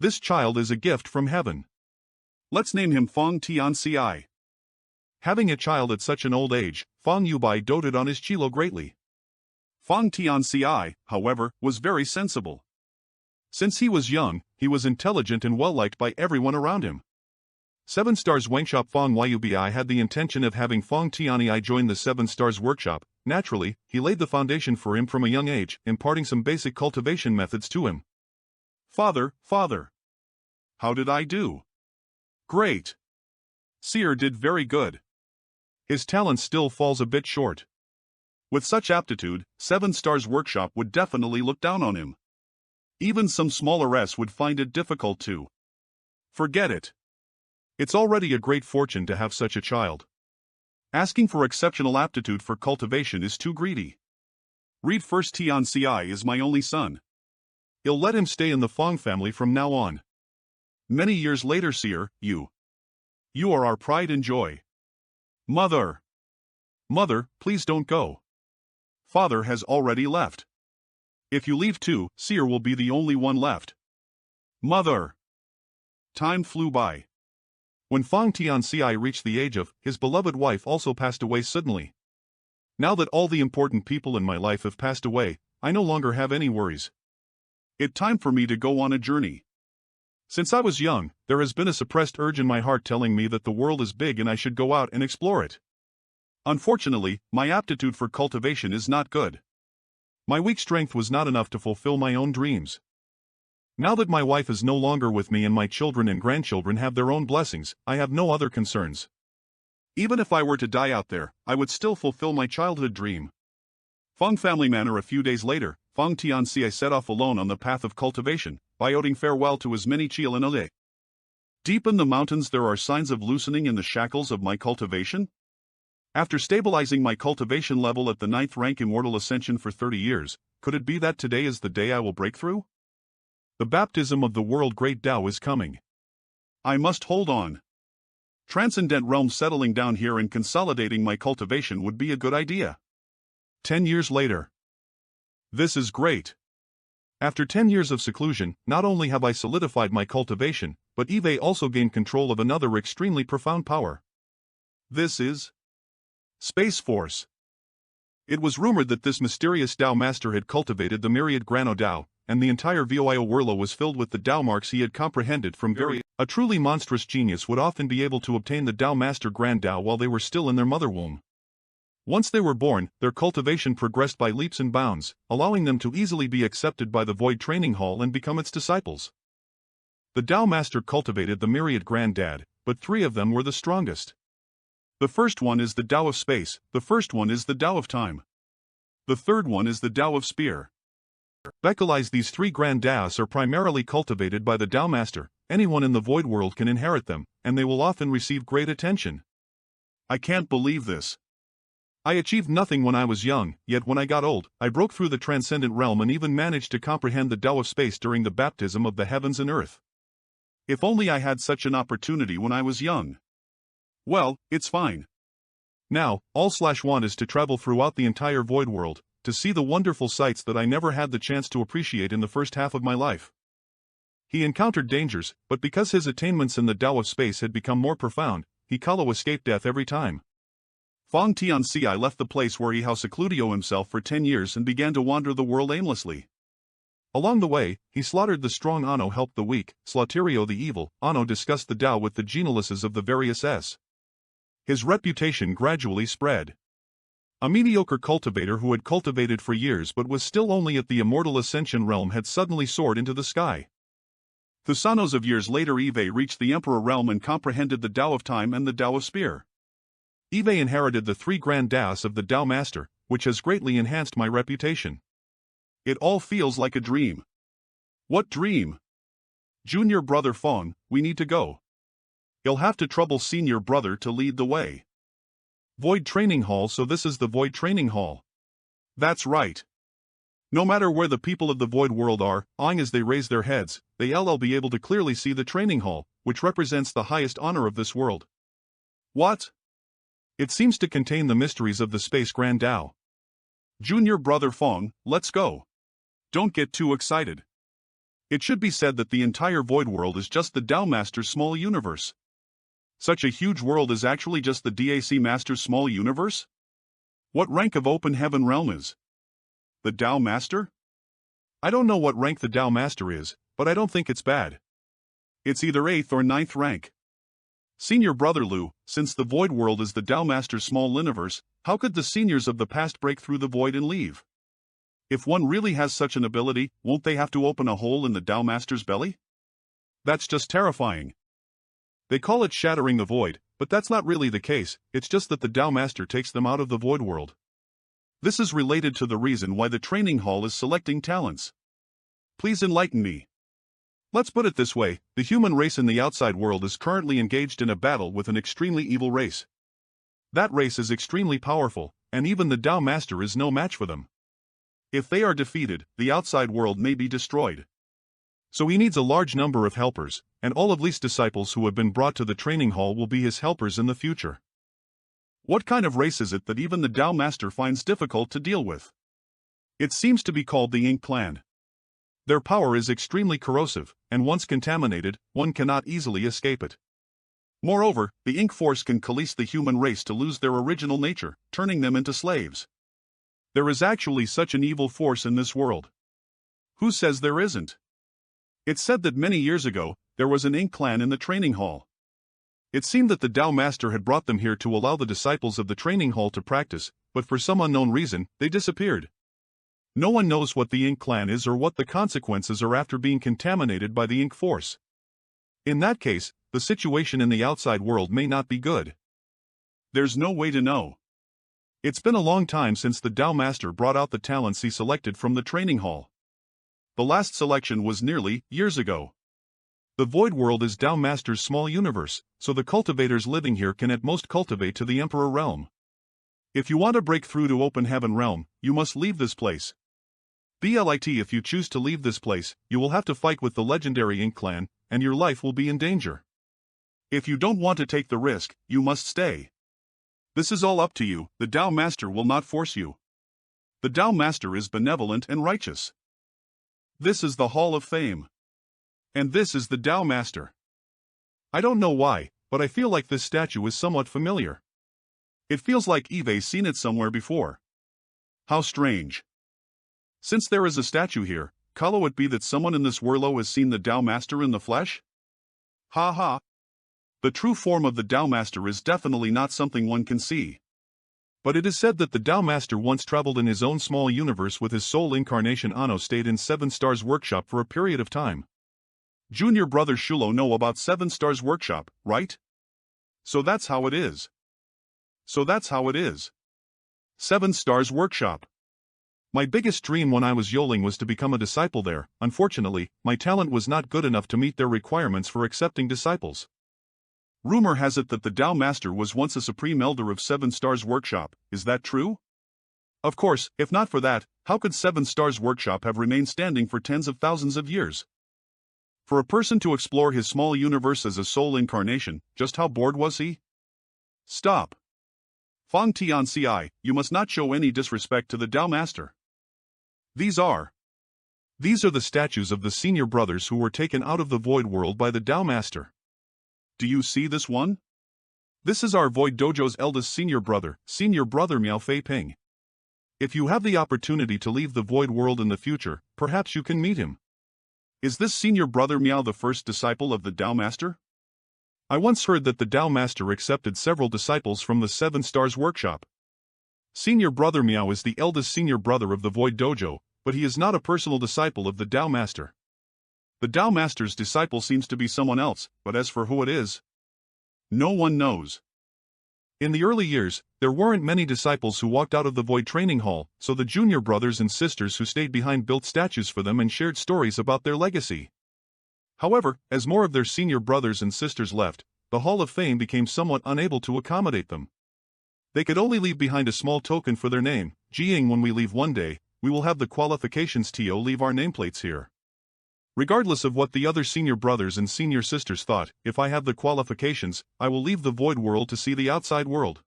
This child is a gift from heaven. Let's name him Fong Tian Ci. Having a child at such an old age, Fong Yubai doted on his Chilo greatly. Fong Tian Ci, however, was very sensible. Since he was young, he was intelligent and well-liked by everyone around him. 7 Stars Workshop Fong Yubai had the intention of having Fong Tianyi join the 7 Stars Workshop. Naturally, he laid the foundation for him from a young age, imparting some basic cultivation methods to him. Father. How did I do? Great. Seer did very good. His talent still falls a bit short. With such aptitude, 7 Stars Workshop would definitely look down on him. Even some smaller S would find it difficult to. Forget it. It's already a great fortune to have such a child. Asking for exceptional aptitude for cultivation is too greedy. Read first. Tian Ci is my only son. I'll let him stay in the Fong family from now on. Many years later, Seer, you are our pride and joy. Mother, please don't go. Father has already left. If you leave too, Seer will be the only one left. Mother. Time flew by. When Fong Tian Ci reached the age of, his beloved wife also passed away suddenly. Now that all the important people in my life have passed away, I no longer have any worries. It's time for me to go on a journey. Since I was young, there has been a suppressed urge in my heart telling me that the world is big and I should go out and explore it. Unfortunately, my aptitude for cultivation is not good. My weak strength was not enough to fulfill my own dreams. Now that my wife is no longer with me and my children and grandchildren have their own blessings, I have no other concerns. Even if I were to die out there, I would still fulfill my childhood dream. Fong Family Manor. A few days later, Fong Tian Ci set off alone on the path of cultivation, bidding farewell to his many children. Deep in the mountains there are signs of loosening in the shackles of my cultivation. After stabilizing my cultivation level at the 9th rank Immortal Ascension for 30 years, could it be that today is the day I will break through? The baptism of the world great Tao is coming. I must hold on. Transcendent realm. Settling down here and consolidating my cultivation would be a good idea. 10 years later. This is great. After 10 years of seclusion, not only have I solidified my cultivation, but Eve also gained control of another extremely profound power. This is Space Force. It was rumored that this mysterious Tao master had cultivated the myriad Grano Tao, and the entire Voio Werlo was filled with the Tao marks he had comprehended from very. A truly monstrous genius would often be able to obtain the Tao master Grand Tao while they were still in their mother womb. Once they were born, their cultivation progressed by leaps and bounds, allowing them to easily be accepted by the Void Training Hall and become its disciples. The Tao master cultivated the myriad Granddad, but 3 of them were the strongest. The first one is the Tao of Space, the first one is the Tao of Time. The third one is the Tao of Spear. Becalize. These 3 Grand Taos are primarily cultivated by the Tao master. Anyone in the Void world can inherit them, and they will often receive great attention. I can't believe this. I achieved nothing when I was young, yet when I got old, I broke through the transcendent realm and even managed to comprehend the Tao of Space during the baptism of the heavens and earth. If only I had such an opportunity when I was young. Well, it's fine. Now, all/want is to travel throughout the entire Void world, to see the wonderful sights that I never had the chance to appreciate in the first half of my life. He encountered dangers, but because his attainments in the Tao of Space had become more profound, he escaped death every time. Fong Tian Ci left the place where he secluded himself for 10 years and began to wander the world aimlessly. Along the way, he slaughtered the strong, Ano helped the weak, Slaughterio the evil, Ano discussed the Tao with the genealuses of the various S. His reputation gradually spread. A mediocre cultivator who had cultivated for years but was still only at the Immortal Ascension realm had suddenly soared into the sky. Thusanos of years later, Eve reached the Emperor realm and comprehended the Tao of Time and the Tao of Spear. Eve inherited the 3 Grand Taos of the Tao Master, which has greatly enhanced my reputation. It all feels like a dream. What dream? Junior brother Fong, we need to go. You'll have to trouble senior brother to lead the way. Void Training Hall. So this is the Void Training Hall. That's right. No matter where the people of the Void world are, as they raise their heads, they'll be able to clearly see the training hall, which represents the highest honor of this world. What? It seems to contain the mysteries of the Space Grand Tao. Junior brother Fong, let's go. Don't get too excited. It should be said that the entire void world is just the Tao Master's small universe. Such a huge world is actually just the DAC Master's small universe? What rank of open heaven realm is the Tao Master? I don't know what rank the Tao Master is, but I don't think it's bad. It's either 8th or 9th rank. Senior Brother Lu, since the void world is the Tao Master's small universe, how could the seniors of the past break through the void and leave? If one really has such an ability, won't they have to open a hole in the Tao Master's belly? That's just terrifying. They call it shattering the void, but that's not really the case, it's just that the Tao Master takes them out of the void world. This is related to the reason why the training hall is selecting talents. Please enlighten me. Let's put it this way, the human race in the outside world is currently engaged in a battle with an extremely evil race. That race is extremely powerful, and even the Tao Master is no match for them. If they are defeated, the outside world may be destroyed. So he needs a large number of helpers, and all of Li's disciples who have been brought to the training hall will be his helpers in the future. What kind of race is it that even the Tao Master finds difficult to deal with? It seems to be called the Ink Clan. Their power is extremely corrosive, and once contaminated, one cannot easily escape it. Moreover, the Ink Force can coalesce the human race to lose their original nature, turning them into slaves. There is actually such an evil force in this world. Who says there isn't? It's said that many years ago, there was an Ink Clan in the training hall. It seemed that the Tao Master had brought them here to allow the disciples of the training hall to practice, but for some unknown reason, they disappeared. No one knows what the Ink Clan is or what the consequences are after being contaminated by the Ink Force. In that case, the situation in the outside world may not be good. There's no way to know. It's been a long time since the Tao Master brought out the talents he selected from the training hall. The last selection was nearly years ago. The void world is Tao Master's small universe, so the cultivators living here can at most cultivate to the Emperor realm. If you want to break through to open heaven realm, you must leave this place. Blit if you choose to leave this place, you will have to fight with the legendary Ink Clan, and your life will be in danger. If you don't want to take the risk, you must stay. This is all up to you, the Tao Master will not force you. The Tao Master is benevolent and righteous. This is the Hall of Fame. And this is the Tao Master. I don't know why, but I feel like this statue is somewhat familiar. It feels like Eve's seen it somewhere before. How strange. Since there is a statue here, can it be that someone in this world has seen the Tao Master in the flesh? Ha ha. The true form of the Tao Master is definitely not something one can see. But it is said that the Tao Master once traveled in his own small universe with his soul incarnation Anno stayed in 7 Stars Workshop for a period of time. Junior brother Shulo know about 7 Stars Workshop, right? So that's how it is. 7 Stars Workshop. My biggest dream when I was yoling was to become a disciple there. Unfortunately, my talent was not good enough to meet their requirements for accepting disciples. Rumor has it that the Tao Master was once a supreme elder of 7 Stars Workshop, is that true? Of course, if not for that, how could 7 Stars Workshop have remained standing for tens of thousands of years? For a person to explore his small universe as a soul incarnation, just how bored was he? Stop. Fong Tian Ci, you must not show any disrespect to the Tao Master. These are the statues of the senior brothers who were taken out of the void world by the Tao Master. Do you see this one? This is our Void Dojo's eldest senior brother Miao Fei Ping. If you have the opportunity to leave the void world in the future, perhaps you can meet him. Is this senior brother Miao the first disciple of the Tao Master? I once heard that the Tao Master accepted several disciples from the 7 Stars Workshop. Senior brother Miao is the eldest senior brother of the Void Dojo, but he is not a personal disciple of the Tao Master. The Tao Master's disciple seems to be someone else, but as for who it is, no one knows. In the early years, there weren't many disciples who walked out of the Void Training Hall, so the junior brothers and sisters who stayed behind built statues for them and shared stories about their legacy. However, as more of their senior brothers and sisters left, the Hall of Fame became somewhat unable to accommodate them. They could only leave behind a small token for their name. Jing, when we leave one day, we will have the qualifications TO leave our nameplates here. Regardless of what the other senior brothers and senior sisters thought, if I have the qualifications, I will leave the void world to see the outside world.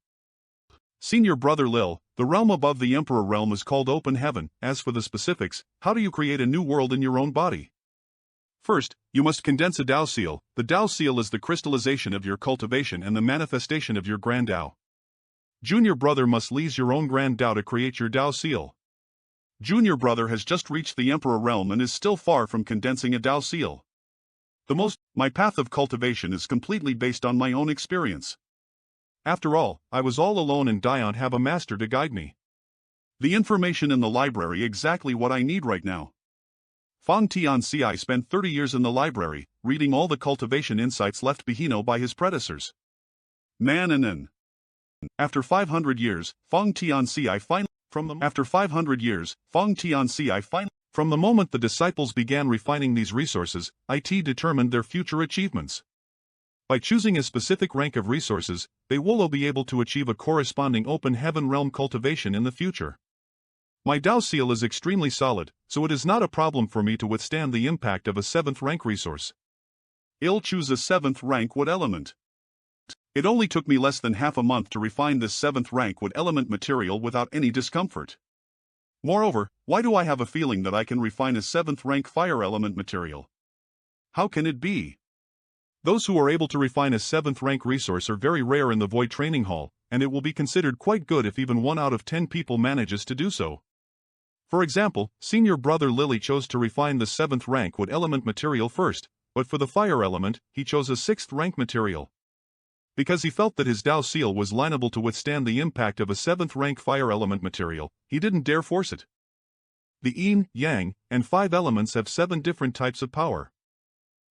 Senior brother Lil, the realm above the Emperor realm is called Open Heaven. As for the specifics, how do you create a new world in your own body? First, you must condense a Dao seal. The Dao seal is the crystallization of your cultivation and the manifestation of your grand Dao. Junior brother must lease your own grand Dao to create your Dao seal. Junior brother has just reached the Emperor realm and is still far from condensing a Dao seal. My path of cultivation is completely based on my own experience. After all, I was all alone and don't have a master to guide me. The information in the library exactly what I need right now. Fong Tian Ci spent 30 years in the library, reading all the cultivation insights left behind by his predecessors. After 500 years, Fong Tian Ci finally, from the moment the disciples began refining these resources, it determined their future achievements. By choosing a specific rank of resources, they will be able to achieve a corresponding open heaven realm cultivation in the future. My Dao seal is extremely solid, so it is not a problem for me to withstand the impact of a 7th rank resource. I'll choose a 7th rank wood element. It only took me less than half a month to refine this 7th rank wood element material without any discomfort. Moreover, why do I have a feeling that I can refine a 7th rank fire element material? How can it be? Those who are able to refine a 7th rank resource are very rare in the Void Training Hall, and it will be considered quite good if even 1 out of 10 people manages to do so. For example, senior brother Lily chose to refine the 7th rank wood element material first, but for the fire element, he chose a 6th rank material. Because he felt that his Dao seal was liable to withstand the impact of a 7th rank fire element material, he didn't dare force it. The yin, yang, and 5 elements have 7 different types of power.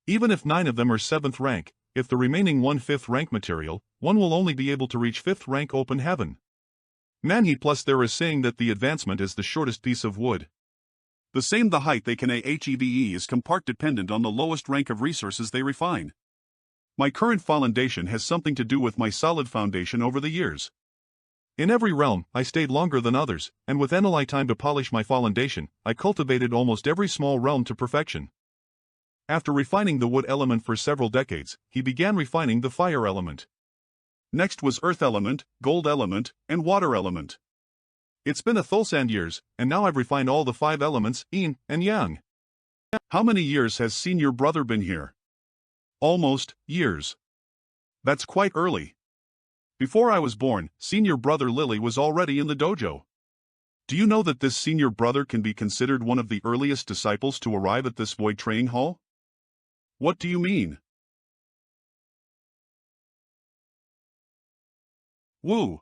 Even if 9 of them are 7th rank, if the remaining 1 5th rank material, one will only be able to reach 5th rank open heaven. Manhwa plus there is saying that the advancement is the shortest piece of wood. The height they can achieve is compart dependent on the lowest rank of resources they refine. My current foundation has something to do with my solid foundation over the years. In every realm, I stayed longer than others, and with enough time to polish my foundation, I cultivated almost every small realm to perfection. After refining the wood element for several decades, he began refining the fire element. Next was earth element, gold element, and water element. It's been 1,000 years, and now I've refined all the 5 elements, yin and yang. How many years has senior brother been here? Almost years. That's quite early. Before I was born, senior brother Lily was already in the dojo. Do you know that this senior brother can be considered one of the earliest disciples to arrive at this void training hall? What do you mean? Woo!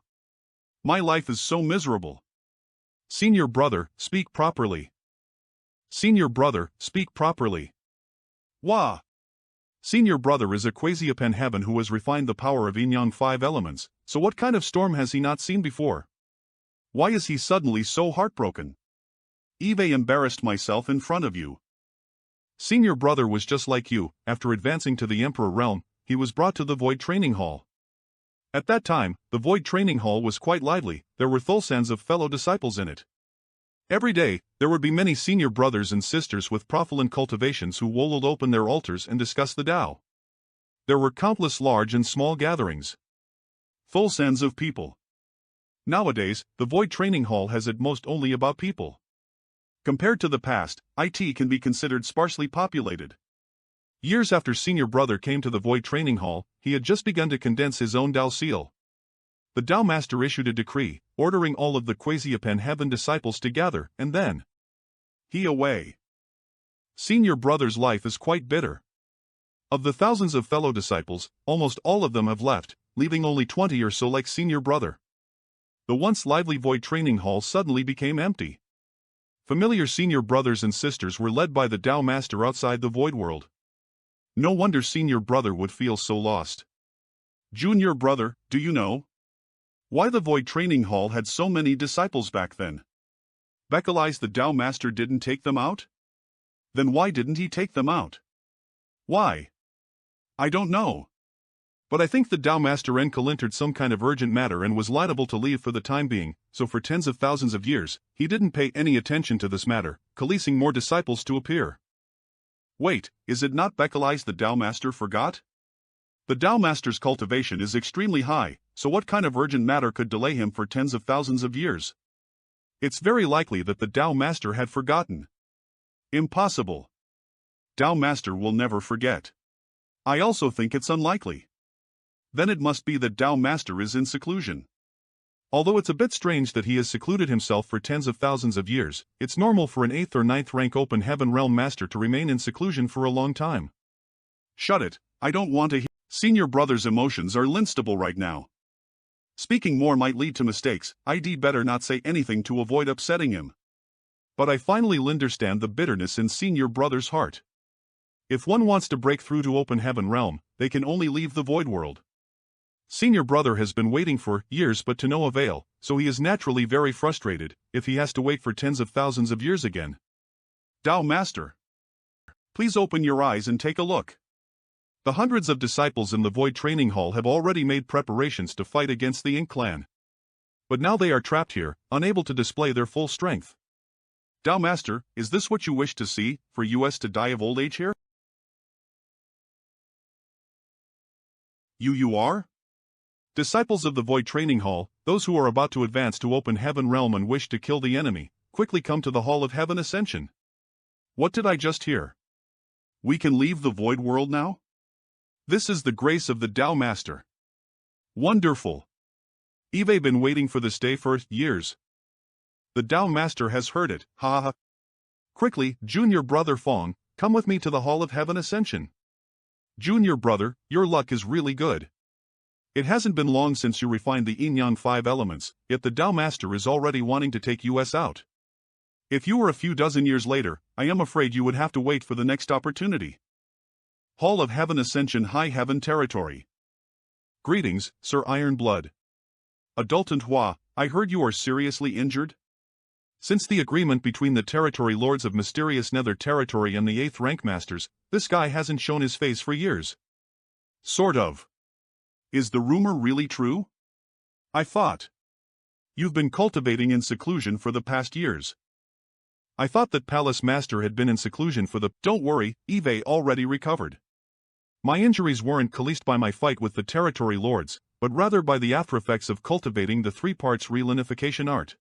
My life is so miserable. Senior brother, speak properly. Senior brother, speak properly. Wah! Senior brother is a quasi-open heaven who has refined the power of yin-yang 5 elements, so what kind of storm has he not seen before? Why is he suddenly so heartbroken? Eve embarrassed myself in front of you. Senior brother was just like you. After advancing to the Emperor realm, he was brought to the Void Training Hall. At that time, the Void Training Hall was quite lively. There were thousands of fellow disciples in it. Every day, there would be many senior brothers and sisters with profilin cultivations who would open their altars and discuss the Tao. There were countless large and small gatherings. Thousands of people. Nowadays, the Void Training Hall has at most only about people. Compared to the past, it can be considered sparsely populated. Years after senior brother came to the Void Training Hall, he had just begun to condense his own Dao seal. The Dao Master issued a decree, ordering all of the quasi-open heaven disciples to gather, and then he away. Senior brother's life is quite bitter. Of the thousands of fellow disciples, almost all of them have left, leaving only 20 or so like senior brother. The once lively Void Training Hall suddenly became empty. Familiar senior brothers and sisters were led by the Dao Master outside the Void World. No wonder senior brother would feel so lost. Junior brother, do you know why the Void Training Hall had so many disciples back then? Because the Dao Master didn't take them out? Then why didn't he take them out? Why? I don't know. But I think the Dao Master encountered some kind of urgent matter and was liable to leave for the time being, so for tens of thousands of years, he didn't pay any attention to this matter, coalescing more disciples to appear. Wait, is it not because the Dao Master forgot? The Dao Master's cultivation is extremely high, so what kind of urgent matter could delay him for tens of thousands of years? It's very likely that the Dao Master had forgotten. Impossible. Tao Master will never forget. I also think it's unlikely. Then it must be that Tao Master is in seclusion. Although it's a bit strange that he has secluded himself for tens of thousands of years, it's normal for an 8th or 9th rank open heaven realm master to remain in seclusion for a long time. Shut it, I don't want to hear. Senior brother's emotions are instable right now. Speaking more might lead to mistakes, I'd better not say anything to avoid upsetting him. But I finally understand the bitterness in senior brother's heart. If one wants to break through to open heaven realm, they can only leave the void world. Senior brother has been waiting for years but to no avail, so he is naturally very frustrated if he has to wait for tens of thousands of years again. Tao Master, please open your eyes and take a look. The hundreds of disciples in the Void Training Hall have already made preparations to fight against the Ink Clan. But now they are trapped here, unable to display their full strength. Tao Master, is this what you wish to see, for us to die of old age here? You are? Disciples of the Void Training Hall, those who are about to advance to open heaven realm and wish to kill the enemy, quickly come to the Hall of Heaven Ascension. What did I just hear? We can leave the void world now? This is the grace of the Tao Master. Wonderful. Eve been waiting for this day for years. The Tao Master has heard it, ha ha. Quickly, junior brother Fong, come with me to the Hall of Heaven Ascension. Junior brother, your luck is really good. It hasn't been long since you refined the Yin-Yang 5 elements, yet the Tao Master is already wanting to take us out. If you were a few dozen years later, I am afraid you would have to wait for the next opportunity. Hall of Heaven Ascension High Heaven Territory. Greetings, Sir Ironblood. Adultant Hua, I heard you are seriously injured? Since the agreement between the territory lords of Mysterious Nether Territory and the 8th rank masters, this guy hasn't shown his face for years. Sort of. Is the rumor really true? I thought. You've been cultivating in seclusion for the past years. I thought that Palace Master had been in seclusion for the— Don't worry, Eve already recovered. My injuries weren't caused by my fight with the territory lords, but rather by the aftereffects of cultivating the 3 parts relinification art.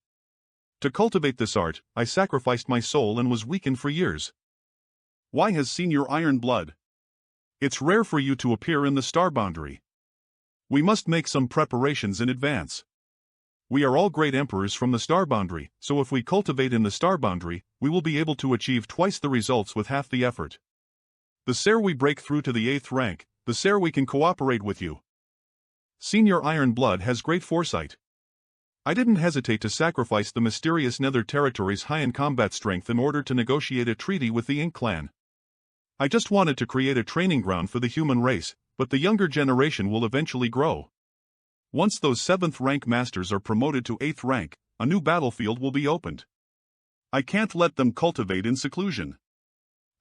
To cultivate this art, I sacrificed my soul and was weakened for years. Why has Senior Iron Blood? It's rare for you to appear in the star boundary. We must make some preparations in advance. We are all great emperors from the star boundary, so if we cultivate in the star boundary, we will be able to achieve twice the results with half the effort. The sare we break through to the 8th rank, the sare we can cooperate with you. Senior Iron Blood has great foresight. I didn't hesitate to sacrifice the Mysterious Nether Territory's high-end combat strength in order to negotiate a treaty with the Ink Clan. I just wanted to create a training ground for the human race, but the younger generation will eventually grow. Once those 7th rank masters are promoted to 8th rank, a new battlefield will be opened. I can't let them cultivate in seclusion.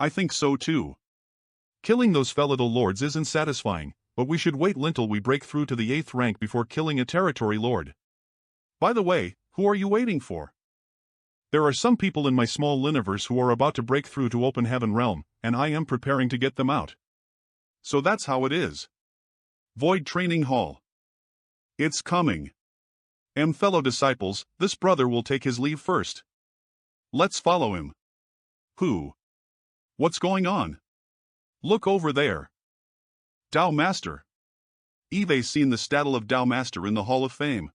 I think so too. Killing those felidal lords isn't satisfying, but we should wait until we break through to the 8th rank before killing a territory lord. By the way, who are you waiting for? There are some people in my small universe who are about to break through to open heaven realm, and I am preparing to get them out. So that's how it is. Void Training Hall. It's coming. Fellow disciples, this brother will take his leave first. Let's follow him. Who? What's going on? Look over there. Tao Master. Eve's seen the statue of Tao Master in the Hall of Fame.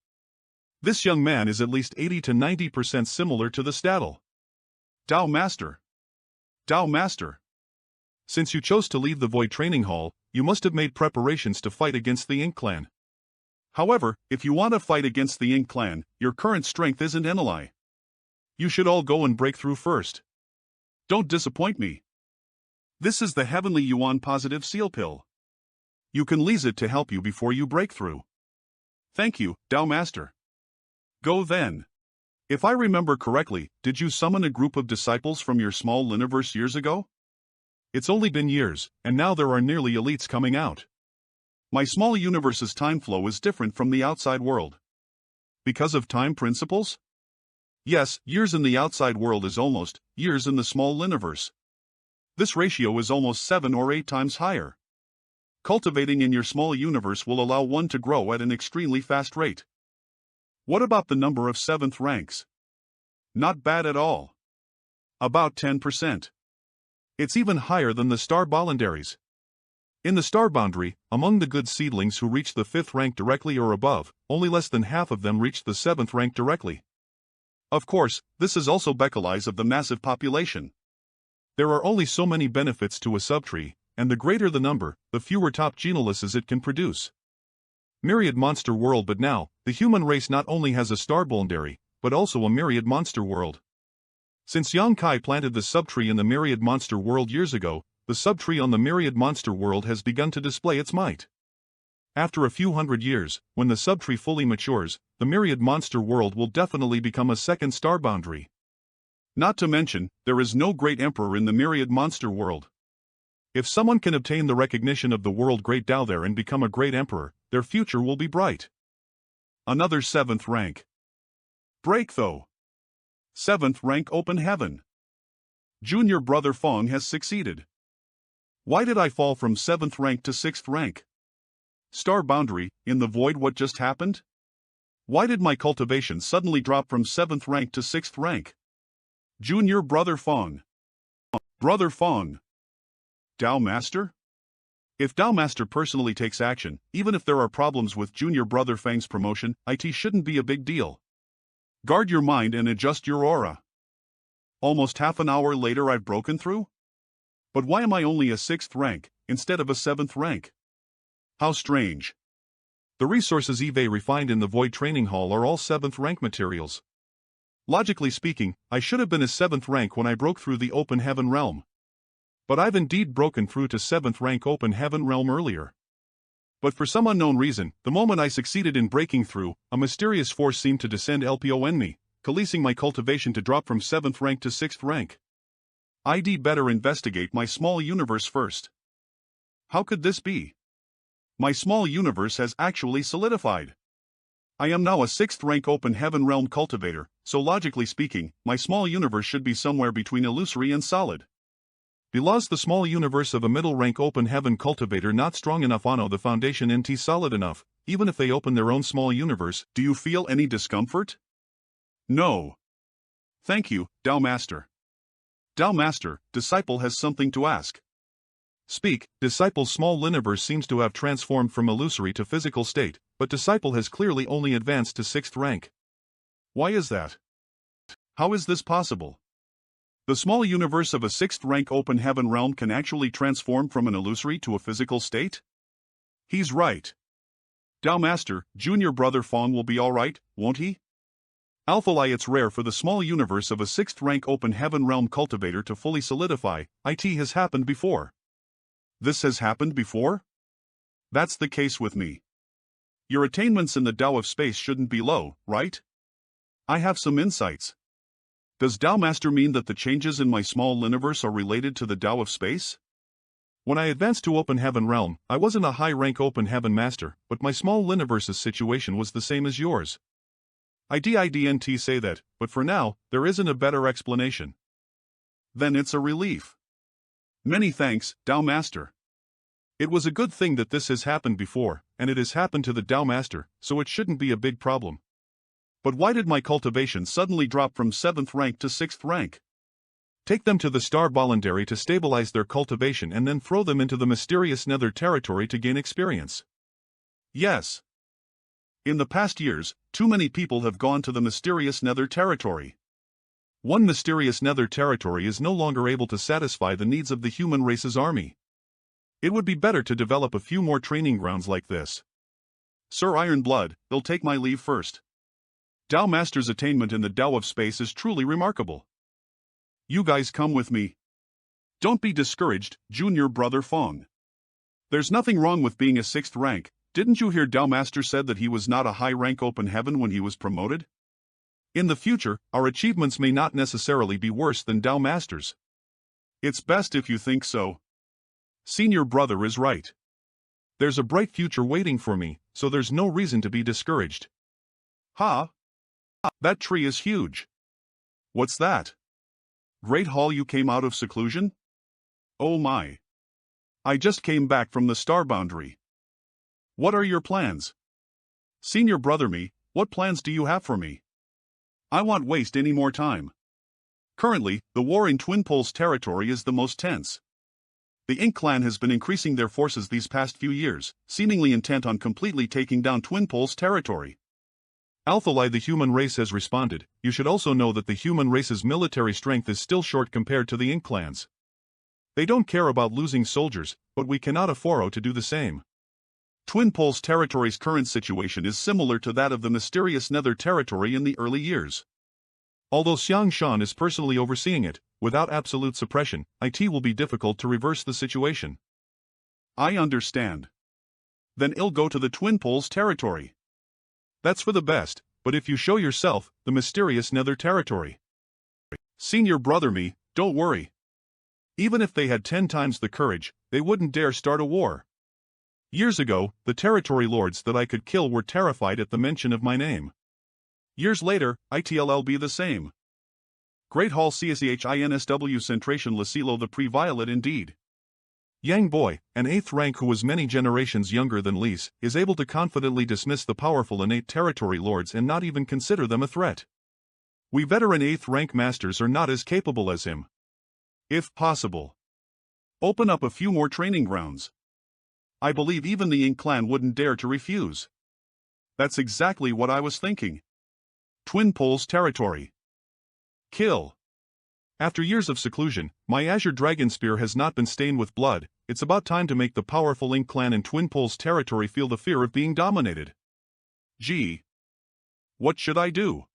This young man is at least 80 to 90% similar to the statue. Tao Master. Tao Master. Since you chose to leave the Void Training Hall, you must have made preparations to fight against the Ink Clan. However, if you want to fight against the Ink Clan, your current strength isn't an ally. You should all go and break through first. Don't disappoint me. This is the Heavenly Yuan Positive Seal Pill. You can lease it to help you before you break through. Thank you, Tao Master. Go then. If I remember correctly, did you summon a group of disciples from your small universe years ago? It's only been years, and now there are nearly elites coming out. My small universe's time flow is different from the outside world. Because of time principles? Yes, years in the outside world is almost years in the small universe. This ratio is almost 7 or 8 times higher. Cultivating in your small universe will allow one to grow at an extremely fast rate. What about the number of 7th ranks? Not bad at all. About 10%. It's even higher than the star bolandaries. In the star boundary, among the good seedlings who reached the 5th rank directly or above, only less than half of them reached the 7th rank directly. Of course, this is also Becquerel's of the massive population. There are only so many benefits to a subtree, and the greater the number, the fewer top genuluses it can produce. Myriad monster world. But now, the human race not only has a star boundary, but also a myriad monster world. Since Yang Kai planted the subtree in the myriad monster world years ago, the subtree on the myriad monster world has begun to display its might. After a few hundred years, when the subtree fully matures, the myriad monster world will definitely become a second star boundary. Not to mention, there is no great emperor in the myriad monster world. If someone can obtain the recognition of the world great Tao there and become a great emperor, their future will be bright. Another 7th rank. Break though. 7th rank open heaven. Junior brother Fong has succeeded. Why did I fall from 7th rank to 6th rank? Star boundary, in the void. What just happened? Why did my cultivation suddenly drop from 7th rank to 6th rank? Junior brother Fong. Brother Fong. Tao Master? If Tao Master personally takes action, even if there are problems with Junior brother Fang's promotion, it shouldn't be a big deal. Guard your mind and adjust your aura. Almost half an hour later I've broken through? But why am I only a 6th rank, instead of a 7th rank? How strange. The resources Eve refined in the Void Training Hall are all 7th rank materials. Logically speaking, I should have been a 7th rank when I broke through the Open Heaven realm. But I've indeed broken through to 7th rank Open Heaven realm earlier. But for some unknown reason, the moment I succeeded in breaking through, a mysterious force seemed to descend upon me, causing my cultivation to drop from 7th rank to 6th rank. I'd better investigate my small universe first. How could this be? My small universe has actually solidified. I am now a 6th rank Open Heaven realm cultivator, so logically speaking, my small universe should be somewhere between illusory and solid. Because the small universe of a middle rank Open Heaven cultivator not strong enough on the foundation NT solid enough, even if they open their own small universe. Do you feel any discomfort? No. Thank you, Tao Master. Tao Master, disciple has something to ask. Speak. Disciple's small universe seems to have transformed from illusory to physical state, but disciple has clearly only advanced to 6th rank. Why is that? How is this possible? The small universe of a 6th rank Open Heaven realm can actually transform from an illusory to a physical state? He's right. Tao Master, Junior brother Fong will be alright, won't he? Alpha Lie. It's rare for the small universe of a 6th rank Open Heaven realm cultivator to fully solidify. It has happened before. This has happened before? That's the case with me. Your attainments in the Tao of space shouldn't be low, right? I have some insights. Does Tao Master mean that the changes in my small universe are related to the Tao of space? When I advanced to Open Heaven realm, I wasn't a high-rank Open Heaven master, but my small universe's situation was the same as yours. I didn't say that, but for now, there isn't a better explanation. Then it's a relief. Many thanks, Tao Master. It was a good thing that this has happened before, and it has happened to the Tao Master, so it shouldn't be a big problem. But why did my cultivation suddenly drop from 7th rank to 6th rank? Take them to the Star Bolandary to stabilize their cultivation and then throw them into the mysterious Nether territory to gain experience. Yes. In the past years, too many people have gone to the mysterious Nether territory. One mysterious Nether territory is no longer able to satisfy the needs of the human race's army. It would be better to develop a few more training grounds like this. Sir Ironblood, they'll take my leave first. Tao Master's attainment in the Tao of space is truly remarkable. You guys come with me. Don't be discouraged, Junior brother Fong. There's nothing wrong with being a 6th rank. Didn't you hear Tao Master said that he was not a high rank Open Heaven when he was promoted? In the future, our achievements may not necessarily be worse than Tao Master's. It's best if you think so. Senior brother is right. There's a bright future waiting for me, so there's no reason to be discouraged. Ha! That tree is huge. What's that? Great Hall, you came out of seclusion? Oh my. I just came back from the star boundary. What are your plans? Senior brother me, what plans do you have for me? I won't waste any more time. Currently, the war in Twin Poles territory is the most tense. The Ink clan has been increasing their forces these past few years, seemingly intent on completely taking down Twin Poles territory. Alphalai, the human race, has responded. You should also know that the human race's military strength is still short compared to the Ink clans. They don't care about losing soldiers, but we cannot afford to do the same. Twin Poles territory's current situation is similar to that of the mysterious Nether territory in the early years. Although Xiang Shan is personally overseeing it, without absolute suppression, it will be difficult to reverse the situation. I understand. Then I'll go to the Twin Poles territory. That's for the best, but if you show yourself, the mysterious Nether territory. Senior brother me, don't worry. Even if they had 10 times the courage, they wouldn't dare start a war. Years ago, the territory lords that I could kill were terrified at the mention of my name. Years later, it'll be the same. Great Hall CSEHINSW Centration Lasilo the Pre-Violet indeed. Yang Boy, an 8th rank who was many generations younger than Lise, is able to confidently dismiss the powerful innate territory lords and not even consider them a threat. We veteran 8th rank masters are not as capable as him. If possible, open up a few more training grounds. I believe even the Ink clan wouldn't dare to refuse. That's exactly what I was thinking. Twin Poles territory. Kill. After years of seclusion, my Azure Dragon Spear has not been stained with blood. It's about time to make the powerful Ink clan in Twin Poles territory feel the fear of being dominated. Gee. What should I do?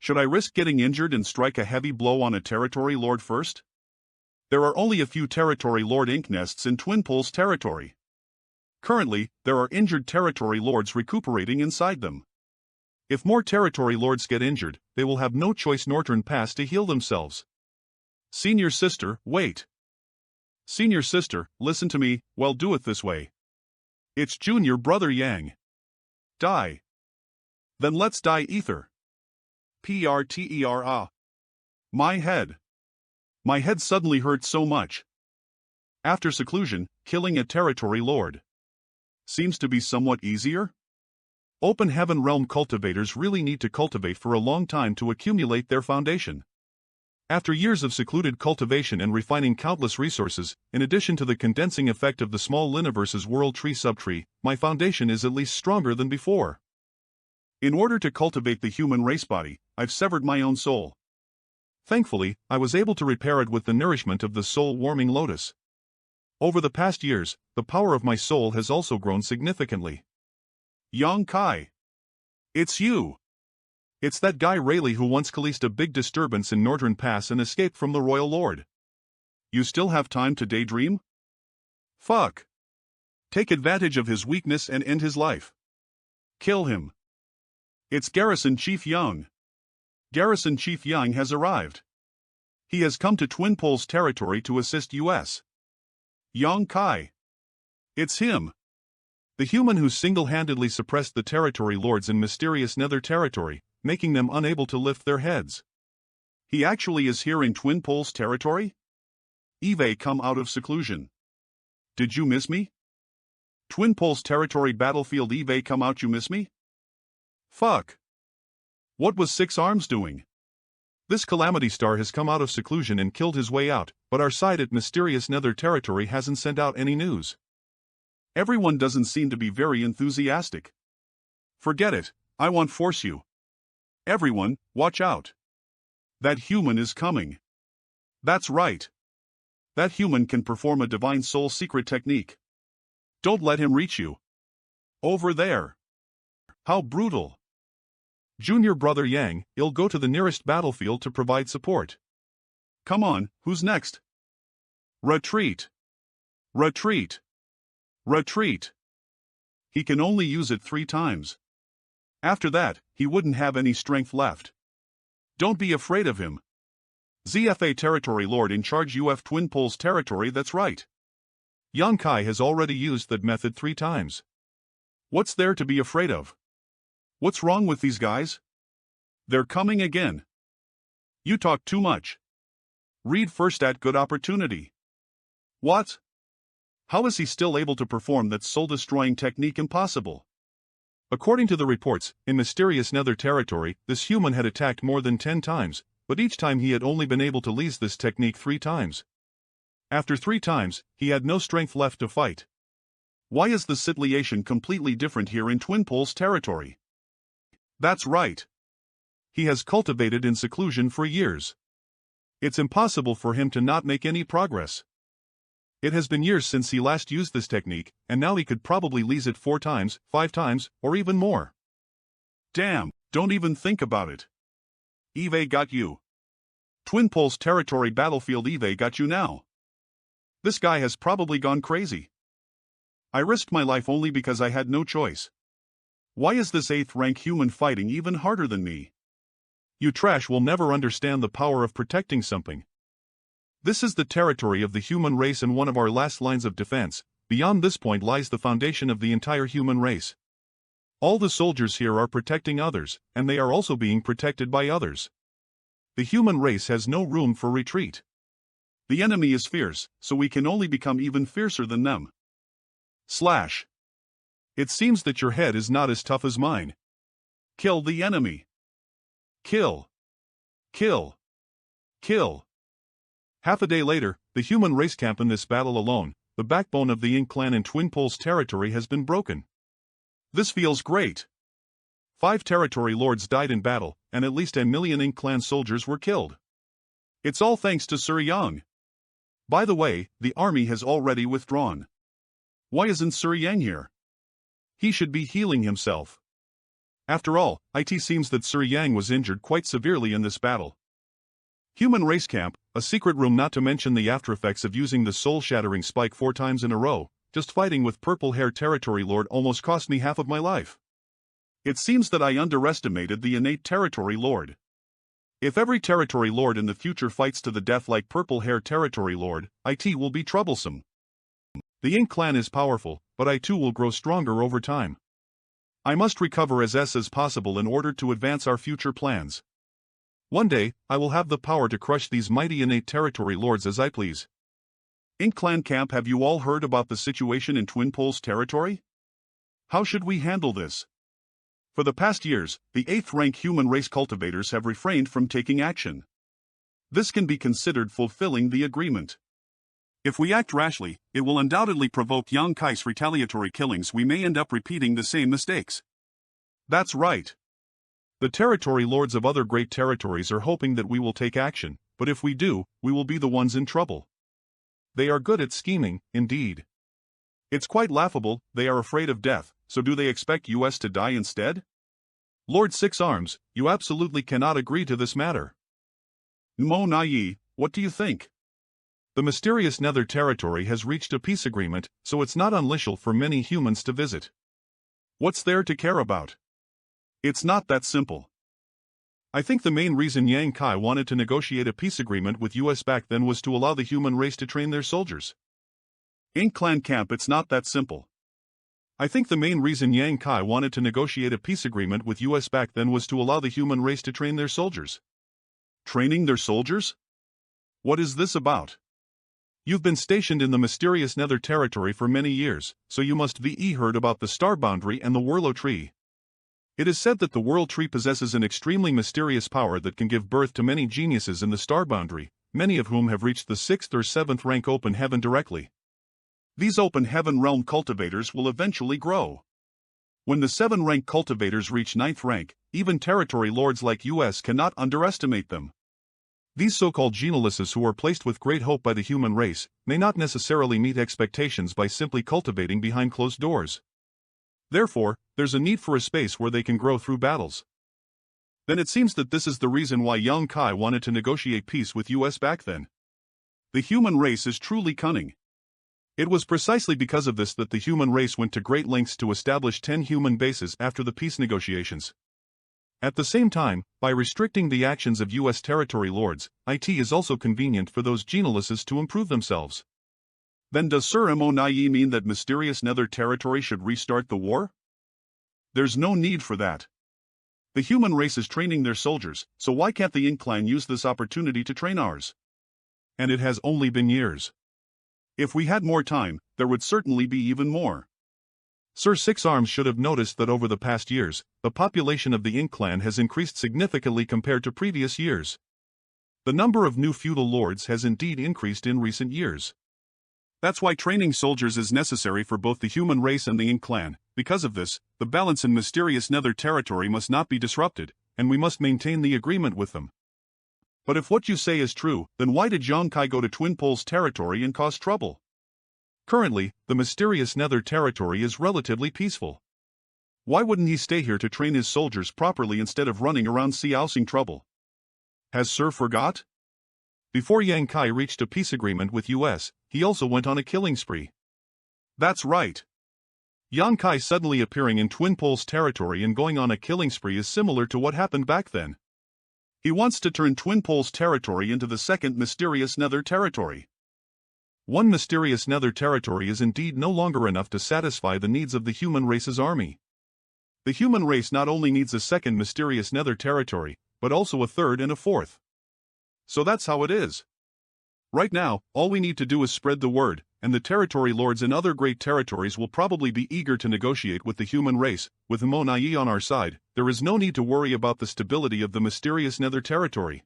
Should I risk getting injured and strike a heavy blow on a territory lord first? There are only a few territory lord ink nests in Twin Poles territory. Currently, there are injured territory lords recuperating inside them. If more territory lords get injured, they will have no choice Northern Pass to heal themselves. Senior sister, wait. Senior sister, listen to me, well do it this way. It's junior brother Yang. Die. Then let's die ether. PRTERA. My head. My head suddenly hurt so much. After seclusion, killing a territory lord seems to be somewhat easier. Open Heaven Realm cultivators really need to cultivate for a long time to accumulate their foundation. After years of secluded cultivation and refining countless resources, in addition to the condensing effect of the small Liniverse's world tree subtree, my foundation is at least stronger than before. In order to cultivate the human race body, I've severed my own soul. Thankfully, I was able to repair it with the nourishment of the soul-warming lotus. Over the past years, the power of my soul has also grown significantly. Yang Kai. It's you. It's that guy Rayleigh who once caused a big disturbance in Northern Pass and escaped from the Royal Lord. You still have time to daydream? Fuck. Take advantage of his weakness and end his life. Kill him. It's Garrison Chief Yang. Garrison Chief Yang has arrived. He has come to Twin Poles territory to assist U.S. Yang Kai. It's him. The human who single-handedly suppressed the territory lords in mysterious Nether territory, making them unable to lift their heads. He actually is here in Twin Poles territory? Eve come out of seclusion. Did you miss me? Twin Poles territory battlefield Eve come out, you miss me? Fuck. What was Six Arms doing? This Calamity Star has come out of seclusion and killed his way out, but our side at mysterious Nether territory hasn't sent out any news. Everyone doesn't seem to be very enthusiastic. Forget it, I won't force you. Everyone, watch out. That human is coming. That's right. That human can perform a divine soul secret technique. Don't let him reach you. Over there. How brutal. Junior brother Yang, I'll go to the nearest battlefield to provide support. Come on, who's next? Retreat. Retreat. Retreat. He can only use it 3 times. After that, he wouldn't have any strength left. Don't be afraid of him. ZFA territory lord in charge UF Twin Poles territory, that's right. Yang Kai has already used that method 3 times. What's there to be afraid of? What's wrong with these guys? They're coming again. You talk too much. Read first at good opportunity. What? How is he still able to perform that soul-destroying technique? Impossible. According to the reports, in mysterious Nether territory, this human had attacked more than 10 times, but each time he had only been able to use this technique 3 times. After 3 times, he had no strength left to fight. Why is the situation completely different here in Twin Poles territory? That's right. He has cultivated in seclusion for years. It's impossible for him to not make any progress. It has been years since he last used this technique, and now he could probably use it 4 times, 5 times, or even more. Damn, don't even think about it. Eve got you. Twin Poles territory battlefield Eve got you now. This guy has probably gone crazy. I risked my life only because I had no choice. Why is this 8th rank human fighting even harder than me? You trash will never understand the power of protecting something. This is the territory of the human race and one of our last lines of defense. Beyond this point lies the foundation of the entire human race. All the soldiers here are protecting others, and they are also being protected by others. The human race has no room for retreat. The enemy is fierce, so we can only become even fiercer than them. Slash. It seems that your head is not as tough as mine. Kill the enemy. Kill. Kill. Kill. Half a day later, the human race camp in this battle alone, the backbone of the Ink clan in Twin Poles territory has been broken. This feels great. 5 territory lords died in battle, and at least 1 million Ink clan soldiers were killed. It's all thanks to Sir Yang. By the way, the army has already withdrawn. Why isn't Sir Yang here? He should be healing himself. After all, it seems that Sir Yang was injured quite severely in this battle. Human race camp, a secret room, not to mention the aftereffects of using the soul-shattering spike 4 times in a row. Just fighting with purple-hair territory lord almost cost me half of my life. It seems that I underestimated the innate territory lord. If every territory lord in the future fights to the death like purple-hair territory lord, it will be troublesome. The Ink clan is powerful, but I too will grow stronger over time. I must recover as possible in order to advance our future plans. One day, I will have the power to crush these mighty innate territory lords as I please. Ink clan camp, have you all heard about the situation in Twin Poles territory? How should we handle this? For the past years, the 8th rank human race cultivators have refrained from taking action. This can be considered fulfilling the agreement. If we act rashly, it will undoubtedly provoke Yang Kai's retaliatory killings. We may end up repeating the same mistakes. That's right. The territory lords of other great territories are hoping that we will take action, but if we do, we will be the ones in trouble. They are good at scheming, indeed. It's quite laughable. They are afraid of death, so do they expect us to die instead? Lord Six Arms, you absolutely cannot agree to this matter. Mo Nai, what do you think? The mysterious Nether territory has reached a peace agreement, so it's not unlawful for many humans to visit. What's there to care about? It's not that simple. I think the main reason Yang Kai wanted to negotiate a peace agreement with us back then was to allow the human race to train their soldiers. Ink clan camp, it's not that simple. I think the main reason Yang Kai wanted to negotiate a peace agreement with us back then was to allow the human race to train their soldiers. Training their soldiers? What is this about? You've been stationed in the mysterious Nether territory for many years, so you must ve heard about the Star Boundary and the Whirlo Tree. It is said that the Whirl Tree possesses an extremely mysterious power that can give birth to many geniuses in the Star Boundary, many of whom have reached the 6th or 7th rank open heaven directly. These open heaven realm cultivators will eventually grow. When the 7 rank cultivators reach 9th rank, even territory lords like us cannot underestimate them. These so-called geniuses who are placed with great hope by the human race may not necessarily meet expectations by simply cultivating behind closed doors. Therefore, there's a need for a space where they can grow through battles. Then it seems that this is the reason why Yang Kai wanted to negotiate peace with us back then. The human race is truly cunning. It was precisely because of this that the human race went to great lengths to establish 10 human bases after the peace negotiations. At the same time, by restricting the actions of US territory lords, it is also convenient for those geniuses to improve themselves. Then does Sir Monai mean that mysterious Nether territory should restart the war? There's no need for that. The human race is training their soldiers, so why can't the Ink clan use this opportunity to train ours? And it has only been years. If we had more time, there would certainly be even more. Sir Six Arms should have noticed that over the past years, the population of the Ink clan has increased significantly compared to previous years. The number of new feudal lords has indeed increased in recent years. That's why training soldiers is necessary for both the human race and the Ink clan. Because of this, the balance in mysterious nether territory must not be disrupted, and we must maintain the agreement with them. But if what you say is true, then why did Yongkai go to Twin Poles territory and cause trouble? Currently, the mysterious nether territory is relatively peaceful. Why wouldn't he stay here to train his soldiers properly instead of running around causing trouble? Has Sir forgot? Before Yang Kai reached a peace agreement with US, he also went on a killing spree. That's right. Yang Kai suddenly appearing in Twin Poles territory and going on a killing spree is similar to what happened back then. He wants to turn Twin Poles territory into the second mysterious nether territory. One mysterious nether territory is indeed no longer enough to satisfy the needs of the human race's army. The human race not only needs a second mysterious nether territory, but also a third and a fourth. So that's how it is. Right now, all we need to do is spread the word, and the territory lords in other great territories will probably be eager to negotiate with the human race. With Mo Nai on our side, there is no need to worry about the stability of the mysterious nether territory.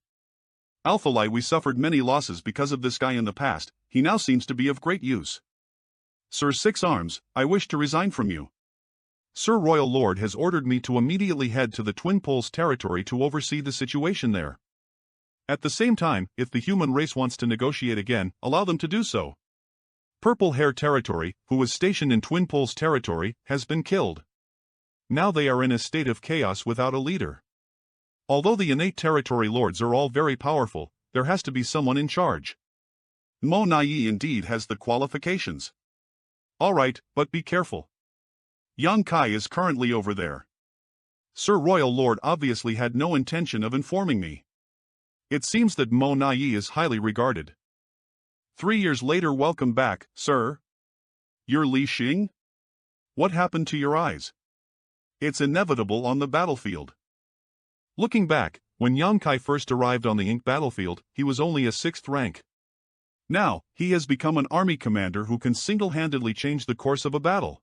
Alphalai, we suffered many losses because of this guy in the past. He now seems to be of great use. Sir Six Arms, I wish to resign from you. Sir Royal Lord has ordered me to immediately head to the Twin Poles territory to oversee the situation there. At the same time, if the human race wants to negotiate again, allow them to do so. Purple Hair Territory, who was stationed in Twin Poles territory, has been killed. Now they are in a state of chaos without a leader. Although the innate territory lords are all very powerful, there has to be someone in charge. Mo Nai indeed has the qualifications. Alright, but be careful. Yang Kai is currently over there. Sir Royal Lord obviously had no intention of informing me. It seems that Mo Nai is highly regarded. 3 years later, welcome back, sir. You're Li Xing? What happened to your eyes? It's inevitable on the battlefield. Looking back, when Yang Kai first arrived on the Ink battlefield, he was only a 6th rank. Now, he has become an army commander who can single-handedly change the course of a battle.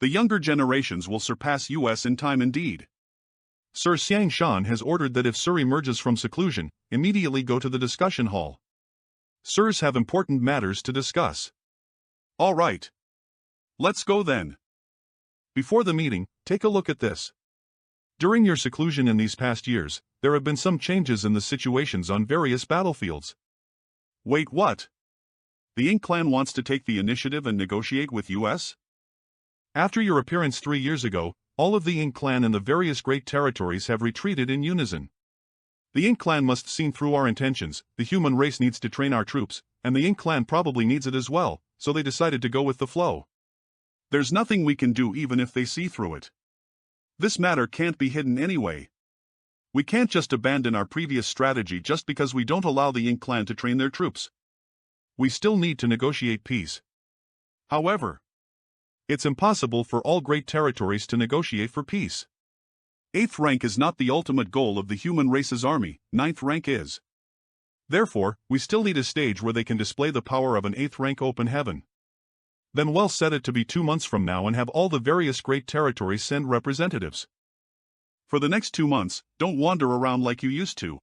The younger generations will surpass US in time indeed. Sir Xiang Shan has ordered that if Sir emerges from seclusion, immediately go to the discussion hall. Sirs have important matters to discuss. All right. Let's go then. Before the meeting, take a look at this. During your seclusion in these past years, there have been some changes in the situations on various battlefields. Wait, what? The Ink clan wants to take the initiative and negotiate with US? After your appearance 3 years ago, all of the Ink clan in the various great territories have retreated in unison. The Ink clan must see through our intentions. The human race needs to train our troops, and the Ink clan probably needs it as well, so they decided to go with the flow. There's nothing we can do even if they see through it. This matter can't be hidden anyway. We can't just abandon our previous strategy just because we don't allow the Ink clan to train their troops. We still need to negotiate peace. However, it's impossible for all great territories to negotiate for peace. 8th rank is not the ultimate goal of the human race's army, 9th rank is. Therefore, we still need a stage where they can display the power of an 8th rank open heaven. Then we'll set it to be 2 months from now and have all the various great territories send representatives. For the next 2 months, don't wander around like you used to.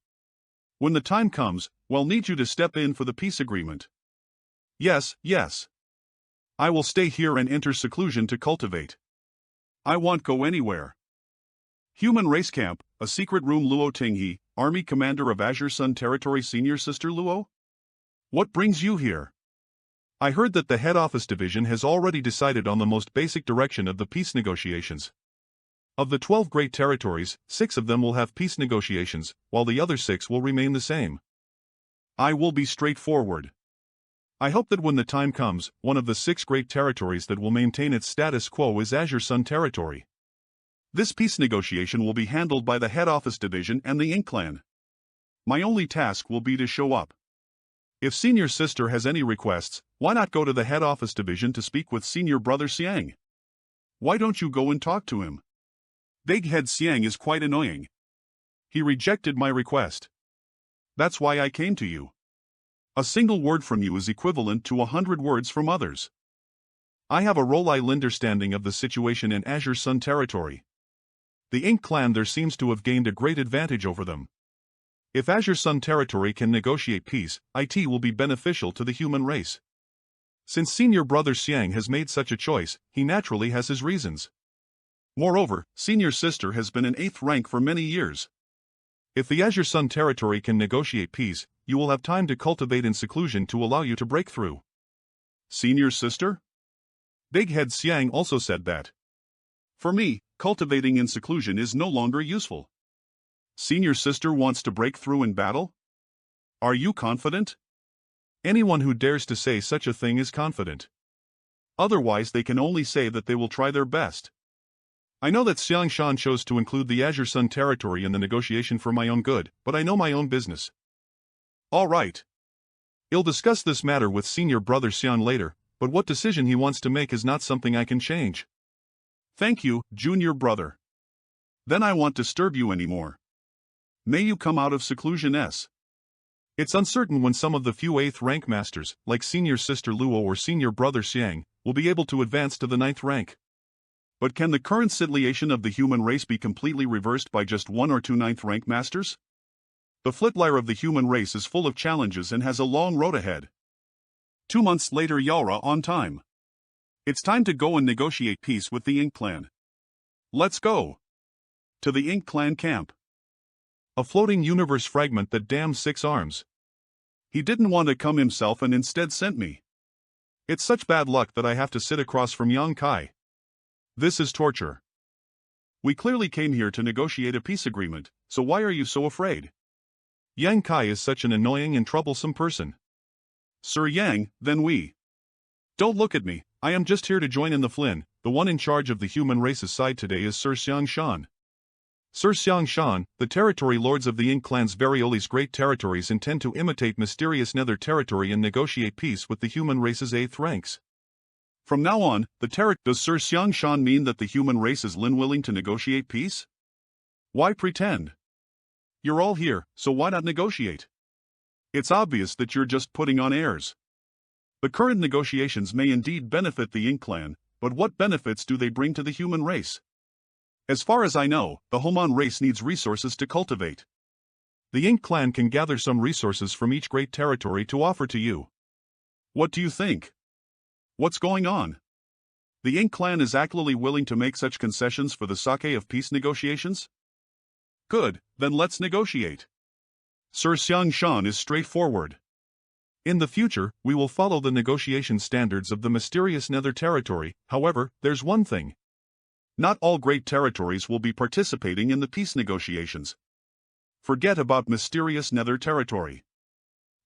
When the time comes, we'll need you to step in for the peace agreement. Yes, yes. I will stay here and enter seclusion to cultivate. I won't go anywhere. Human Race Camp, a secret room. Luo Tinghe, Army Commander of Azure Sun Territory. Senior Sister Luo? What brings you here? I heard that the head office division has already decided on the most basic direction of the peace negotiations. Of the 12 great territories, 6 of them will have peace negotiations, while the other 6 will remain the same. I will be straightforward. I hope that when the time comes, one of the 6 great territories that will maintain its status quo is Azure Sun Territory. This peace negotiation will be handled by the head office division and the Ink clan. My only task will be to show up. If Senior Sister has any requests, why not go to the head office division to speak with Senior Brother Xiang? Why don't you go and talk to him? Big Head Xiang is quite annoying. He rejected my request. That's why I came to you. A single word from you is equivalent to 100 words from others. I have a role-I understanding of the situation in Azure Sun Territory. The Ink clan there seems to have gained a great advantage over them. If Azure Sun territory can negotiate peace, it will be beneficial to the human race. Since senior brother Xiang has made such a choice, he naturally has his reasons. Moreover, senior sister has been in 8th rank for many years. If the Azure Sun territory can negotiate peace, you will have time to cultivate in seclusion to allow you to break through. Senior sister? Big Head Xiang also said that. For me, cultivating in seclusion is no longer useful. Senior sister wants to break through in battle? Are you confident? Anyone who dares to say such a thing is confident. Otherwise they can only say that they will try their best. I know that Xiang Shan chose to include the Azure Sun territory in the negotiation for my own good, but I know my own business. All right. I'll discuss this matter with senior brother Xian later, but what decision he wants to make is not something I can change. Thank you, junior brother. Then I won't disturb you anymore. May you come out of seclusion s. It's uncertain when some of the few 8th rank masters, like senior sister Luo or senior brother Xiang, will be able to advance to the 9th rank. But can the current situation of the human race be completely reversed by just 1 or 2 9th rank masters? The flitlier of the human race is full of challenges and has a long road ahead. 2 months later, Yara on time. It's time to go and negotiate peace with the Ink Clan. Let's go. To the Ink Clan camp. A floating universe fragment that damns 6 arms. He didn't want to come himself and instead sent me. It's such bad luck that I have to sit across from Yang Kai. This is torture. We clearly came here to negotiate a peace agreement, so why are you so afraid? Yang Kai is such an annoying and troublesome person. Sir Yang, then we. Don't look at me, I am just here to join in the Flynn. The one in charge of the human race's side today is Sir Xiang Shan. Sir Xiang Shan, the territory lords of the Ink Clan's Varioli's great territories intend to imitate mysterious nether territory and negotiate peace with the human race's 8th ranks. From now on, does Sir Xiang Shan mean that the human race is willing to negotiate peace? Why pretend? You're all here, so why not negotiate? It's obvious that you're just putting on airs. The current negotiations may indeed benefit the Ink Clan, but what benefits do they bring to the human race? As far as I know, the Homon race needs resources to cultivate. The Ink Clan can gather some resources from each great territory to offer to you. What do you think? What's going on? The Ink Clan is actually willing to make such concessions for the sake of peace negotiations? Good, then let's negotiate. Sir Xiang Shan is straightforward. In the future, we will follow the negotiation standards of the mysterious Nether territory. However, there's one thing. Not all great territories will be participating in the peace negotiations. Forget about mysterious Nether territory.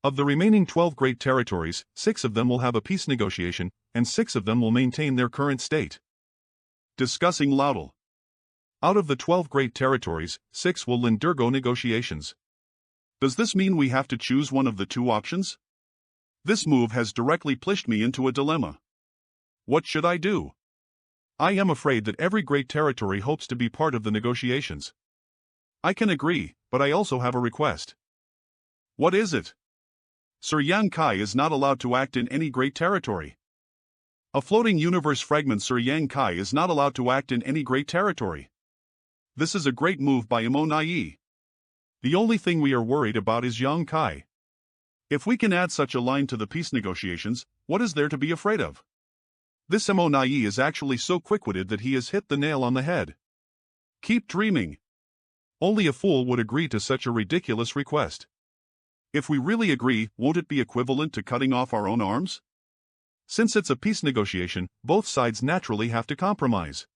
Of the remaining 12 great territories, 6 of them will have a peace negotiation, and 6 of them will maintain their current state. Discussing Laudel. Out of the 12 great territories, 6 will undergo negotiations. Does this mean we have to choose one of the 2 options? This move has directly pushed me into a dilemma. What should I do? I am afraid that every great territory hopes to be part of the negotiations. I can agree, but I also have a request. What is it? Sir Yang Kai is not allowed to act in any great territory. A floating universe fragment. Sir Yang Kai is not allowed to act in any great territory. This is a great move by Imo Nai. The only thing we are worried about is Yang Kai. If we can add such a line to the peace negotiations, what is there to be afraid of? This Imo Nai is actually so quick-witted that he has hit the nail on the head. Keep dreaming. Only a fool would agree to such a ridiculous request. If we really agree, won't it be equivalent to cutting off our own arms? Since it's a peace negotiation, both sides naturally have to compromise.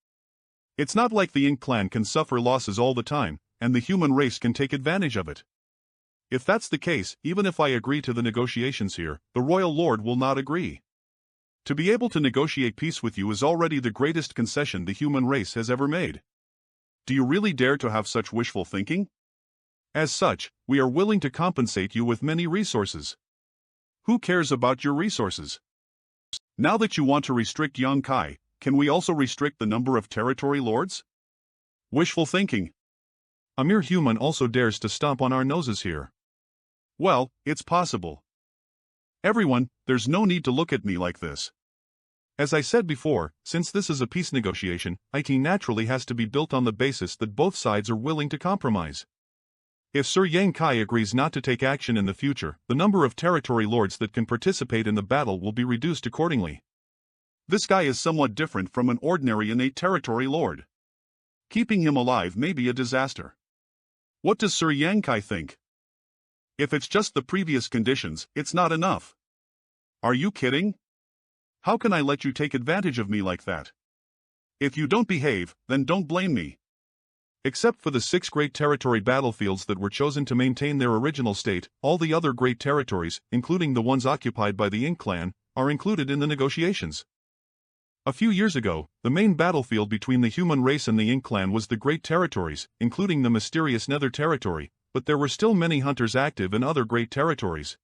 It's not like the Ink Clan can suffer losses all the time, and the human race can take advantage of it. If that's the case, even if I agree to the negotiations here, the Royal Lord will not agree. To be able to negotiate peace with you is already the greatest concession the human race has ever made. Do you really dare to have such wishful thinking? As such, we are willing to compensate you with many resources. Who cares about your resources? Now that you want to restrict Yang Kai, can we also restrict the number of territory lords? Wishful thinking. A mere human also dares to stomp on our noses here. Well, it's possible. Everyone, there's no need to look at me like this. As I said before, since this is a peace negotiation, it naturally has to be built on the basis that both sides are willing to compromise. If Sir Yang Kai agrees not to take action in the future, the number of territory lords that can participate in the battle will be reduced accordingly. This guy is somewhat different from an ordinary innate territory lord. Keeping him alive may be a disaster. What does Sir Yang Kai think? If it's just the previous conditions, it's not enough. Are you kidding? How can I let you take advantage of me like that? If you don't behave, then don't blame me. Except for the 6 great territory battlefields that were chosen to maintain their original state, all the other great territories, including the ones occupied by the Ink clan, are included in the negotiations. A few years ago, the main battlefield between the human race and the Ink clan was the Great Territories, including the mysterious Nether Territory, but there were still many hunters active in other great territories.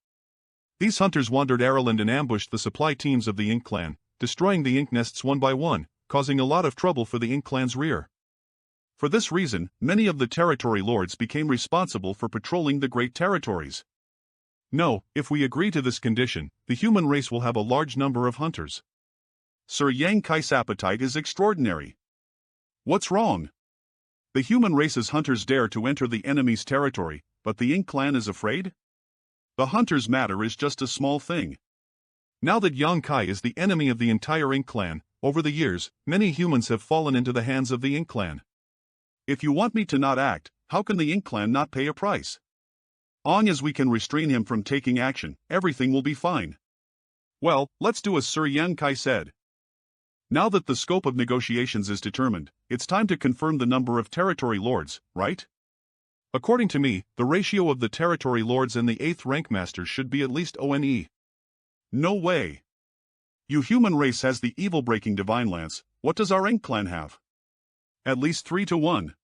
These hunters wandered Ireland and ambushed the supply teams of the Ink clan, destroying the ink nests one by one, causing a lot of trouble for the Ink clan's rear. For this reason, many of the territory lords became responsible for patrolling the great territories. No, if we agree to this condition, the human race will have a large number of hunters. Sir Yang Kai's appetite is extraordinary. What's wrong? The human race's hunters dare to enter the enemy's territory, but the Ink clan is afraid? The hunters' matter is just a small thing. Now that Yang Kai is the enemy of the entire Ink clan, over the years, many humans have fallen into the hands of the Ink clan. If you want me to not act, how can the Ink clan not pay a price? Long as we can restrain him from taking action, everything will be fine. Well, let's do as Sir Yang Kai said. Now that the scope of negotiations is determined, it's time to confirm the number of territory lords, right? According to me, the ratio of the territory lords and the 8th rank masters should be at least ONE. No way. You human race has the evil-breaking divine lance, what does our Ink clan have? At least 3 to 1.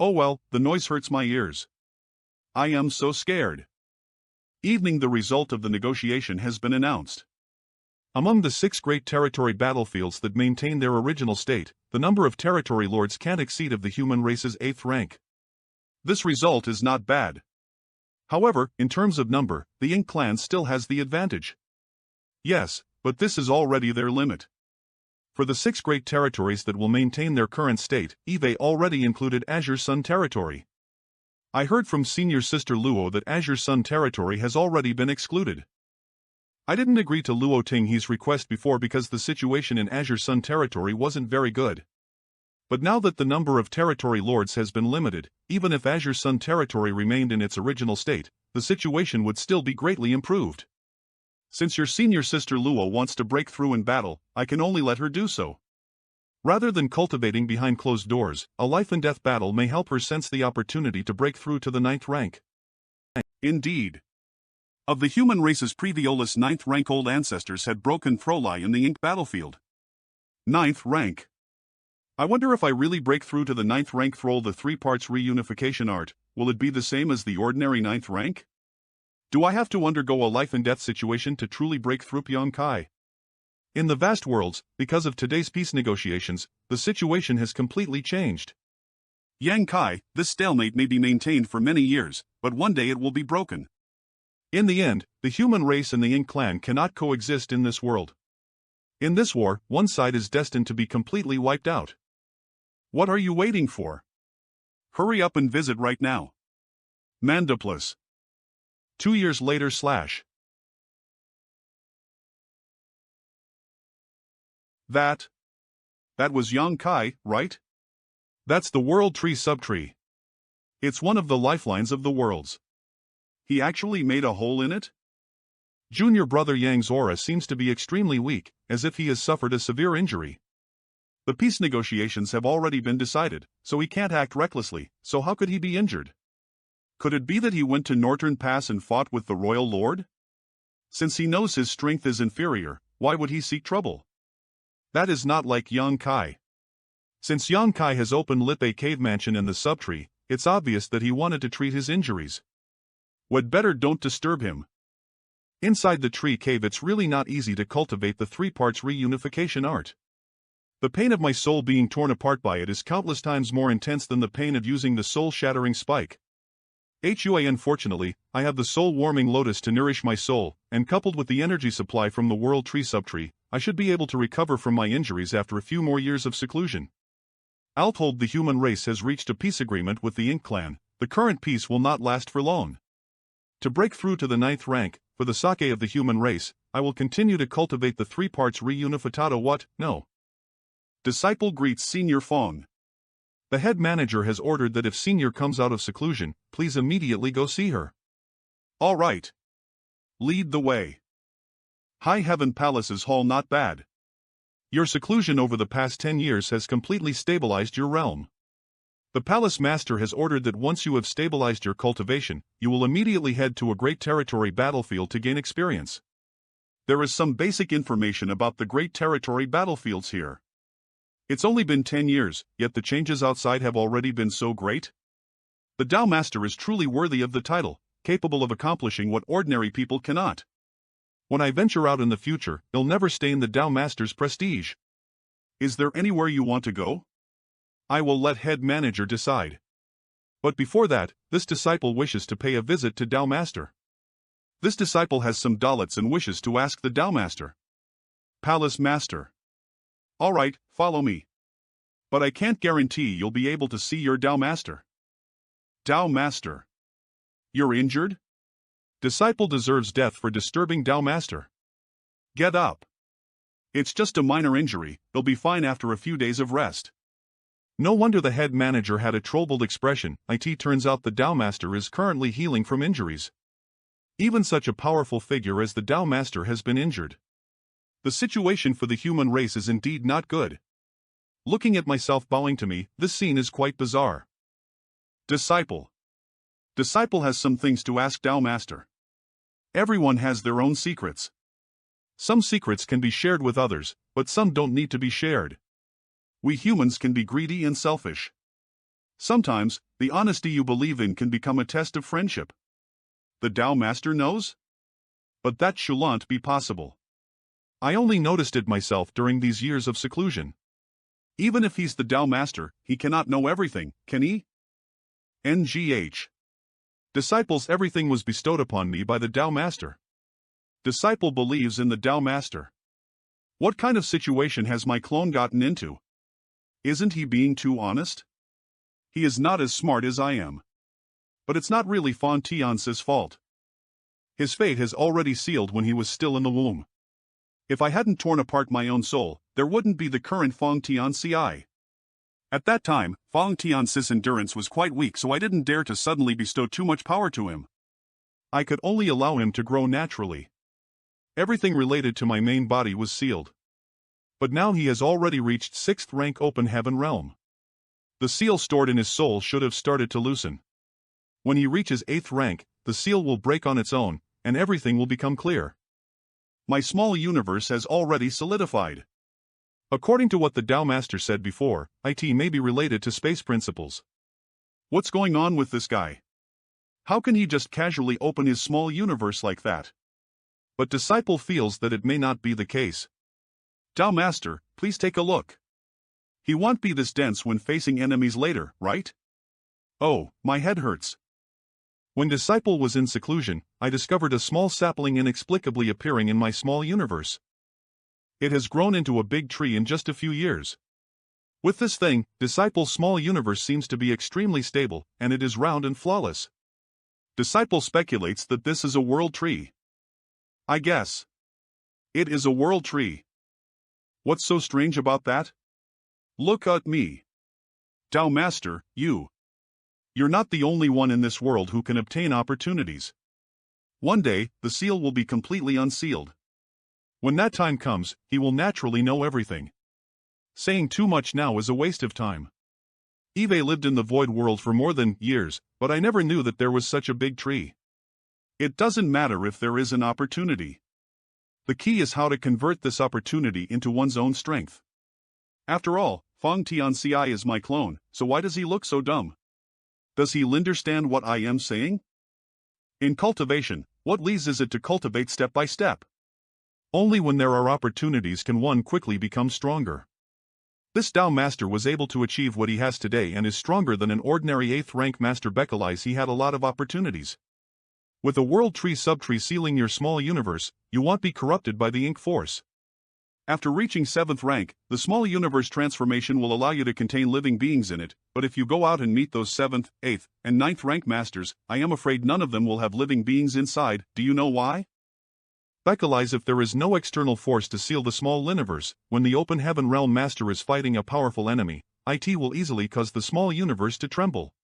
Oh well, the noise hurts my ears. I am so scared. Evening. The result of the negotiation has been announced. Among the 6 great territory battlefields that maintain their original state, the number of territory lords can't exceed of the human race's 8th rank. This result is not bad. However, in terms of number, the Ink clan still has the advantage. Yes, but this is already their limit. For the 6 great territories that will maintain their current state, Eve already included Azure Sun territory. I heard from Senior Sister Luo that Azure Sun territory has already been excluded. I didn't agree to Luo Tinghe's request before because the situation in Azure Sun territory wasn't very good. But now that the number of territory lords has been limited, even if Azure Sun territory remained in its original state, the situation would still be greatly improved. Since your senior sister Luo wants to break through in battle, I can only let her do so. Rather than cultivating behind closed doors, a life-and-death battle may help her sense the opportunity to break through to the 9th rank. Indeed. Of the human race's previous 9th rank old ancestors had broken Throli in the Ink battlefield. 9th rank. I wonder if I really break through to the 9th rank Thrall the 3 parts reunification art, will it be the same as the ordinary 9th rank? Do I have to undergo a life-and-death situation to truly break through Yang Kai? In the vast worlds, because of today's peace negotiations, the situation has completely changed. Yang Kai, this stalemate may be maintained for many years, but one day it will be broken. In the end, the human race and the Ink clan cannot coexist in this world. In this war, one side is destined to be completely wiped out. What are you waiting for? Hurry up and visit right now. Mandiplus. 2 years later / That was Yang Kai, right? That's the World Tree subtree. It's one of the lifelines of the worlds. He actually made a hole in it? Junior brother Yang's aura seems to be extremely weak, as if he has suffered a severe injury. The peace negotiations have already been decided, so he can't act recklessly, so how could he be injured? Could it be that he went to Northern Pass and fought with the Royal Lord? Since he knows his strength is inferior, why would he seek trouble? That is not like Yang Kai. Since Yang Kai has open-lit a cave mansion in the subtree, it's obvious that he wanted to treat his injuries. We'd better don't disturb him. Inside the tree cave it's really not easy to cultivate the 3 parts reunification art. The pain of my soul being torn apart by it is countless times more intense than the pain of using the soul-shattering spike. Unfortunately, I have the soul-warming lotus to nourish my soul, and coupled with the energy supply from the World Tree subtree, I should be able to recover from my injuries after a few more years of seclusion. I'll told the human race has reached a peace agreement with the Ink clan, The current peace will not last for long. To break through to the 9th rank, for the sake of the human race, I will continue to cultivate the 3 parts reunificado. What? No. Disciple greets Senior Fong. The head manager has ordered that if Senior comes out of seclusion, please immediately go see her. All right. Lead the way. High Heaven Palace's hall not bad. Your seclusion over the past 10 years has completely stabilized your realm. The palace master has ordered that once you have stabilized your cultivation, you will immediately head to a great territory battlefield to gain experience. There is some basic information about the great territory battlefields here. It's only been 10 years, yet the changes outside have already been so great. The Dao Master is truly worthy of the title, capable of accomplishing what ordinary people cannot. When I venture out in the future, it'll never stain the Dao Master's prestige. Is there anywhere you want to go? I will let head manager decide. But before that, this disciple wishes to pay a visit to Dao Master. This disciple has some doubts and wishes to ask the Dao Master. Palace Master. Alright, follow me. But I can't guarantee you'll be able to see your Dao Master. Dao Master. You're injured? Disciple deserves death for disturbing Dao Master. Get up. It's just a minor injury, they'll be fine after a few days of rest. No wonder the head manager had a troubled expression. It turns out the Dao Master is currently healing from injuries. Even such a powerful figure as the Dao Master has been injured. The situation for the human race is indeed not good. Looking at myself bowing to me, this scene is quite bizarre. Disciple. Disciple has some things to ask Dao Master. Everyone has their own secrets. Some secrets can be shared with others, but some don't need to be shared. We humans can be greedy and selfish. Sometimes, the honesty you believe in can become a test of friendship. The Dao Master knows? But that shouldn't be possible. I only noticed it myself during these years of seclusion. Even if he's the Dao Master, he cannot know everything, can he? NGH. Disciples, everything was bestowed upon me by the Dao Master. Disciple believes in the Dao Master. What kind of situation has my clone gotten into? Isn't he being too honest? He is not as smart as I am. But it's not really Fong Tian Ci's fault. His fate has already sealed when he was still in the womb. If I hadn't torn apart my own soul, there wouldn't be the current Fong Tian Ci. At that time, Fong Tian Ci's endurance was quite weak, so I didn't dare to suddenly bestow too much power to him. I could only allow him to grow naturally. Everything related to my main body was sealed. But now he has already reached 6th rank open heaven realm. The seal stored in his soul should have started to loosen. When he reaches 8th rank, the seal will break on its own, and everything will become clear. My small universe has already solidified. According to what the Dao Master said before, it may be related to space principles. What's going on with this guy? How can he just casually open his small universe like that? But Disciple feels that it may not be the case. Dao Master, please take a look. He won't be this dense when facing enemies later, right? Oh, my head hurts. When Disciple was in seclusion, I discovered a small sapling inexplicably appearing in my small universe. It has grown into a big tree in just a few years. With this thing, Disciple's small universe seems to be extremely stable, and it is round and flawless. Disciple speculates that this is a world tree. I guess. It is a world tree. What's so strange about that? Look at me. Dao Master, You're not the only one in this world who can obtain opportunities. One day, the seal will be completely unsealed. When that time comes, he will naturally know everything. Saying too much now is a waste of time. Eve lived in the void world for more than years, but I never knew that there was such a big tree. It doesn't matter if there is an opportunity. The key is how to convert this opportunity into one's own strength. After all, Fong Tian Ci is my clone, so why does he look so dumb? Does he understand what I am saying? In cultivation, what leads is it to cultivate step by step? Only when there are opportunities can one quickly become stronger. This Dao Master was able to achieve what he has today and is stronger than an ordinary 8th rank Master Bekalize. He had a lot of opportunities. With a world tree subtree sealing your small universe, you won't be corrupted by the ink force. After reaching 7th rank, the small universe transformation will allow you to contain living beings in it, but if you go out and meet those 7th, 8th, and 9th rank masters, I am afraid none of them will have living beings inside. Do you know why? Because if there is no external force to seal the small universe, when the open heaven realm master is fighting a powerful enemy, it will easily cause the small universe to tremble.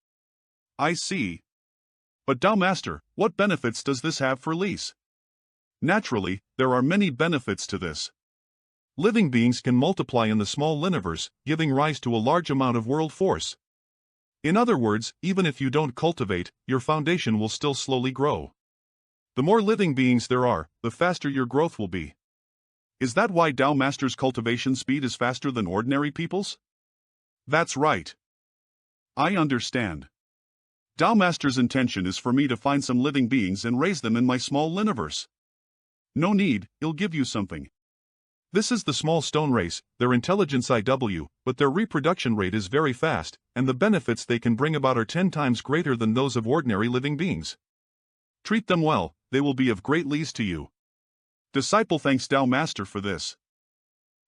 I see. But Tao Master, what benefits does this have for Lise? Naturally, there are many benefits to this. Living beings can multiply in the small universe, giving rise to a large amount of world force. In other words, even if you don't cultivate, your foundation will still slowly grow. The more living beings there are, the faster your growth will be. Is that why Tao Master's cultivation speed is faster than ordinary people's? That's right. I understand. Tao Master's intention is for me to find some living beings and raise them in my small universe. No need, he'll give you something. This is the small stone race, their intelligence IW, but their reproduction rate is very fast, and the benefits they can bring about are 10 times greater than those of ordinary living beings. Treat them well, they will be of great use to you. Disciple thanks Tao Master for this.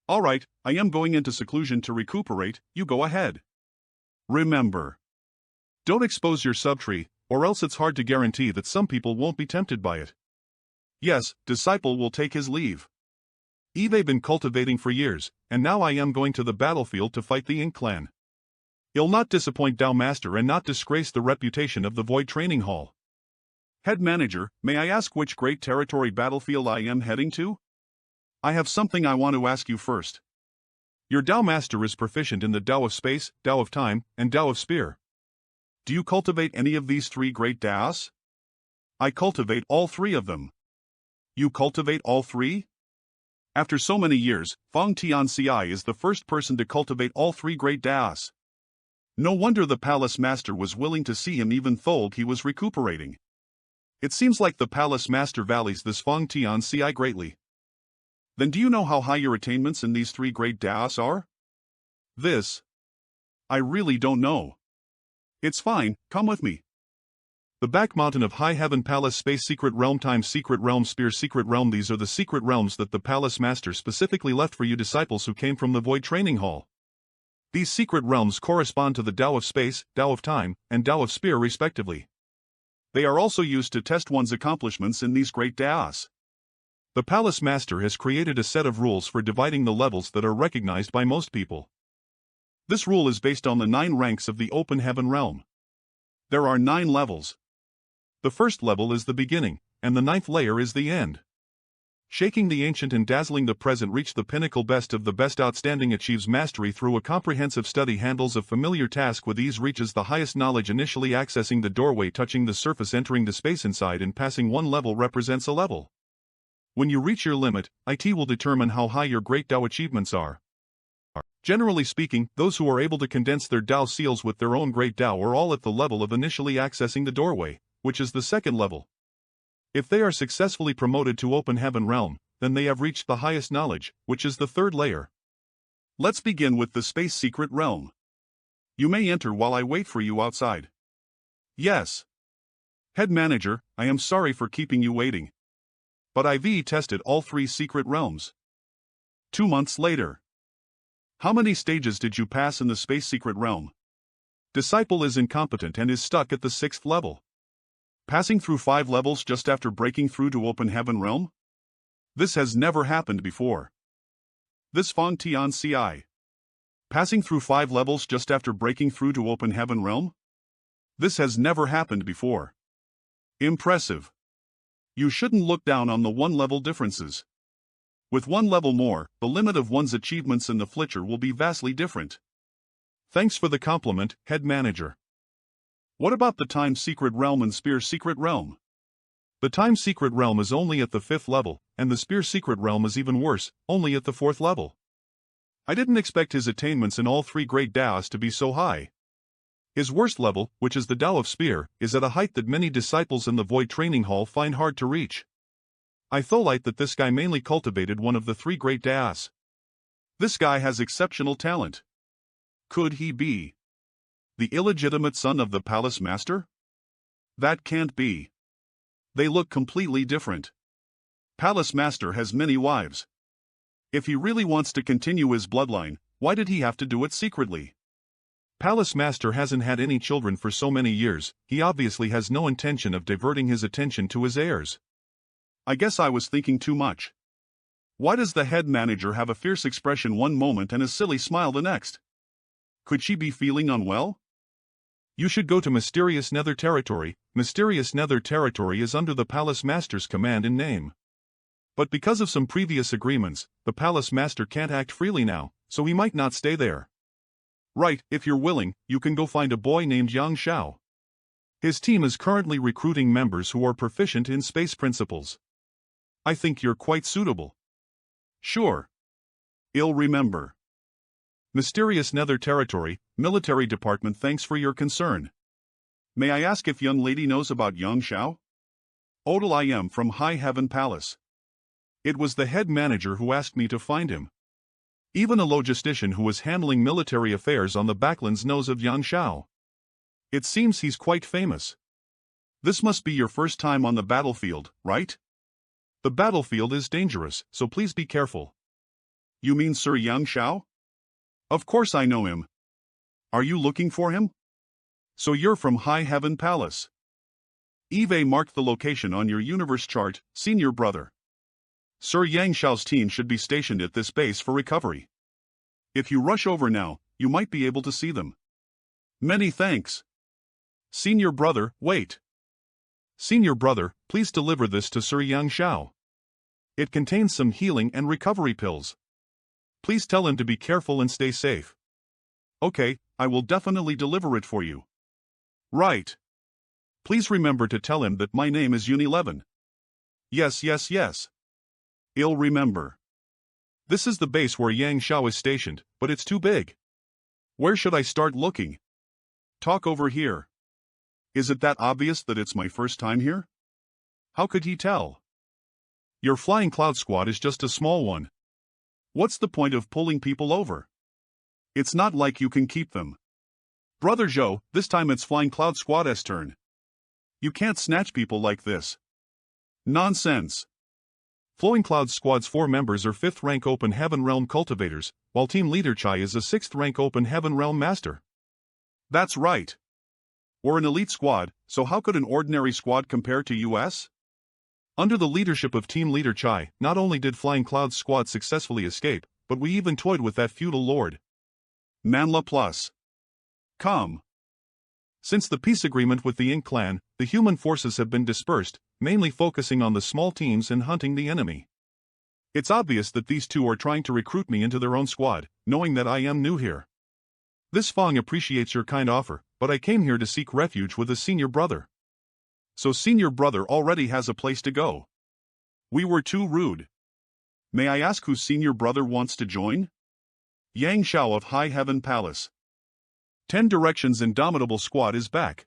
Alright, I am going into seclusion to recuperate, you go ahead. Remember. Don't expose your subtree, or else it's hard to guarantee that some people won't be tempted by it. Yes, Disciple will take his leave. I've been cultivating for years, and now I am going to the battlefield to fight the Ink Clan. I'll not disappoint Tao Master and not disgrace the reputation of the Void Training Hall. Head Manager, may I ask which great territory battlefield I am heading to? I have something I want to ask you first. Your Tao Master is proficient in the Tao of Space, Tao of Time, and Tao of Spear. Do you cultivate any of these 3 great Taos? I cultivate all 3 of them. You cultivate all 3? After so many years, Fong Tian Ci is the first person to cultivate all 3 great Taos. No wonder the Palace Master was willing to see him even though he was recuperating. It seems like the Palace Master values this Fong Tian Ci greatly. Then do you know how high your attainments in these 3 great Taos are? This. I really don't know. It's fine, come with me. The back mountain of High Heaven Palace Space Secret Realm Time Secret Realm Spear Secret Realm. These are the secret realms that the Palace Master specifically left for you disciples who came from the Void Training Hall. These secret realms correspond to the Tao of Space, Tao of Time, and Tao of Spear respectively. They are also used to test one's accomplishments in these great Taos. The Palace Master has created a set of rules for dividing the levels that are recognized by most people. This rule is based on the 9 ranks of the Open Heaven Realm. There are 9 levels. The first level is the beginning, and the 9th layer is the end. Shaking the ancient and dazzling the present reach the pinnacle best of the best outstanding achieves mastery through a comprehensive study handles a familiar task with ease reaches the highest knowledge initially accessing the doorway touching the surface entering the space inside and passing one level represents a level. When you reach your limit, it will determine how high your great Tao achievements are. Generally speaking, those who are able to condense their Tao seals with their own great Tao are all at the level of initially accessing the doorway, which is the second level. If they are successfully promoted to Open Heaven Realm, then they have reached the highest knowledge, which is the 3rd layer. Let's begin with the Space Secret Realm. You may enter while I wait for you outside. Yes. Head Manager, I am sorry for keeping you waiting. But I've tested all 3 secret realms. 2 months later. How many stages did you pass in the Space Secret Realm? Disciple is incompetent and is stuck at the 6th level. Passing through 5 levels just after breaking through to Open Heaven Realm? This has never happened before. This Fong Tian Ci. Passing through 5 levels just after breaking through to Open Heaven Realm? This has never happened before. Impressive. You shouldn't look down on the 1-level differences. With 1 level more, the limit of one's achievements in the Flitcher will be vastly different. Thanks for the compliment, Head Manager. What about the Time Secret Realm and Spear Secret Realm? The Time Secret Realm is only at the 5th level, and the Spear Secret Realm is even worse, only at the 4th level. I didn't expect his attainments in all 3 great Taos to be so high. His worst level, which is the Tao of Spear, is at a height that many disciples in the Void Training Hall find hard to reach. I thought that this guy mainly cultivated one of the 3 great Taos. This guy has exceptional talent. Could he be the illegitimate son of the Palace Master? That can't be. They look completely different. Palace Master has many wives. If he really wants to continue his bloodline, why did he have to do it secretly? Palace Master hasn't had any children for so many years, he obviously has no intention of diverting his attention to his heirs. I guess I was thinking too much. Why does the head manager have a fierce expression one moment and a silly smile the next? Could she be feeling unwell? You should go to Mysterious Nether Territory. Mysterious Nether Territory is under the Palace Master's command and name. But because of some previous agreements, the Palace Master can't act freely now, so he might not stay there. Right, if you're willing, you can go find a boy named Yang Xiao. His team is currently recruiting members who are proficient in space principles. I think you're quite suitable. Sure. I'll remember. Mysterious Nether Territory, Military Department. Thanks for your concern. May I ask if young lady knows about Yang Xiao? Odal, I am from High Heaven Palace. It was the head manager who asked me to find him. Even a logistician who was handling military affairs on the backlands knows of Yang Xiao. It seems he's quite famous. This must be your first time on the battlefield, right? The battlefield is dangerous, so please be careful. You mean Sir Yang Xiao? Of course I know him. Are you looking for him? So you're from High Heaven Palace. Eve marked the location on your universe chart, senior brother. Sir Yang Xiao's team should be stationed at this base for recovery. If you rush over now, you might be able to see them. Many thanks. Senior brother, wait. Senior brother, please deliver this to Sir Yang Xiao. It contains some healing and recovery pills. Please tell him to be careful and stay safe. Okay, I will definitely deliver it for you. Right. Please remember to tell him that my name is Yun11. Yes. I'll remember. This is the base where Yang Xiao is stationed, but it's too big. Where should I start looking? Talk over here. Is it that obvious that it's my first time here? How could he tell? Your flying cloud squad is just a small one. What's the point of pulling people over? It's not like you can keep them. Brother Zhou, this time it's Flying Cloud Squad's turn. You can't snatch people like this. Nonsense. Flowing Cloud Squad's 4 members are 5th rank Open Heaven Realm cultivators, while Team Leader Chai is a 6th rank Open Heaven Realm master. That's right. We're an elite squad, so how could an ordinary squad compare to us? Under the leadership of Team Leader Chai, not only did Flying Cloud Squad successfully escape, but we even toyed with that feudal lord. Manhwa Plus. Come. Since the peace agreement with the Ink clan, the human forces have been dispersed, mainly focusing on the small teams and hunting the enemy. It's obvious that these two are trying to recruit me into their own squad, knowing that I am new here. This Fong appreciates your kind offer, but I came here to seek refuge with a senior brother. So senior brother already has a place to go. We were too rude. May I ask who senior brother wants to join? Yang Xiao of High Heaven Palace. 10 Directions Indomitable Squad is back.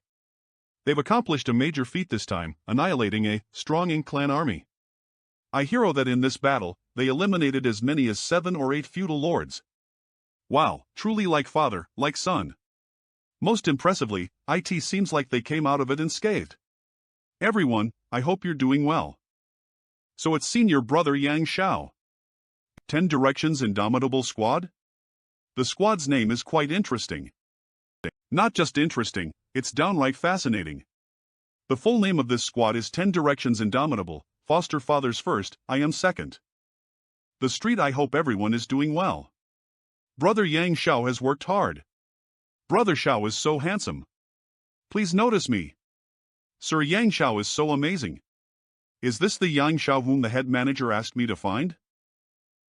They've accomplished a major feat this time, annihilating a strong Ink clan army. I hear that in this battle, they eliminated as many as 7 or 8 feudal lords. Wow, truly like father, like son. Most impressively, it seems like they came out of it unscathed. Everyone, I hope you're doing well. So it's senior brother Yang Xiao. 10 Directions Indomitable Squad? The squad's name is quite interesting. Not just interesting, it's downright fascinating. The full name of this squad is 10 Directions Indomitable, Foster Fathers First, I am Second. The street. I hope everyone is doing well. Brother Yang Xiao has worked hard. Brother Xiao is so handsome. Please notice me. Sir Yang Xiao is so amazing. Is this the Yang Xiao whom the head manager asked me to find?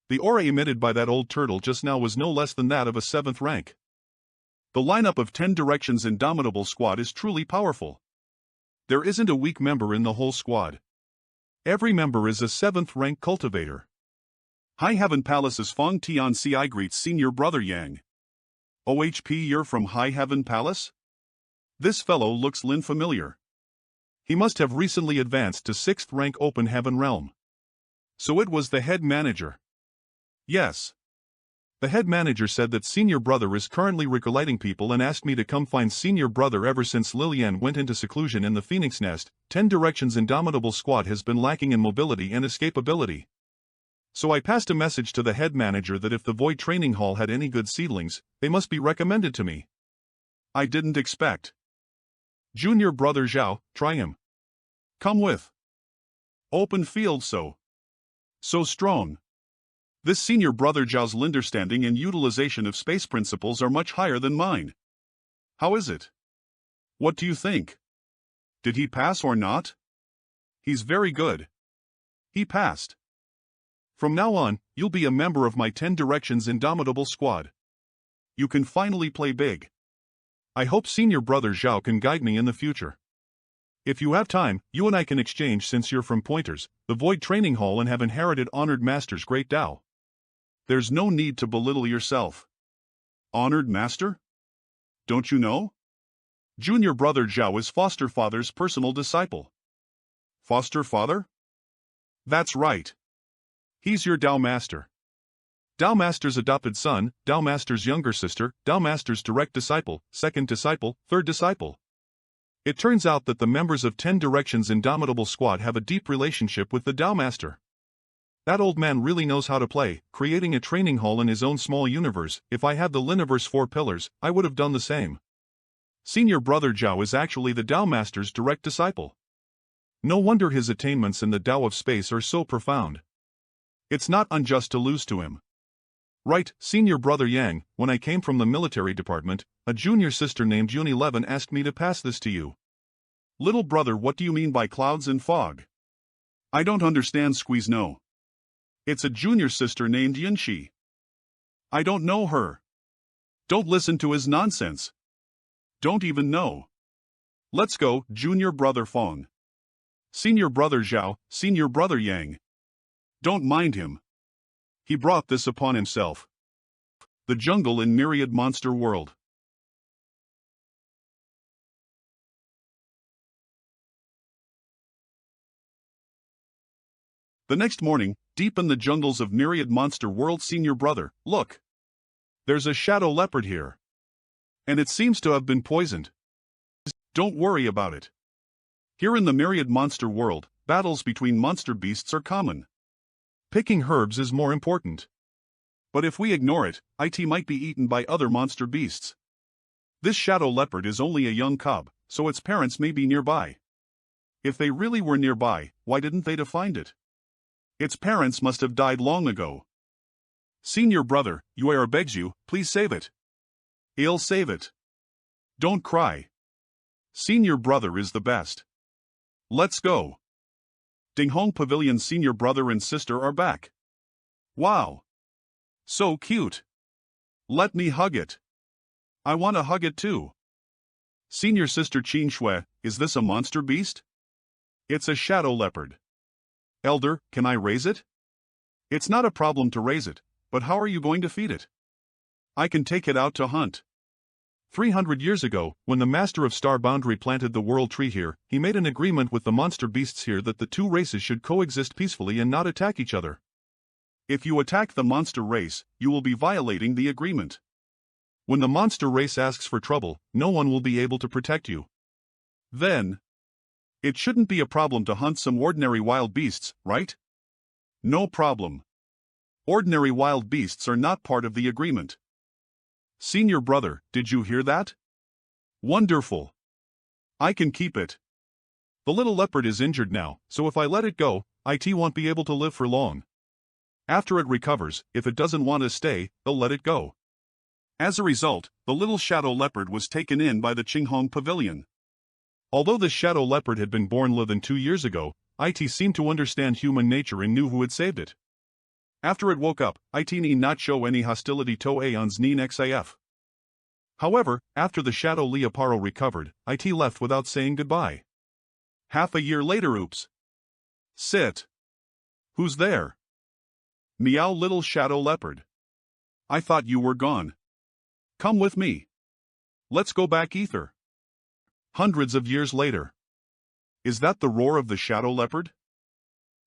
The aura emitted by that old turtle just now was no less than that of a 7th rank. The lineup of 10 Directions Indomitable Squad is truly powerful. There isn't a weak member in the whole squad. Every member is a 7th rank cultivator. High Heaven Palace's Fong Tian Ci greets senior brother Yang. OHP, you're from High Heaven Palace? This fellow looks familiar. He must have recently advanced to 6th rank Open Heaven Realm. So it was the head manager. Yes. The head manager said that senior brother is currently recollecting people and asked me to come find senior brother. Ever since Lilian went into seclusion in the Phoenix Nest, 10 Directions Indomitable Squad has been lacking in mobility and escapability. So I passed a message to the head manager that if the Void Training Hall had any good seedlings, they must be recommended to me. I didn't expect. Junior brother Zhao, try him. Come with. Open field so strong. This senior brother Zhao's understanding and utilization of space principles are much higher than mine. How is it? What do you think? Did he pass or not? He's very good. He passed. From now on, you'll be a member of my 10 Directions Indomitable squad. You can finally play big. I hope senior brother Zhao can guide me in the future. If you have time, you and I can exchange since you're from Pointers, the Void Training Hall, and have inherited Honored Master's great Tao. There's no need to belittle yourself. Honored Master? Don't you know? Junior brother Zhao is foster father's personal disciple. Foster father? That's right. He's your Tao Master. Tao Master's adopted son, Tao Master's younger sister, Tao Master's direct disciple, second disciple, third disciple. It turns out that the members of 10 Directions Indomitable Squad have a deep relationship with the Tao Master. That old man really knows how to play, creating a training hall in his own small universe. If I had the Liniverse 4 pillars, I would have done the same. Senior brother Zhao is actually the Tao Master's direct disciple. No wonder his attainments in the Tao of space are so profound. It's not unjust to lose to him. Right, senior brother Yang, when I came from the military department, a junior sister named Unileven asked me to pass this to you. Little brother, what do you mean by clouds and fog? I don't understand, squeeze no. It's a junior sister named Yunxi. I don't know her. Don't listen to his nonsense. Don't even know. Let's go, junior brother Fong. Senior brother Zhao, senior brother Yang. Don't mind him. He brought this upon himself. The jungle in Myriad Monster World. The next morning, deep in the jungles of Myriad Monster World, senior brother, look. There's a shadow leopard here. And it seems to have been poisoned. Don't worry about it. Here in the Myriad Monster World, battles between monster beasts are common. Picking herbs is more important. But if we ignore it, it might be eaten by other monster beasts. This shadow leopard is only a young cub, so its parents may be nearby. If they really were nearby, why didn't they find it? Its parents must have died long ago. Senior brother, Yuera begs you, please save it. He'll save it. Don't cry. Senior brother is the best. Let's go. Dinghong Pavilion senior brother and sister are back. Wow. So cute. Let me hug it. I want to hug it too. Senior sister Qin Shui, is this a monster beast? It's a shadow leopard. Elder, can I raise it? It's not a problem to raise it, but how are you going to feed it? I can take it out to hunt. 300 years ago, when the Master of Star Boundary planted the World Tree here, he made an agreement with the monster beasts here that the two races should coexist peacefully and not attack each other. If you attack the monster race, you will be violating the agreement. When the monster race asks for trouble, no one will be able to protect you. Then, it shouldn't be a problem to hunt some ordinary wild beasts, right? No problem. Ordinary wild beasts are not part of the agreement. Senior brother, did you hear that? Wonderful. I can keep it. The little leopard is injured now, so if I let it go, it won't be able to live for long. After it recovers, if it doesn't want to stay, they'll let it go. As a result, the little shadow leopard was taken in by the Qinghong Pavilion. Although the shadow leopard had been born less than 2 years ago, it seemed to understand human nature and knew who had saved it. After it woke up, it need not show any hostility to Aeon's Neen XAF. However, after the shadow Leoparo recovered, it left without saying goodbye. Half a year later, oops. Sit. Who's there? Meow, little shadow leopard. I thought you were gone. Come with me. Let's go back ether. Hundreds of years later. Is that the roar of the shadow leopard?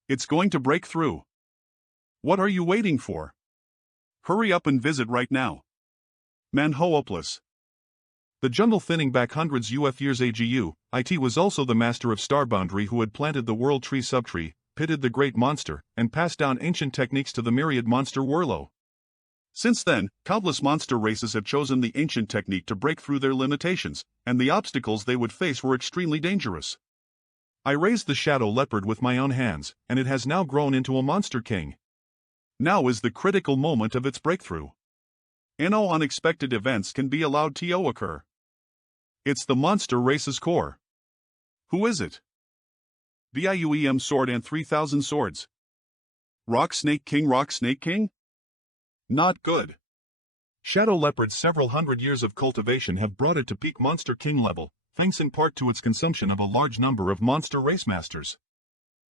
It's going to break through. What are you waiting for? Hurry up and visit right now. Manhwa. The jungle thinning back hundreds of years agu, it was also the master of Star Boundary who had planted the World Tree subtree, pitted the great monster and passed down ancient techniques to the myriad monster warlord. Since then, countless monster races have chosen the ancient technique to break through their limitations, and the obstacles they would face were extremely dangerous. I raised the shadow leopard with my own hands, and it has now grown into a monster king. Now is the critical moment of its breakthrough. No unexpected events can be allowed to occur. It's the monster race's core. Who is it? BIUEM sword and 3,000 swords. Rock Snake King. Rock Snake King? Not good. Shadow Leopard's several hundred years of cultivation have brought it to peak Monster King level, thanks in part to its consumption of a large number of monster race masters.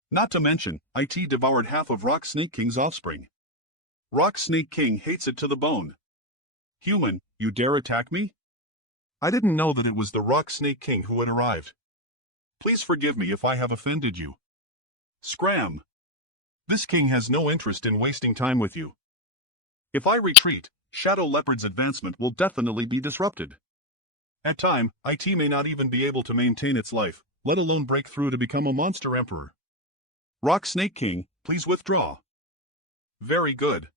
Not to mention, it devoured half of Rock Snake King's offspring. Rock Snake King hates it to the bone. Human, you dare attack me? I didn't know that it was the Rock Snake King who had arrived. Please forgive me if I have offended you. Scram! This king has no interest in wasting time with you. If I retreat, Shadow Leopard's advancement will definitely be disrupted. At time, it may not even be able to maintain its life, let alone break through to become a monster emperor. Rock Snake King, please withdraw. Very good.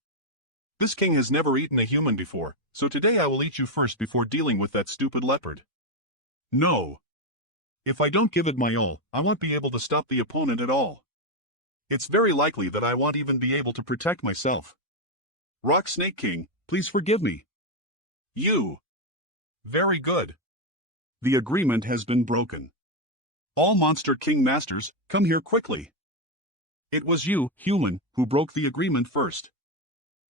This king has never eaten a human before, so today I will eat you first before dealing with that stupid leopard. No. If I don't give it my all, I won't be able to stop the opponent at all. It's very likely that I won't even be able to protect myself. Rock Snake King, please forgive me. You. Very good. The agreement has been broken. All Monster King Masters, come here quickly. It was you, human, who broke the agreement first.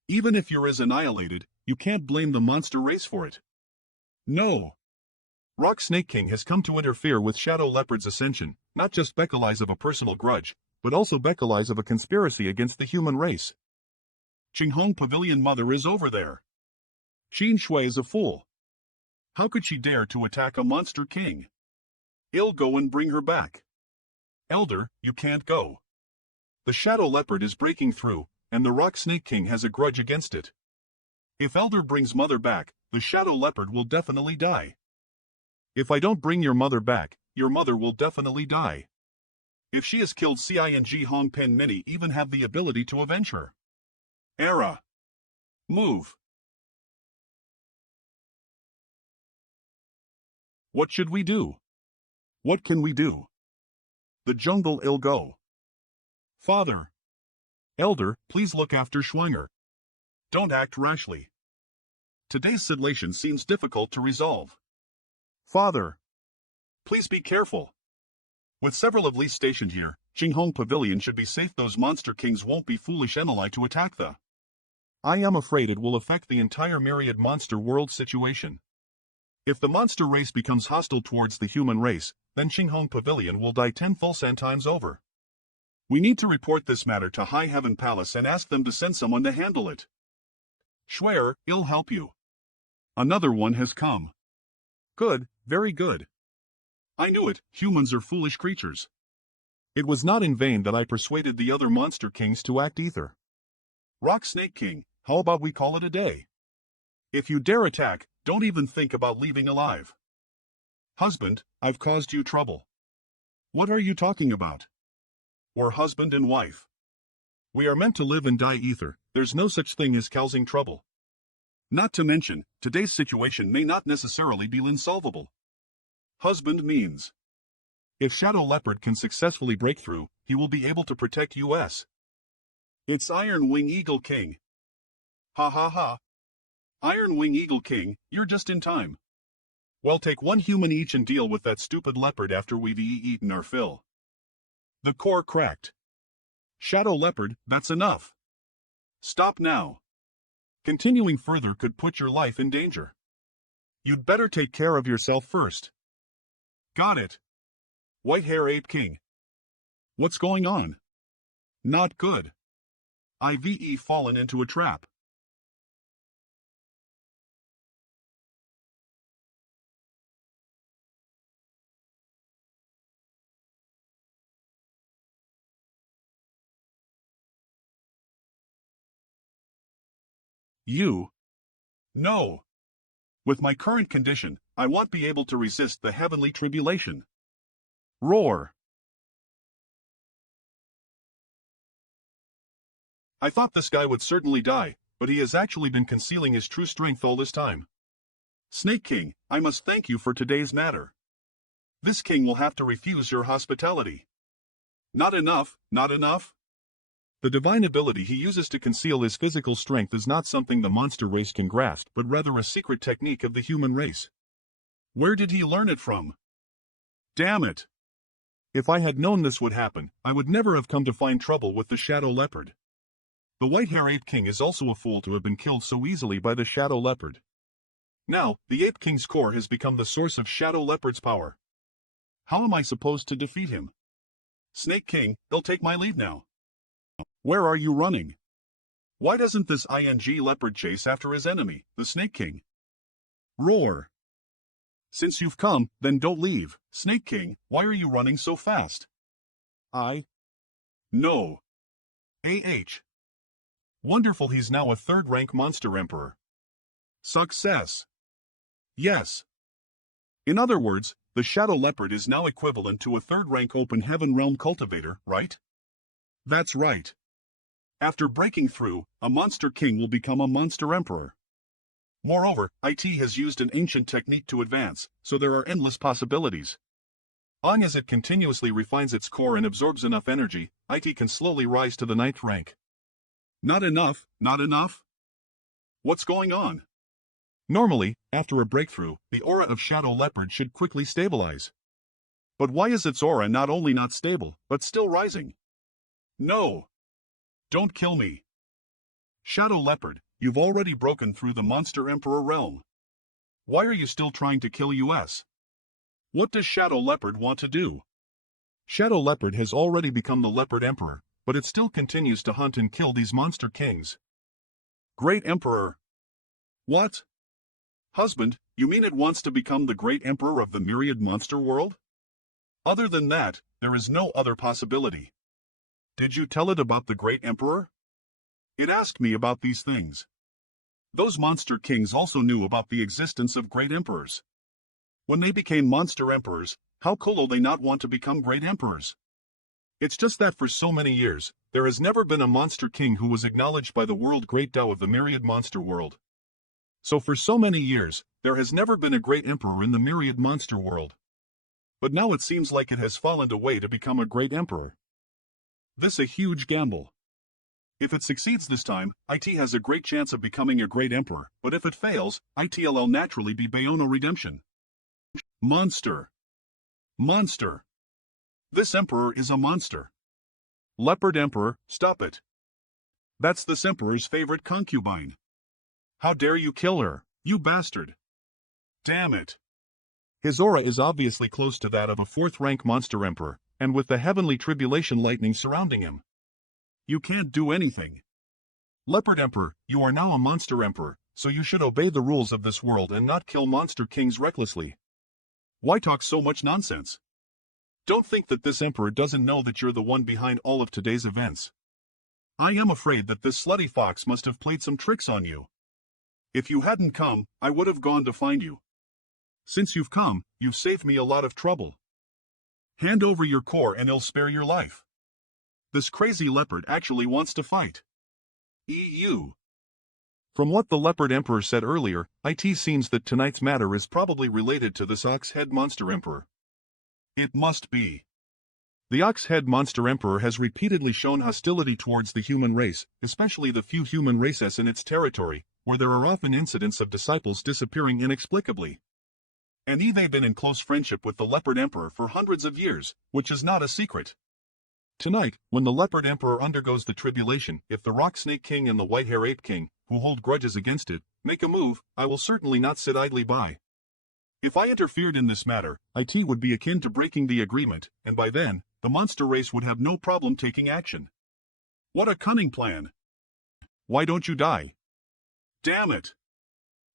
Even if you're as annihilated, you can't blame the monster race for it. No. Rock Snake King has come to interfere with Shadow Leopard's ascension, not just because of a personal grudge, but also because of a conspiracy against the human race. Qinghong Pavilion Mother is over there. Qin Shui is a fool. How could she dare to attack a monster king? I'll go and bring her back. Elder, you can't go. The Shadow Leopard is breaking through, and the Rock Snake King has a grudge against it. If Elder brings Mother back, the Shadow Leopard will definitely die. If I don't bring your mother back, your mother will definitely die. If she is killed, Cing Hong Pen many even have the ability to avenge her. Era. Move. What should we do? What can we do? The jungle ill go. Father. Elder, please look after Schwanger. Don't act rashly. Today's situation seems difficult to resolve. Father. Please be careful. With several of Lees stationed here, Qinghong Pavilion should be safe. Those monster kings won't be foolish enough to attack the. I am afraid it will affect the entire myriad monster world situation. If the monster race becomes hostile towards the human race, then Qinghong Pavilion will die 10 full times over. We need to report this matter to High Heaven Palace and ask them to send someone to handle it. Schwer, I'll help you. Another one has come. Good, very good. I knew it, humans are foolish creatures. It was not in vain that I persuaded the other monster kings to act either. Rock Snake King, how about we call it a day? If you dare attack, don't even think about leaving alive. Husband, I've caused you trouble. What are you talking about? We're husband and wife. We are meant to live and die ether, there's no such thing as causing trouble. Not to mention, today's situation may not necessarily be insolvable. Husband means. If Shadow Leopard can successfully break through, he will be able to protect us. It's Iron Wing Eagle King. Ha ha ha. Iron Wing Eagle King, you're just in time. Well, take one human each and deal with that stupid leopard after we've eaten our fill. The core cracked. Shadow Leopard, that's enough. Stop now. Continuing further could put your life in danger. You'd better take care of yourself first. Got it. White Hair Ape King. What's going on? Not good. I've fallen into a trap. You? No. With my current condition, I won't be able to resist the heavenly tribulation. Roar. I thought this guy would certainly die, but he has actually been concealing his true strength all this time. Snake King, I must thank you for today's matter. This king will have to refuse your hospitality. Not enough, not enough? The divine ability he uses to conceal his physical strength is not something the monster race can grasp, but rather a secret technique of the human race. Where did he learn it from? Damn it! If I had known this would happen, I would never have come to find trouble with the Shadow Leopard. The White-Hair Ape King is also a fool to have been killed so easily by the Shadow Leopard. Now, the Ape King's core has become the source of Shadow Leopard's power. How am I supposed to defeat him? Snake King, they'll take my leave now. Where are you running? Why doesn't this leopard chase after his enemy, the Snake King? Roar! Since you've come, then don't leave. Snake King, why are you running so fast? No. Wonderful, he's now a third-rank monster emperor. Success. Yes. In other words, the Shadow Leopard is now equivalent to a third-rank open heaven realm cultivator, right? That's right. After breaking through, a monster king will become a monster emperor. Moreover, IT has used an ancient technique to advance, so there are endless possibilities. Long as it continuously refines its core and absorbs enough energy, IT can slowly rise to the 9th rank. Not enough, not enough? What's going on? Normally, after a breakthrough, the aura of Shadow Leopard should quickly stabilize. But why is its aura not only not stable, but still rising? No! Don't kill me. Shadow Leopard, you've already broken through the Monster Emperor realm. Why are you still trying to kill us? What does Shadow Leopard want to do? Shadow Leopard has already become the Leopard Emperor, but it still continues to hunt and kill these monster kings. Great Emperor. What? Husband, you mean it wants to become the Great Emperor of the myriad monster world? Other than that, there is no other possibility. Did you tell it about the Great Emperor? It asked me about these things. Those monster kings also knew about the existence of great emperors. When they became monster emperors, how cool will they not want to become great emperors? It's just that for so many years, there has never been a monster king who was acknowledged by the world great Tao of the myriad monster world. So for so many years, there has never been a great emperor in the myriad monster world. But now it seems like it has fallen away to become a great emperor. This a huge gamble. If it succeeds this time, IT has a great chance of becoming a great emperor, but if it fails, ITLL naturally be Bayona Redemption. Monster. Monster. This emperor is a monster. Leopard Emperor, stop it. That's this emperor's favorite concubine. How dare you kill her, you bastard. Damn it. His aura is obviously close to that of a 4th-rank monster emperor, and with the heavenly tribulation lightning surrounding him. You can't do anything. Leopard Emperor, you are now a monster emperor, so you should obey the rules of this world and not kill monster kings recklessly. Why talk so much nonsense? Don't think that this emperor doesn't know that you're the one behind all of today's events. I am afraid that this slutty fox must have played some tricks on you. If you hadn't come, I would have gone to find you. Since you've come, you've saved me a lot of trouble. Hand over your core and I'll spare your life. This crazy leopard actually wants to fight. EU. From what the Leopard Emperor said earlier, it seems that tonight's matter is probably related to this Ox-Head Monster Emperor. It must be. The Ox-Head Monster Emperor has repeatedly shown hostility towards the human race, especially the few human races in its territory, where there are often incidents of disciples disappearing inexplicably. And they've been in close friendship with the Leopard Emperor for hundreds of years, which is not a secret. Tonight, when the Leopard Emperor undergoes the tribulation, if the Rock Snake King and the White-Hair Ape King, who hold grudges against it, make a move, I will certainly not sit idly by. If I interfered in this matter, it would be akin to breaking the agreement, and by then, the monster race would have no problem taking action. What a cunning plan! Why don't you die? Damn it!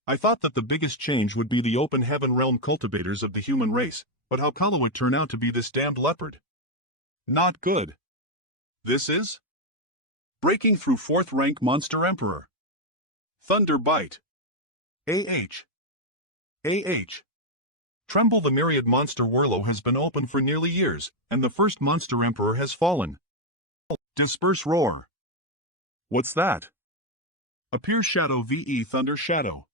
I thought that the biggest change would be the open heaven realm cultivators of the human race, but how callow would turn out to be this damned leopard? Not good. This is? Breaking through 4th rank Monster Emperor. Thunder Bite. AH. Tremble, the myriad monster Whirlo has been open for nearly years, and the first Monster Emperor has fallen. Disperse Roar. What's that? Appear Shadow VE Thunder Shadow.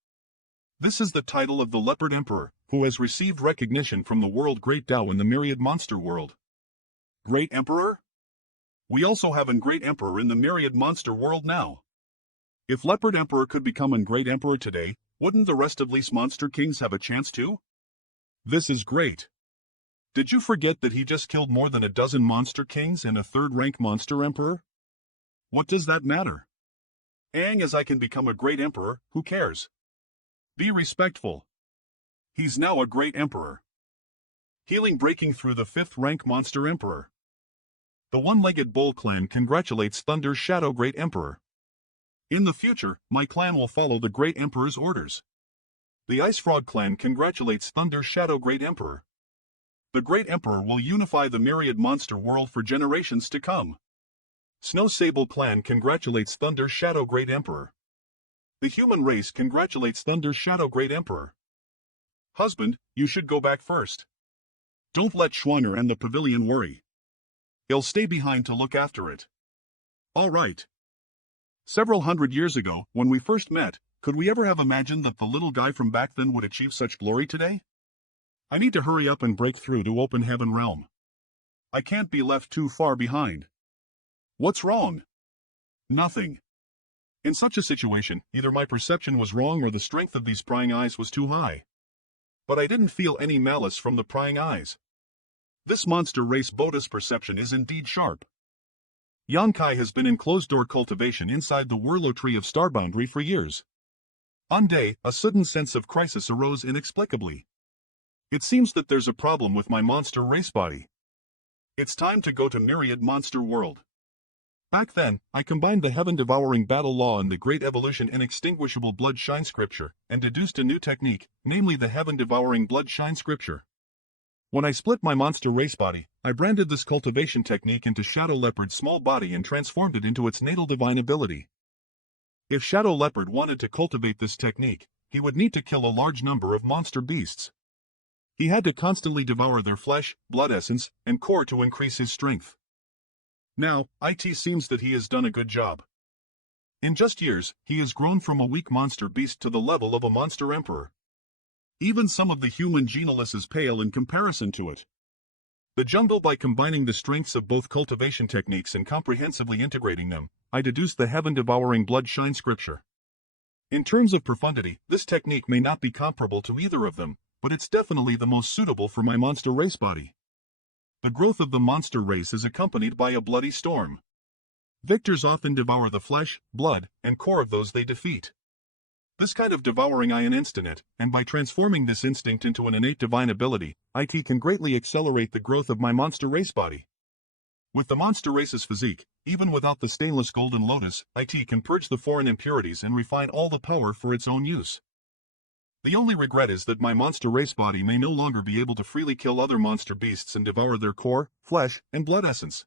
This is the title of the Leopard Emperor, who has received recognition from the world Great Tao in the Myriad Monster world. Great Emperor? We also have an Great Emperor in the Myriad Monster world now. If Leopard Emperor could become an Great Emperor today, wouldn't the rest of these Monster Kings have a chance too? This is great. Did you forget that he just killed more than a dozen Monster Kings and a third-rank Monster Emperor? What does that matter? As I can become a Great Emperor, who cares? Be respectful. He's now a Great Emperor. Healing breaking through the 5th-rank Monster Emperor. The One-Legged Bull clan congratulates Thunder's Shadow Great Emperor. In the future, my clan will follow the Great Emperor's orders. The Ice Frog clan congratulates Thunder's Shadow Great Emperor. The Great Emperor will unify the Myriad Monster world for generations to come. Snow Sable clan congratulates Thunder's Shadow Great Emperor. The human race congratulates Thunder's Shadow Great Emperor. Husband, you should go back first. Don't let Schwaner and the pavilion worry. He'll stay behind to look after it. All right. Several hundred years ago, when we first met, could we ever have imagined that the little guy from back then would achieve such glory today? I need to hurry up and break through to Open Heaven Realm. I can't be left too far behind. What's wrong? Nothing. In such a situation, either my perception was wrong or the strength of these prying eyes was too high. But I didn't feel any malice from the prying eyes. This monster race Boda's perception is indeed sharp. Yonkai has been in closed-door cultivation inside the Wurlo Tree of Star Boundary for years. One day, a sudden sense of crisis arose inexplicably. It seems that there's a problem with my monster race body. It's time to go to Myriad Monster World. Back then, I combined the heaven-devouring battle law and the Great Evolution Inextinguishable Blood Shine Scripture, and deduced a new technique, namely the heaven-devouring Blood Shine Scripture. When I split my monster race body, I branded this cultivation technique into Shadow Leopard's small body and transformed it into its natal divine ability. If Shadow Leopard wanted to cultivate this technique, he would need to kill a large number of monster beasts. He had to constantly devour their flesh, blood essence, and core to increase his strength. Now, it seems that he has done a good job. In just years, he has grown from a weak monster beast to the level of a monster emperor. Even some of the human genoless pale in comparison to it. The jungle, by combining the strengths of both cultivation techniques and comprehensively integrating them, I deduced the heaven-devouring Blood Shine Scripture. In terms of profundity, this technique may not be comparable to either of them, but it's definitely the most suitable for my monster race body. The growth of the monster race is accompanied by a bloody storm. Victors often devour the flesh, blood, and core of those they defeat. This kind of devouring I instant it, and by transforming this instinct into an innate divine ability, it can greatly accelerate the growth of my monster race body. With the monster race's physique, even without the stainless golden lotus, it can purge the foreign impurities and refine all the power for its own use. The only regret is that my monster race body may no longer be able to freely kill other monster beasts and devour their core, flesh, and blood essence.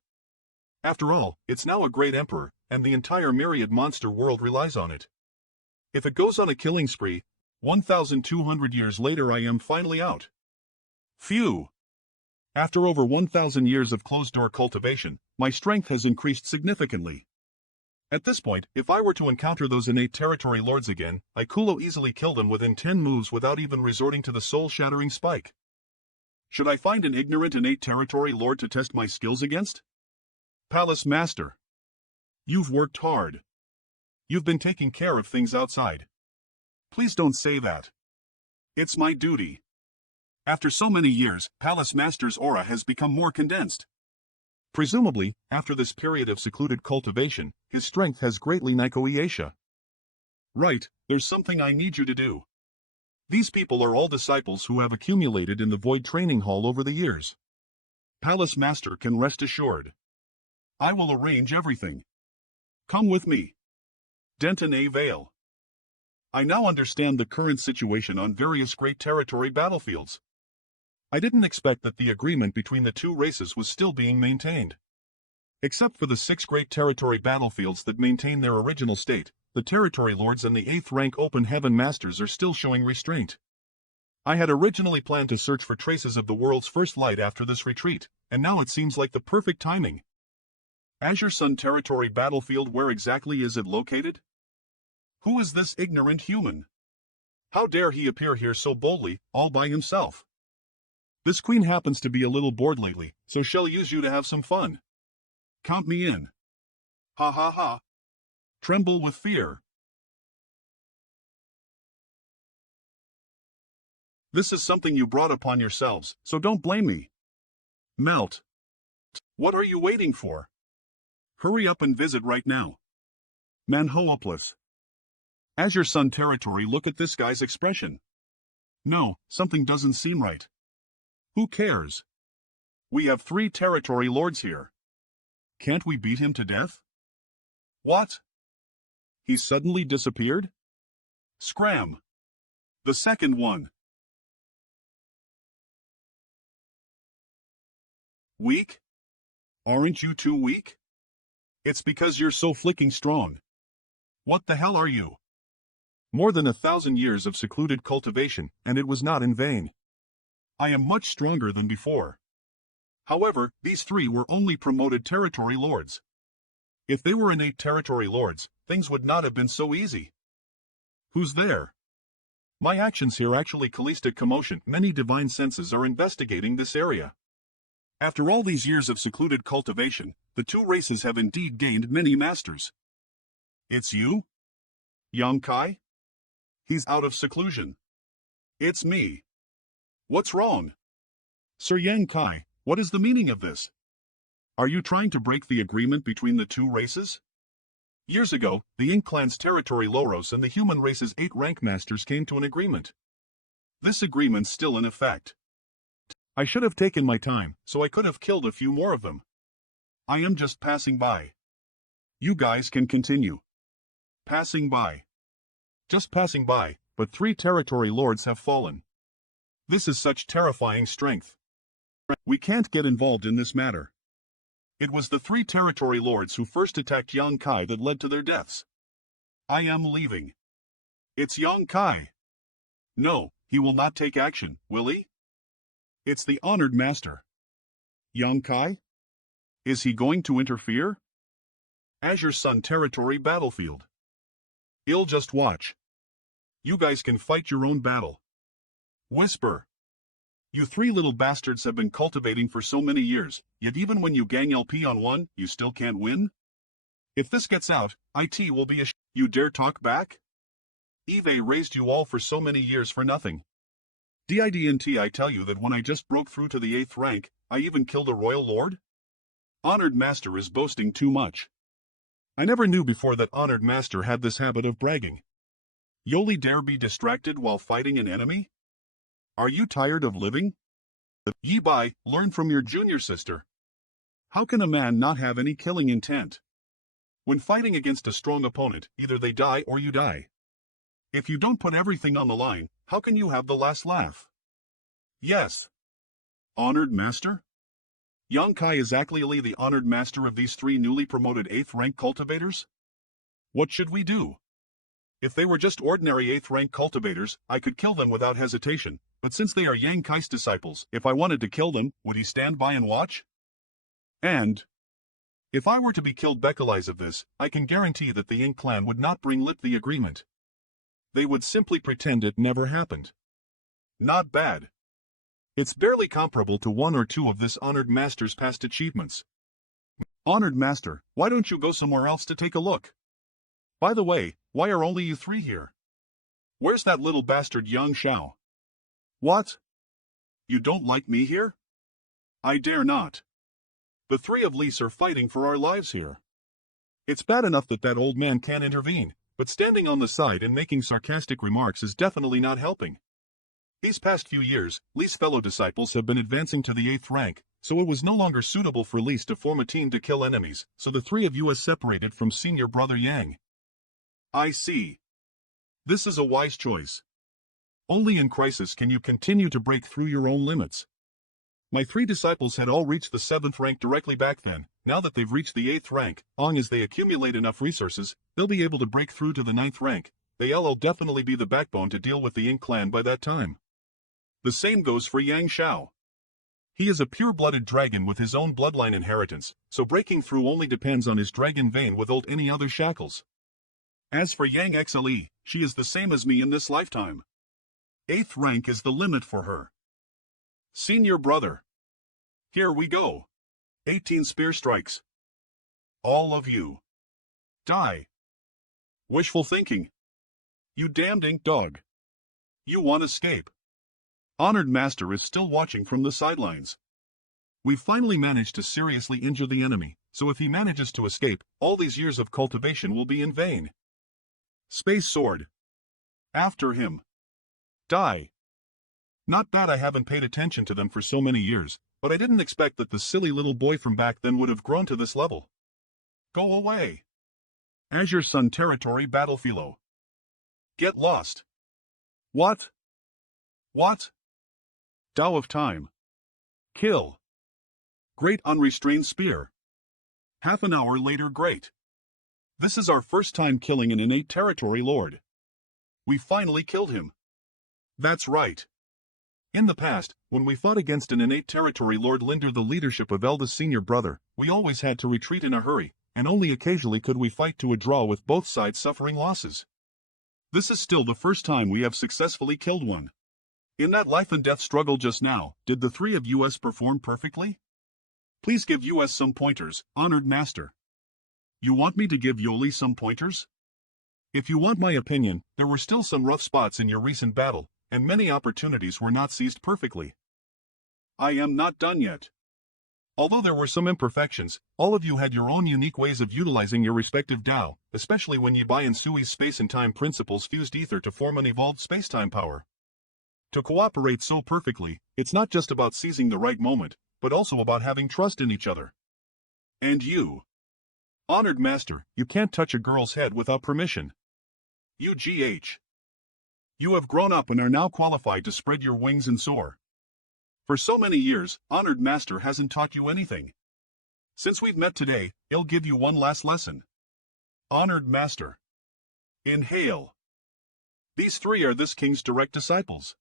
After all, it's now a great emperor, and the entire Myriad monster world relies on it. If it goes on a killing spree, 1,200 years later I am finally out. Phew! After over 1,000 years of closed-door cultivation, my strength has increased significantly. At this point, if I were to encounter those innate territory lords again, I could easily kill them within 10 moves without even resorting to the soul-shattering spike. Should I find an ignorant innate territory lord to test my skills against? Palace Master. You've worked hard. You've been taking care of things outside. Please don't say that. It's my duty. After so many years, Palace Master's aura has become more condensed. Presumably, after this period of secluded cultivation, his strength has greatly Nikoiasha. Right, there's something I need you to do. These people are all disciples who have accumulated in the Void Training Hall over the years. Palace Master can rest assured. I will arrange everything. Come with me. Denton A. Vale. I now understand the current situation on various Great Territory battlefields. I didn't expect that the agreement between the two races was still being maintained. Except for the 6 Great Territory battlefields that maintain their original state, the Territory Lords and the 8th rank Open Heaven Masters are still showing restraint. I had originally planned to search for traces of the world's first light after this retreat, and now it seems like the perfect timing. Azure Sun Territory battlefield, where exactly is it located? Who is this ignorant human? How dare he appear here so boldly, all by himself? This queen happens to be a little bored lately, so she'll use you to have some fun. Count me in. Ha ha ha. Tremble with fear. This is something you brought upon yourselves, so don't blame me. Melt. What are you waiting for? Hurry up and visit right now. Manhwa. Azure Sun Territory, look at this guy's expression. No, something doesn't seem right. Who cares? We have 3 territory lords here. Can't we beat him to death? What? He suddenly disappeared? Scram! The second one. Weak? Aren't you too weak? It's because you're so flicking strong. What the hell are you? More than 1,000 years of secluded cultivation, and it was not in vain. I am much stronger than before. However, these 3 were only promoted territory lords. If they were innate territory lords, things would not have been so easy. Who's there? My actions here actually caused a commotion. Many divine senses are investigating this area. After all these years of secluded cultivation, the 2 races have indeed gained many masters. It's you? Yang Kai? He's out of seclusion. It's me. What's wrong? Sir Yang Kai, what is the meaning of this? Are you trying to break the agreement between the 2 races? Years ago, the Ink Clan's territory Loros and the human race's 8 rank masters came to an agreement. This agreement's still in effect. I should have taken my time, so I could have killed a few more of them. I am just passing by. You guys can continue. Passing by. Just passing by, but 3 territory lords have fallen. This is such terrifying strength. We can't get involved in this matter. It was the 3 territory lords who first attacked Yang Kai that led to their deaths. I am leaving. It's Yang Kai. No, he will not take action, will he? It's the honored master. Yang Kai? Is he going to interfere? Azure Sun Territory battlefield. I'll just watch. You guys can fight your own battle. Whisper. You 3 little bastards have been cultivating for so many years, yet even when you gang LP on one, you still can't win? If this gets out, IT will be You dare talk back? Eve raised you all for so many years for nothing. Didn't I tell you that when I just broke through to the 8th rank, I even killed a royal lord? Honored Master is boasting too much. I never knew before that Honored Master had this habit of bragging. Yoli dare be distracted while fighting an enemy? Are you tired of living? Yi Bai, learn from your junior sister. How can a man not have any killing intent? When fighting against a strong opponent, either they die or you die. If you don't put everything on the line, how can you have the last laugh? Yes. Honored Master? Yang Kai is actually the honored master of these 3 newly promoted 8th rank cultivators? What should we do? If they were just ordinary 8th rank cultivators, I could kill them without hesitation, but since they are Yang Kai's disciples, if I wanted to kill them, would he stand by and watch? And if I were to be killed because of this, I can guarantee that the Ink Clan would not bring lip the agreement. They would simply pretend it never happened. Not bad. It's barely comparable to 1 or 2 of this honored master's past achievements. Honored Master, why don't you go somewhere else to take a look? By the way, why are only you 3 here? Where's that little bastard Yang Xiao? What? You don't like me here? I dare not. The 3 of Lise are fighting for our lives here. It's bad enough that that old man can't intervene, but standing on the side and making sarcastic remarks is definitely not helping. These past few years, Li's fellow disciples have been advancing to the 8th rank, so it was no longer suitable for Lise to form a team to kill enemies, so the 3 of you are separated from senior brother Yang. I see. This is a wise choice. Only in crisis can you continue to break through your own limits. My 3 disciples had all reached the 7th rank directly back then. Now that they've reached the 8th rank, long as they accumulate enough resources, they'll be able to break through to the 9th rank. They'll definitely be the backbone to deal with the Ink Clan by that time. The same goes for Yang Xiao. He is a pure-blooded dragon with his own bloodline inheritance, so breaking through only depends on his dragon vein without any other shackles. As for Yang XLE, she is the same as me in this lifetime. 8th rank is the limit for her. Senior brother. Here we go. 18 spear strikes. All of you. Die. Wishful thinking. You damned ink dog. You want escape. Honored Master is still watching from the sidelines. We finally managed to seriously injure the enemy, so if he manages to escape, all these years of cultivation will be in vain. Space Sword. After him. Die. Not that I haven't paid attention to them for so many years, but I didn't expect that the silly little boy from back then would have grown to this level. Go away. Azure Sun Territory Battlefield. Get lost. What? What? Tao of Time. Kill. Great Unrestrained Spear. Half an hour later. Great. This is our first time killing an innate territory lord. We finally killed him. That's right. In the past, when we fought against an innate territory lord under the leadership of eldest senior brother, we always had to retreat in a hurry, and only occasionally could we fight to a draw with both sides suffering losses. This is still the first time we have successfully killed one. In that life and death struggle just now, did the three of us perform perfectly? Please give us some pointers, Honored Master. You want me to give Yoli some pointers? If you want my opinion, there were still some rough spots in your recent battle, and many opportunities were not seized perfectly. I am not done yet. Although there were some imperfections, all of you had your own unique ways of utilizing your respective Tao, especially when you buy in Sui's space and time principles fused ether to form an evolved space-time power. To cooperate so perfectly, it's not just about seizing the right moment, but also about having trust in each other. And you, Honored Master, you can't touch a girl's head without permission. UGH. You have grown up and are now qualified to spread your wings and soar. For so many years, Honored Master hasn't taught you anything. Since we've met today, he'll give you one last lesson. Honored Master. Inhale. These three are this king's direct disciples.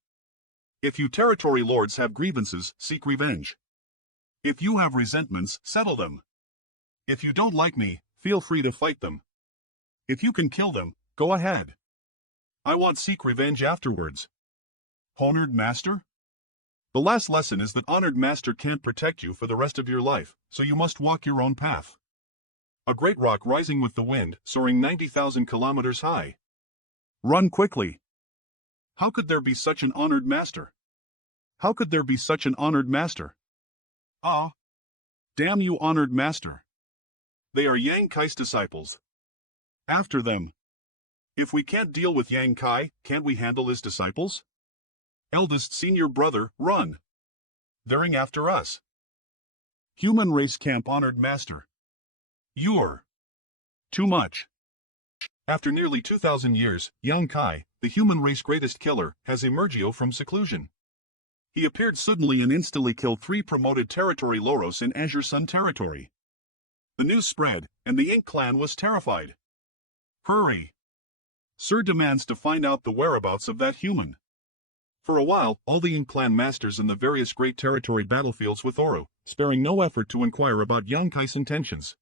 If you territory lords have grievances, seek revenge. If you have resentments, settle them. If you don't like me, feel free to fight them. If you can kill them, go ahead. I want seek revenge afterwards. Honored Master? The last lesson is that Honored Master can't protect you for the rest of your life, so you must walk your own path. A great rock rising with the wind, soaring 90,000 kilometers high. Run quickly. How could there be such an Honored Master? How could there be such an Honored Master? Ah! Damn you, Honored Master. They are Yang Kai's disciples. After them. If we can't deal with Yang Kai, can't we handle his disciples? Eldest senior brother, run. They're after us. Human race camp Honored Master. You're too much. After nearly 2,000 years, Yang Kai, the human race greatest killer, has emerged from seclusion. He appeared suddenly and instantly killed 3 promoted territory Loros in Azure Sun territory. The news spread, and the Ink clan was terrified. Hurry! Sir demands to find out the whereabouts of that human. For a while, all the Ink clan masters in the various great territory battlefields with Oro, sparing no effort to inquire about Yang Kai's intentions.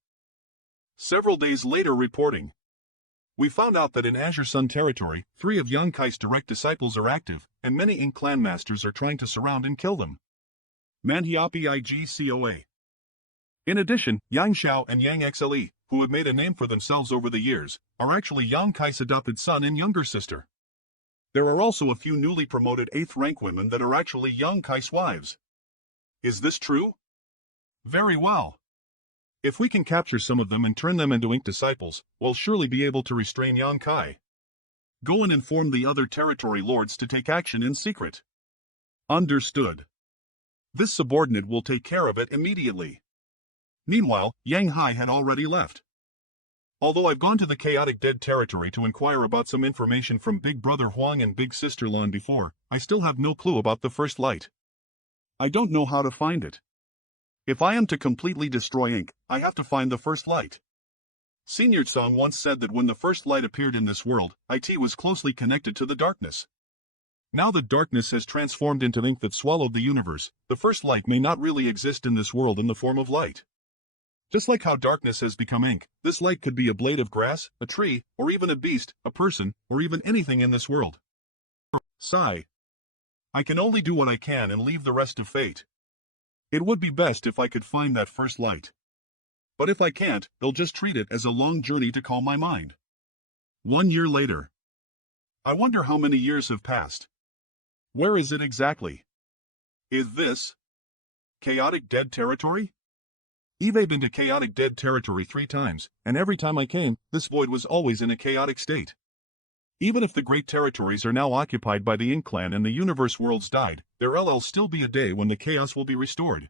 Several days later reporting. We found out that in Azure Sun territory, 3 of Yang Kai's direct disciples are active, and many Ink clan masters are trying to surround and kill them. Manhwa Recap. In addition, Yang Xiao and Yang XLE, who have made a name for themselves over the years, are actually Yang Kai's adopted son and younger sister. There are also a few newly promoted 8th rank women that are actually Yang Kai's wives. Is this true? Very well. If we can capture some of them and turn them into Ink disciples, we'll surely be able to restrain Yang Kai. Go and inform the other territory lords to take action in secret. Understood. This subordinate will take care of it immediately. Meanwhile, Yang Hai had already left. Although I've gone to the chaotic dead territory to inquire about some information from Big Brother Huang and Big Sister Lan before, I still have no clue about the first light. I don't know how to find it. If I am to completely destroy Ink, I have to find the first light. Senior Tsang once said that when the first light appeared in this world, it was closely connected to the darkness. Now that darkness has transformed into ink that swallowed the universe, the first light may not really exist in this world in the form of light. Just like how darkness has become ink, this light could be a blade of grass, a tree, or even a beast, a person, or even anything in this world. Sigh. I can only do what I can and leave the rest to fate. It would be best if I could find that first light. But if I can't, they'll just treat it as a long journey to calm my mind. 1 year later. I wonder how many years have passed. Where is it exactly? Is this chaotic dead territory? I've been to chaotic dead territory 3 times, and every time I came, this void was always in a chaotic state. Even if the great territories are now occupied by the Ink clan and the universe worlds died, there'll still be a day when the chaos will be restored.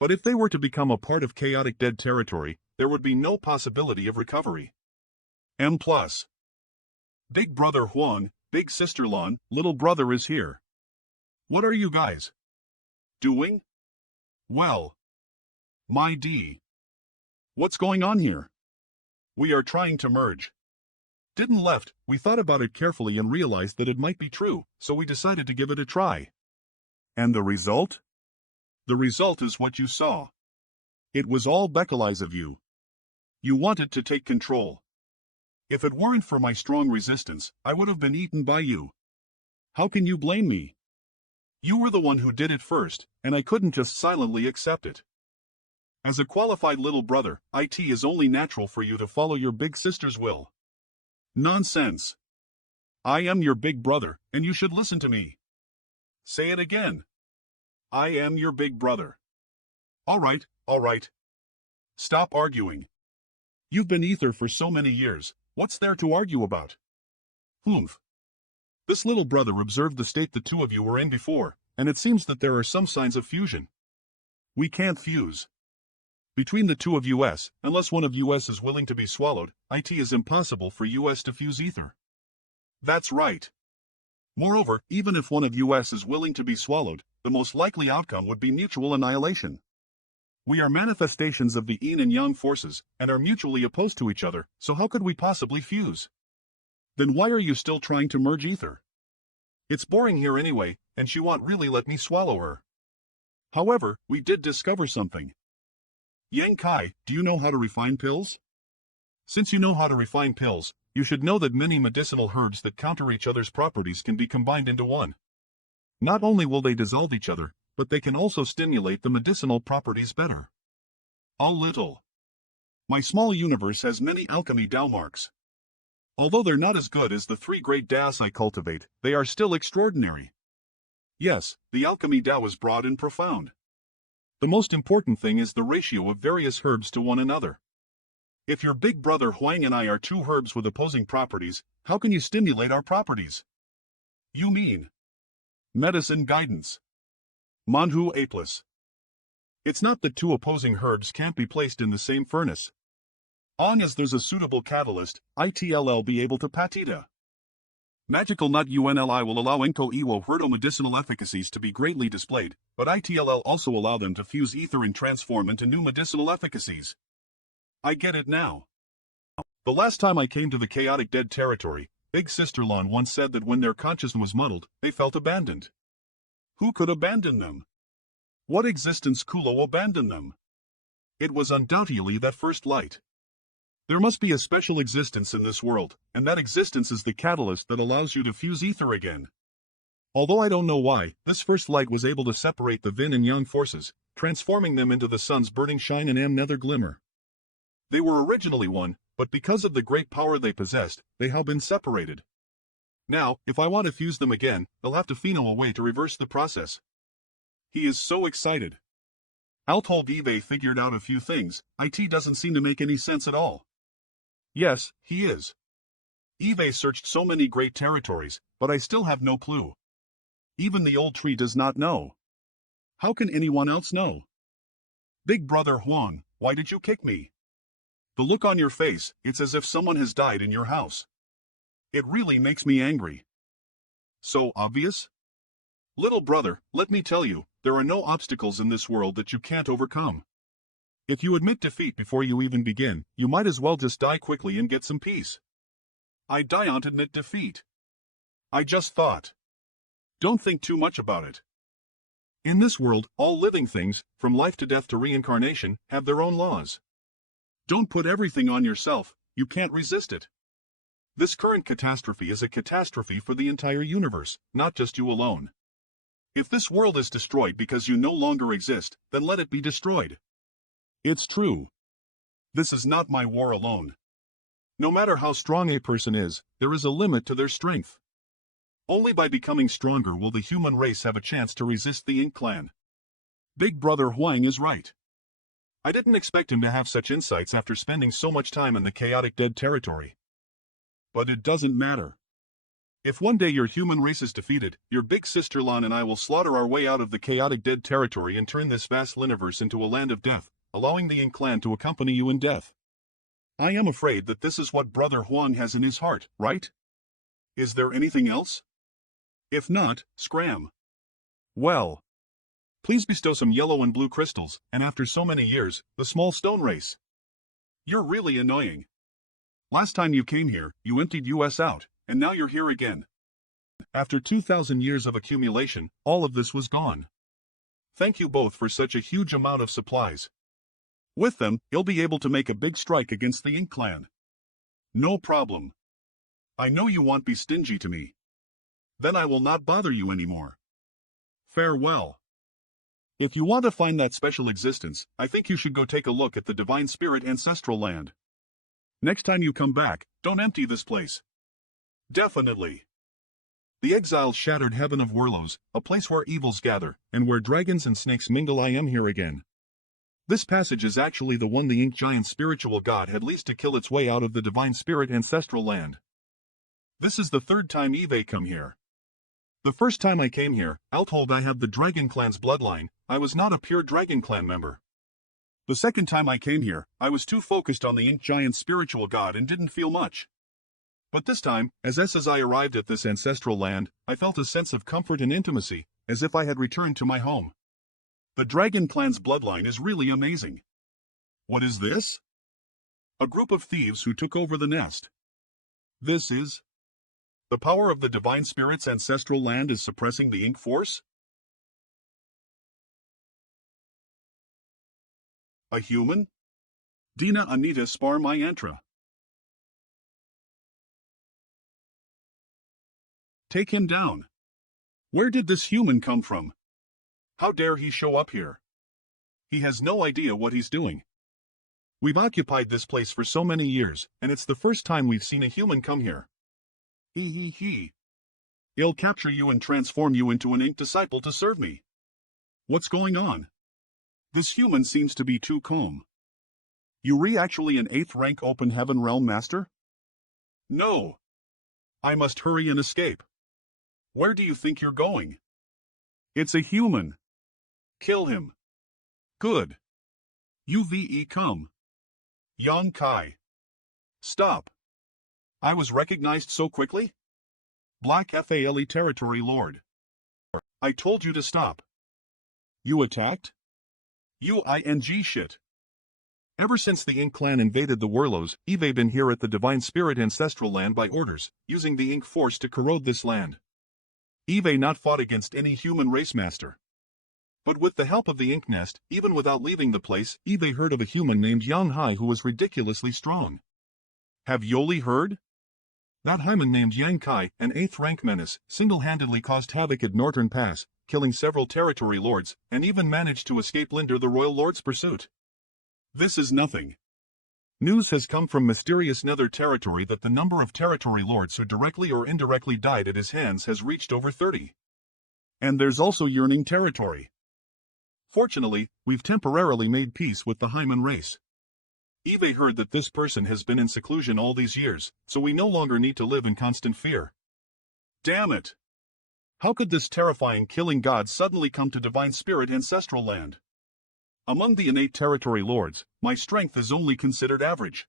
But if they were to become a part of chaotic dead territory, there would be no possibility of recovery. M+. Big brother Huang, big sister Lan, little brother is here. What are you guys doing? Well, my D. What's going on here? We are trying to merge. Didn't left, we thought about it carefully and realized that it might be true, so we decided to give it a try. And the result? The result is what you saw. It was all Beckeleyes of you. You wanted to take control. If it weren't for my strong resistance, I would have been eaten by you. How can you blame me? You were the one who did it first, and I couldn't just silently accept it. As a qualified little brother, it is only natural for you to follow your big sister's will. Nonsense. I am your big brother, and you should listen to me. Say it again. I am your big brother. All right. Stop arguing. You've been ether for so many years, what's there to argue about? Humph. This little brother observed the state the two of you were in before, and it seems that there are some signs of fusion. We can't fuse. Between the two of us, unless one of us is willing to be swallowed, it is impossible for us to fuse ether. That's right. Moreover, even if one of us is willing to be swallowed, the most likely outcome would be mutual annihilation. We are manifestations of the yin and yang forces, and are mutually opposed to each other, so how could we possibly fuse? Then why are you still trying to merge ether? It's boring here anyway, and she won't really let me swallow her. However, we did discover something. Yang Kai, do you know how to refine pills? Since you know how to refine pills, you should know that many medicinal herbs that counter each other's properties can be combined into one. Not only will they dissolve each other, but they can also stimulate the medicinal properties better. A little. My small universe has many alchemy Dao marks. Although they're not as good as the 3 great Daos I cultivate, they are still extraordinary. Yes, the alchemy Dao is broad and profound. The most important thing is the ratio of various herbs to one another. If your big brother Huang and I are 2 herbs with opposing properties, how can you stimulate our properties? You mean medicine guidance. Manhwa Recap. It's not that 2 opposing herbs can't be placed in the same furnace. Long as there's a suitable catalyst, it'll be able to patita. Magical nut unli will allow Inko Iwo Herdo medicinal efficacies to be greatly displayed, but it'll also allow them to fuse ether and transform into new medicinal efficacies. I get it now. The last time I came to the chaotic dead territory, Big Sister Lan once said that when their consciousness was muddled, they felt abandoned. Who could abandon them? What existence could abandon them? It was undoubtedly that first light. There must be a special existence in this world, and that existence is the catalyst that allows you to fuse ether again. Although I don't know why, this first light was able to separate the yin and yang forces, transforming them into the sun's burning shine and nether glimmer. They were originally one, but because of the great power they possessed, they have been separated. Now, if I want to fuse them again, they'll have to pheno a way to reverse the process. He is so excited. I'll told Eve figured out a few things, it doesn't seem to make any sense at all. Yes, he is. Eve searched so many great territories, but I still have no clue. Even the old tree does not know. How can anyone else know? Big brother Huang, why did you kick me? The look on your face, it's as if someone has died in your house. It really makes me angry. So obvious? Little brother, let me tell you, there are no obstacles in this world that you can't overcome. If you admit defeat before you even begin, you might as well just die quickly and get some peace. I don't admit defeat. I just thought. Don't think too much about it. In this world, all living things, from life to death to reincarnation, have their own laws. Don't put everything on yourself, you can't resist it. This current catastrophe is a catastrophe for the entire universe, not just you alone. If this world is destroyed because you no longer exist, then let it be destroyed. It's true. This is not my war alone. No matter how strong a person is, there is a limit to their strength. Only by becoming stronger will the human race have a chance to resist the Ink Clan. Big Brother Huang is right. I didn't expect him to have such insights after spending so much time in the chaotic dead territory. But it doesn't matter. If one day your human race is defeated, your big sister Lan and I will slaughter our way out of the chaotic dead territory and turn this vast universe into a land of death, allowing the Ink Clan to accompany you in death. I am afraid that this is what Brother Huang has in his heart, right? Is there anything else? If not, scram. Well. Please bestow some yellow and blue crystals, and after so many years, the small stone race. You're really annoying. Last time you came here, you emptied us out, and now you're here again. After 2,000 years of accumulation, all of this was gone. Thank you both for such a huge amount of supplies. With them, you'll be able to make a big strike against the Ink Clan. No problem. I know you won't be stingy to me. Then I will not bother you anymore. Farewell. If you want to find that special existence, I think you should go take a look at the Divine Spirit Ancestral Land. Next time you come back, don't empty this place. Definitely. The exiled shattered heaven of Werlos, a place where evils gather, and where dragons and snakes mingle. I am here again. This passage is actually the one the Ink Giant spiritual god had least to kill its way out of the Divine Spirit Ancestral Land. This is the third time Eve come here. The first time I came here, told I have the Dragon Clan's bloodline, I was not a pure Dragon Clan member. The second time I came here, I was too focused on the Ink Giant spiritual god and didn't feel much. But this time, as I arrived at this ancestral land, I felt a sense of comfort and intimacy, as if I had returned to my home. The Dragon Clan's bloodline is really amazing. What is this? A group of thieves who took over the nest. This is... The power of the Divine Spirit's ancestral land is suppressing the Ink Force? A human? Dina Anita Spar my Yantra. Take him down. Where did this human come from? How dare he show up here? He has no idea what he's doing. We've occupied this place for so many years, and it's the first time we've seen a human come here. He'll capture you and transform you into an Ink disciple to serve me. What's going on? This human seems to be too calm. You actually an 8th rank open heaven realm master? No. I must hurry and escape. Where do you think you're going? It's a human. Kill him. Good. UVE come. Yang Kai. Stop. I was recognized so quickly? Black FALE territory lord. I told you to stop. You attacked? UING shit. Ever since the Ink Clan invaded the Werlos, Eve been here at the Divine Spirit Ancestral Land by orders, using the Ink Force to corrode this land. Eve not fought against any human race master. But with the help of the Ink Nest, even without leaving the place, Eve heard of a human named Yang Hai who was ridiculously strong. Have Yoli heard? That Hyman named Yang Kai, an 8th rank menace, single-handedly caused havoc at Northern Pass, killing several territory lords, and even managed to escape Linder the Royal Lord's pursuit. This is nothing. News has come from mysterious Nether territory that the number of territory lords who directly or indirectly died at his hands has reached over 30. And there's also yearning territory. Fortunately, we've temporarily made peace with the Hyman race. Eve heard that this person has been in seclusion all these years, so we no longer need to live in constant fear. Damn it! How could this terrifying killing god suddenly come to Divine Spirit Ancestral Land? Among the innate territory lords, my strength is only considered average.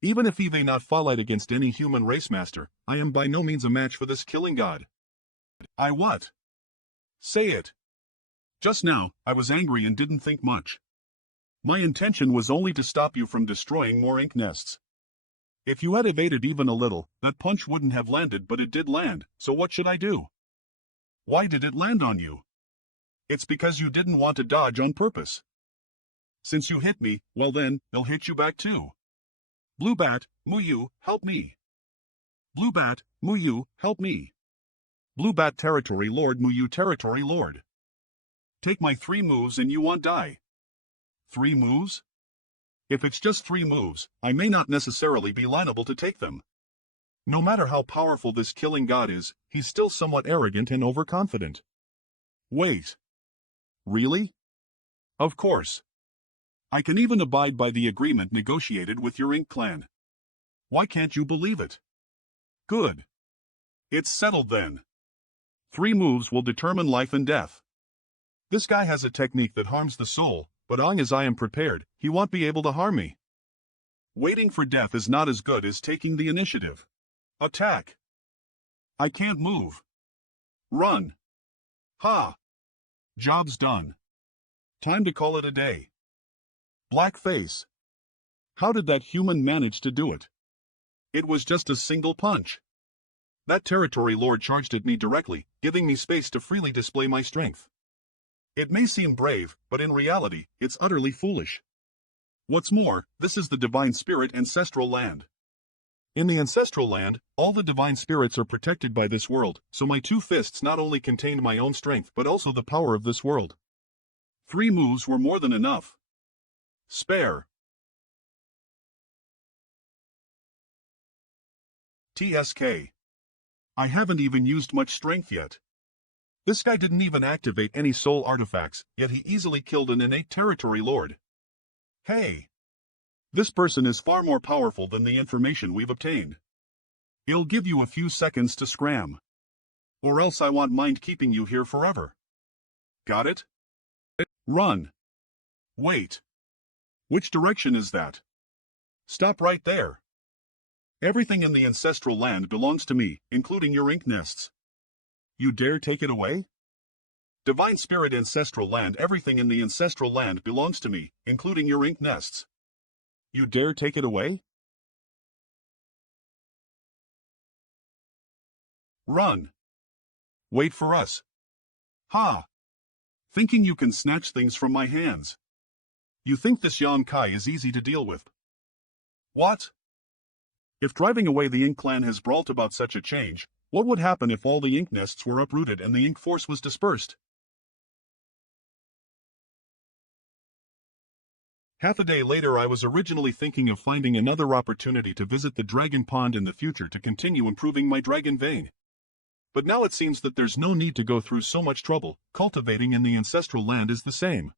Even if Eve not fight against any human race master, I am by no means a match for this killing god. I what? Say it. Just now, I was angry and didn't think much. My intention was only to stop you from destroying more ink nests. If you had evaded even a little, that punch wouldn't have landed, but it did land, so what should I do? Why did it land on you? It's because you didn't want to dodge on purpose. Since you hit me, well then, I'll hit you back too. Blue Bat, Muyu, help me. Blue Bat, Muyu, help me. Blue Bat Territory Lord Muyu Territory Lord. Take my 3 moves and you won't die. 3 moves? If it's just 3 moves, I may not necessarily be liable to take them. No matter how powerful this killing god is, he's still somewhat arrogant and overconfident. Wait. Really? Of course. I can even abide by the agreement negotiated with your Ink clan. Why can't you believe it? Good. It's settled then. 3 moves will determine life and death. This guy has a technique that harms the soul, but long as I am prepared, he won't be able to harm me. Waiting for death is not as good as taking the initiative. Attack. I can't move. Run. Ha. Job's done. Time to call it a day. Black face. How did that human manage to do it? It was just a single punch. That territory lord charged at me directly, giving me space to freely display my strength. It may seem brave, but in reality, it's utterly foolish. What's more, this is the Divine Spirit Ancestral Land. In the Ancestral Land, all the Divine Spirits are protected by this world, so my 2 fists not only contained my own strength but also the power of this world. 3 moves were more than enough. Spare. TSK. I haven't even used much strength yet. This guy didn't even activate any soul artifacts, yet he easily killed an innate territory lord. Hey! This person is far more powerful than the information we've obtained. It'll give you a few seconds to scram. Or else I won't mind keeping you here forever. Got it? Run. Wait. Which direction is that? Stop right there. Everything in the Ancestral Land belongs to me, including your ink nests. You dare take it away? Divine Spirit Ancestral Land. Everything in the Ancestral Land belongs to me, including your ink nests. You dare take it away? Run. Wait for us. Ha! Thinking you can snatch things from my hands. You think this Yonkai is easy to deal with? What? If driving away the Ink clan has brought about such a change, what would happen if all the ink nests were uprooted and the ink force was dispersed? Half a day later I was originally thinking of finding another opportunity to visit the Dragon Pond in the future to continue improving my dragon vein. But now it seems that there's no need to go through so much trouble. Cultivating in the Ancestral Land is the same.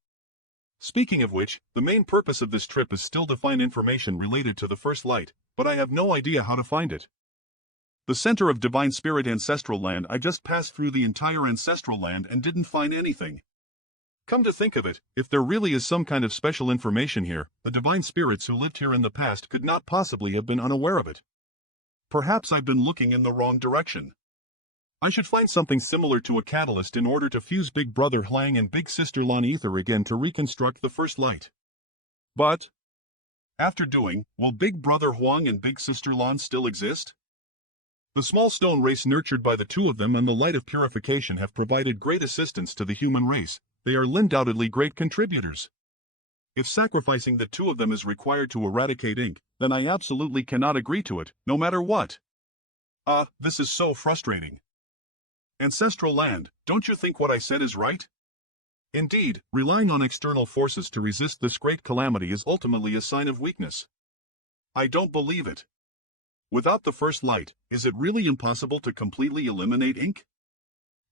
Speaking of which, the main purpose of this trip is still to find information related to the First Light, but I have no idea how to find it. The center of Divine Spirit Ancestral Land. I just passed through the entire Ancestral Land and didn't find anything. Come to think of it, if there really is some kind of special information here, the Divine Spirits who lived here in the past could not possibly have been unaware of it. Perhaps I've been looking in the wrong direction. I should find something similar to a catalyst in order to fuse Big Brother Hlang and Big Sister Lan Ether again to reconstruct the First Light. But, after doing, will Big Brother Huang and Big Sister Lan still exist? The small stone race nurtured by the 2 of them and the light of purification have provided great assistance to the human race. They are undoubtedly great contributors. If sacrificing the 2 of them is required to eradicate ink, then I absolutely cannot agree to it, no matter what. This is so frustrating. Ancestral Land, don't you think what I said is right? Indeed, relying on external forces to resist this great calamity is ultimately a sign of weakness. I don't believe it. Without the First Light, is it really impossible to completely eliminate ink?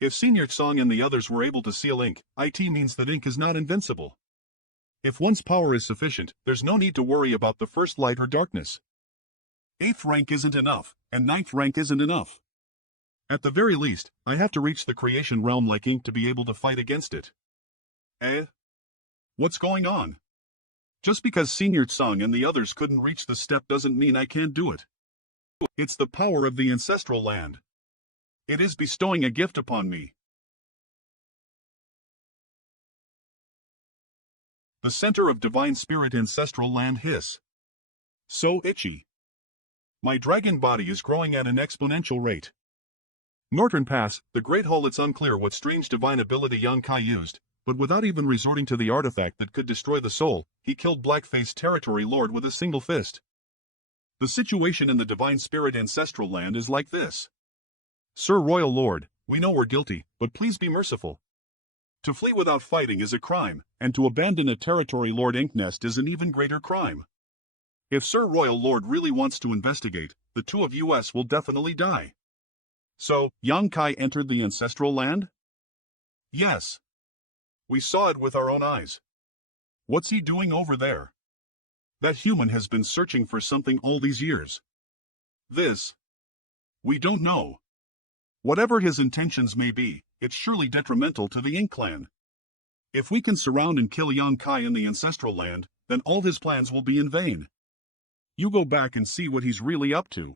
If Senior Tsong and the others were able to seal ink, it means that ink is not invincible. If one's power is sufficient, there's no need to worry about the First Light or darkness. 8th rank isn't enough, and 9th rank isn't enough. At the very least, I have to reach the creation realm like ink to be able to fight against it. What's going on? Just because Senior Tsong and the others couldn't reach the step doesn't mean I can't do it. It's the power of the Ancestral Land. It is bestowing a gift upon me. The center of Divine Spirit Ancestral Land hiss. So itchy. My dragon body is growing at an exponential rate. Northern Pass, the Great Hall. It's unclear what strange divine ability Yang Kai used, but without even resorting to the artifact that could destroy the soul, he killed Blackface Territory Lord with a single fist. The situation in the Divine Spirit Ancestral Land is like this. Sir Royal Lord, we know we're guilty, but please be merciful. To flee without fighting is a crime, and to abandon a Territory Lord ink nest is an even greater crime. If Sir Royal Lord really wants to investigate, the two of us will definitely die. So, Yang Kai entered the Ancestral Land? Yes. We saw it with our own eyes. What's he doing over there? That human has been searching for something all these years. We don't know. Whatever his intentions may be, it's surely detrimental to the Ink Clan. If we can surround and kill Yang Kai in the Ancestral Land, then all his plans will be in vain. You go back and see what he's really up to.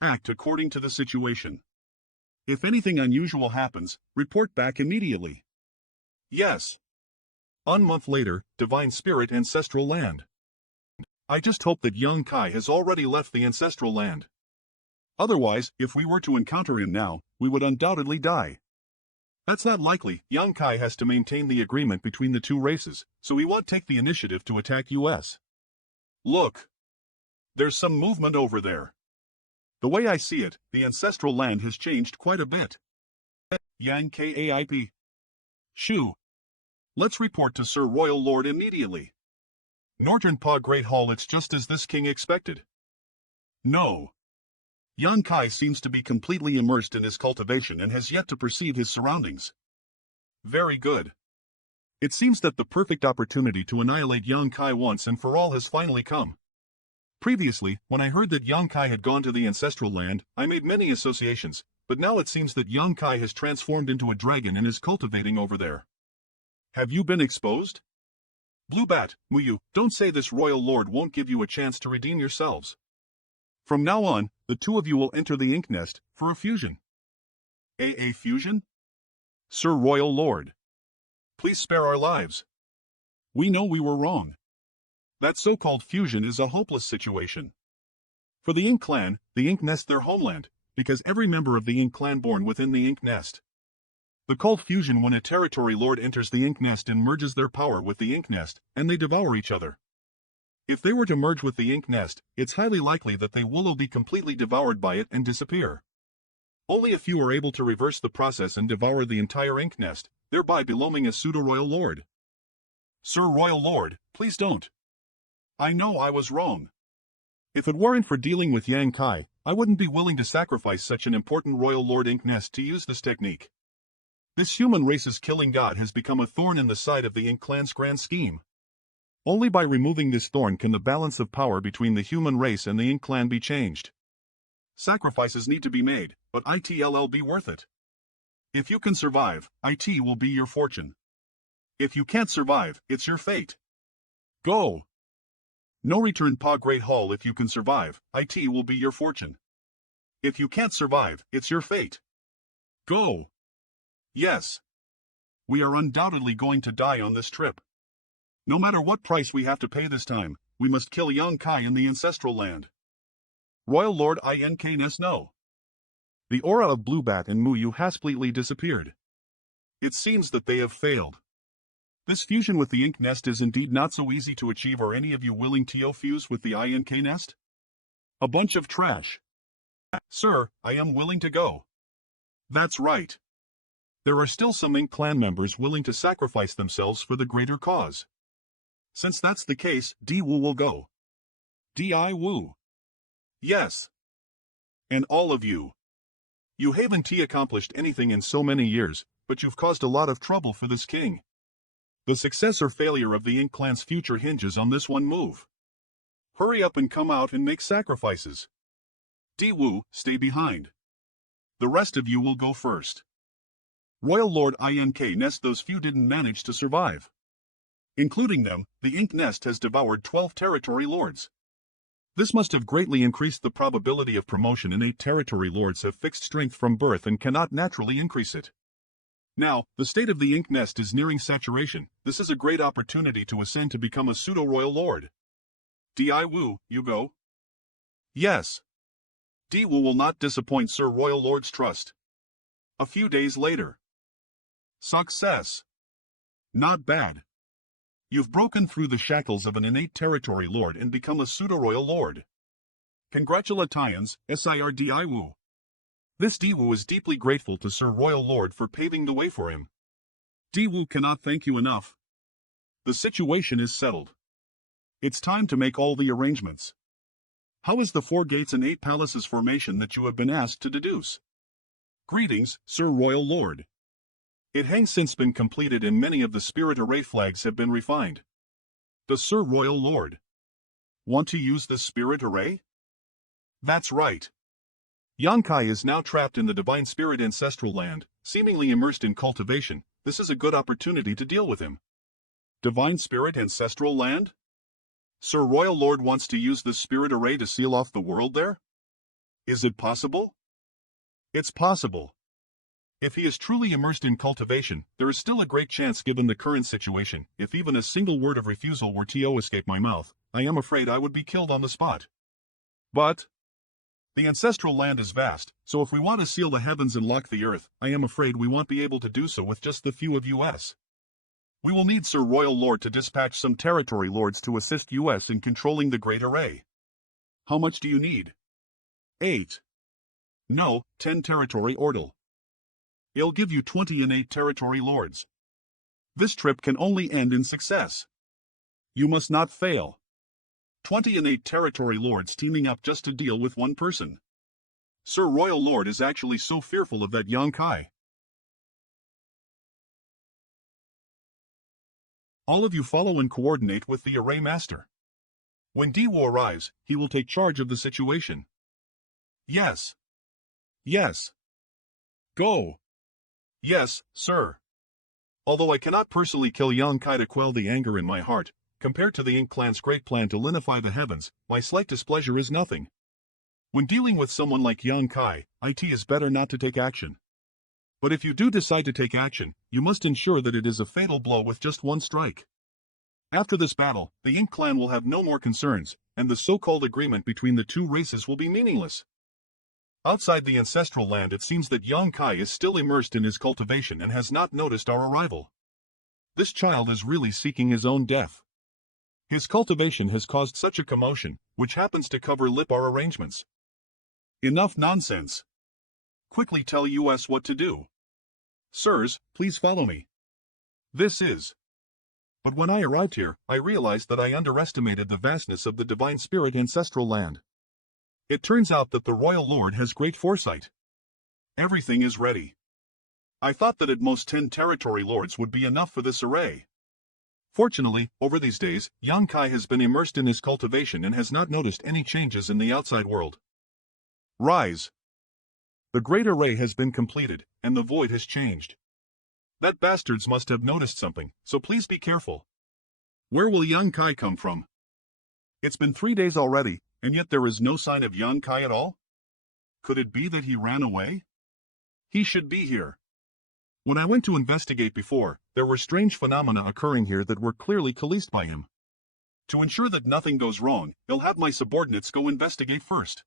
Act according to the situation. If anything unusual happens, report back immediately. Yes. A month later, Divine Spirit Ancestral Land. I just hope that Yang Kai has already left the Ancestral Land. Otherwise, if we were to encounter him now, we would undoubtedly die. That's not likely. Yang Kai has to maintain the agreement between the two races, so he won't take the initiative to attack us. Look. There's some movement over there. The way I see it, the Ancestral Land has changed quite a bit. Yang Kaip. Shoo. Let's report to Sir Royal Lord immediately. Northern Pa Great Hall. It's just as this king expected. No. Yang Kai seems to be completely immersed in his cultivation and has yet to perceive his surroundings. Very good. It seems that the perfect opportunity to annihilate Yang Kai once and for all has finally come. Previously, when I heard that Yang Kai had gone to the Ancestral Land, I made many associations, but now it seems that Yang Kai has transformed into a dragon and is cultivating over there. Have you been exposed? Blue Bat, Muyu, don't say this Royal Lord won't give you a chance to redeem yourselves. From now on, the two of you will enter the Ink Nest for a fusion. A fusion? Sir Royal Lord. Please spare our lives. We know we were wrong. That so-called fusion is a hopeless situation. For the Ink Clan, the Ink Nest their homeland, because every member of the Ink Clan born within the Ink Nest. The called fusion when a Territory Lord enters the Ink Nest and merges their power with the Ink Nest, and they devour each other. If they were to merge with the Ink Nest, it's highly likely that they will be completely devoured by it and disappear. Only a few are able to reverse the process and devour the entire Ink Nest, thereby belonging a pseudo-Royal Lord. Sir Royal Lord, please don't. I know I was wrong. If it weren't for dealing with Yang Kai, I wouldn't be willing to sacrifice such an important Royal Lord Ink Nest to use this technique. This human race's killing god has become a thorn in the side of the Ink Clan's grand scheme. Only by removing this thorn can the balance of power between the human race and the Ink Clan be changed. Sacrifices need to be made, but it'll be worth it. If you can survive, it will be your fortune. If you can't survive, it's your fate. Go! No return Pa Great Hall. If you can survive, it will be your fortune. If you can't survive, it's your fate. Go! Yes. We are undoubtedly going to die on this trip. No matter what price we have to pay this time, we must kill Yang Kai in the Ancestral Land. Royal Lord Inkness no. The aura of Blue Bat and Muyu has completely disappeared. It seems that they have failed. This fusion with the Ink Nest is indeed not so easy to achieve. Are any of you willing to fuse with the Ink Nest? A bunch of trash. Sir, I am willing to go. That's right. There are still some Ink Clan members willing to sacrifice themselves for the greater cause. Since that's the case, Wu will go. Wu. Yes. And all of you. You haven't accomplished anything in so many years, but you've caused a lot of trouble for this king. The success or failure of the Ink Clan's future hinges on this one move. Hurry up and come out and make sacrifices. Wu, stay behind. The rest of you will go first. Royal Lord Inkness, those few didn't manage to survive. Including them, the Ink Nest has devoured 12 Territory Lords. This must have greatly increased the probability of promotion, and 8 Territory Lords have fixed strength from birth and cannot naturally increase it. Now, the state of the Ink Nest is nearing saturation. This is a great opportunity to ascend to become a pseudo-Royal Lord. Wu, you go? Yes. Wu will not disappoint Sir Royal Lord's trust. A few days later. Success. Not bad. You've broken through the shackles of an innate territory lord and become a pseudo-royal lord. Congratulations, Sir Diwu. This Diwu is deeply grateful to Sir Royal Lord for paving the way for him. Diwu cannot thank you enough. The situation is settled. It's time to make all the arrangements. How is the 4 gates and 8 palaces formation that you have been asked to deduce? Greetings, Sir Royal Lord. It has since been completed and many of the spirit array flags have been refined. Does Sir Royal Lord want to use the spirit array? That's right. Yonkai is now trapped in the divine spirit ancestral land, seemingly immersed in cultivation. This is a good opportunity to deal with him. Divine spirit ancestral land? Sir Royal Lord wants to use the spirit array to seal off the world there? Is it possible? It's possible. If he is truly immersed in cultivation, there is still a great chance given the current situation. If even a single word of refusal were to escape my mouth, I am afraid I would be killed on the spot. But the ancestral land is vast, so if we want to seal the heavens and lock the earth, I am afraid we won't be able to do so with just the few of us. We will need Sir Royal Lord to dispatch some territory lords to assist us in controlling the great array. How much do you need? 8. No, 10 territory ordle. It'll give you 20 innate territory lords. This trip can only end in success. You must not fail. 20 innate territory lords teaming up just to deal with one person. Sir Royal Lord is actually so fearful of that Yonkai. All of you follow and coordinate with the array master. When Diwo arrives, he will take charge of the situation. Yes. Yes. Go. Yes, sir. Although I cannot personally kill Yonkai to quell the anger in my heart, compared to the Ink Clan's great plan to linify the heavens, my slight displeasure is nothing. When dealing with someone like Yonkai, it is better not to take action. But if you do decide to take action, you must ensure that it is a fatal blow with just one strike. After this battle, the Ink Clan will have no more concerns, and the so-called agreement between the two races will be meaningless. Outside the ancestral land it seems that Yonkai is still immersed in his cultivation and has not noticed our arrival. This child is really seeking his own death. His cultivation has caused such a commotion, which happens to cover lip our arrangements. Enough nonsense. Quickly tell us what to do. Sirs, please follow me. This is. But when I arrived here, I realized that I underestimated the vastness of the divine spirit ancestral land. It turns out that the Royal Lord has great foresight. Everything is ready. I thought that at most 10 territory lords would be enough for this array. Fortunately, over these days, Yonkai has been immersed in his cultivation and has not noticed any changes in the outside world. Rise. The great array has been completed, and the void has changed. That bastards must have noticed something, so please be careful. Where will Yonkai come from? It's been 3 days already, and yet there is no sign of Yonkai at all? Could it be that he ran away? He should be here. When I went to investigate before, there were strange phenomena occurring here that were clearly caused by him. To ensure that nothing goes wrong, he'll have my subordinates go investigate first.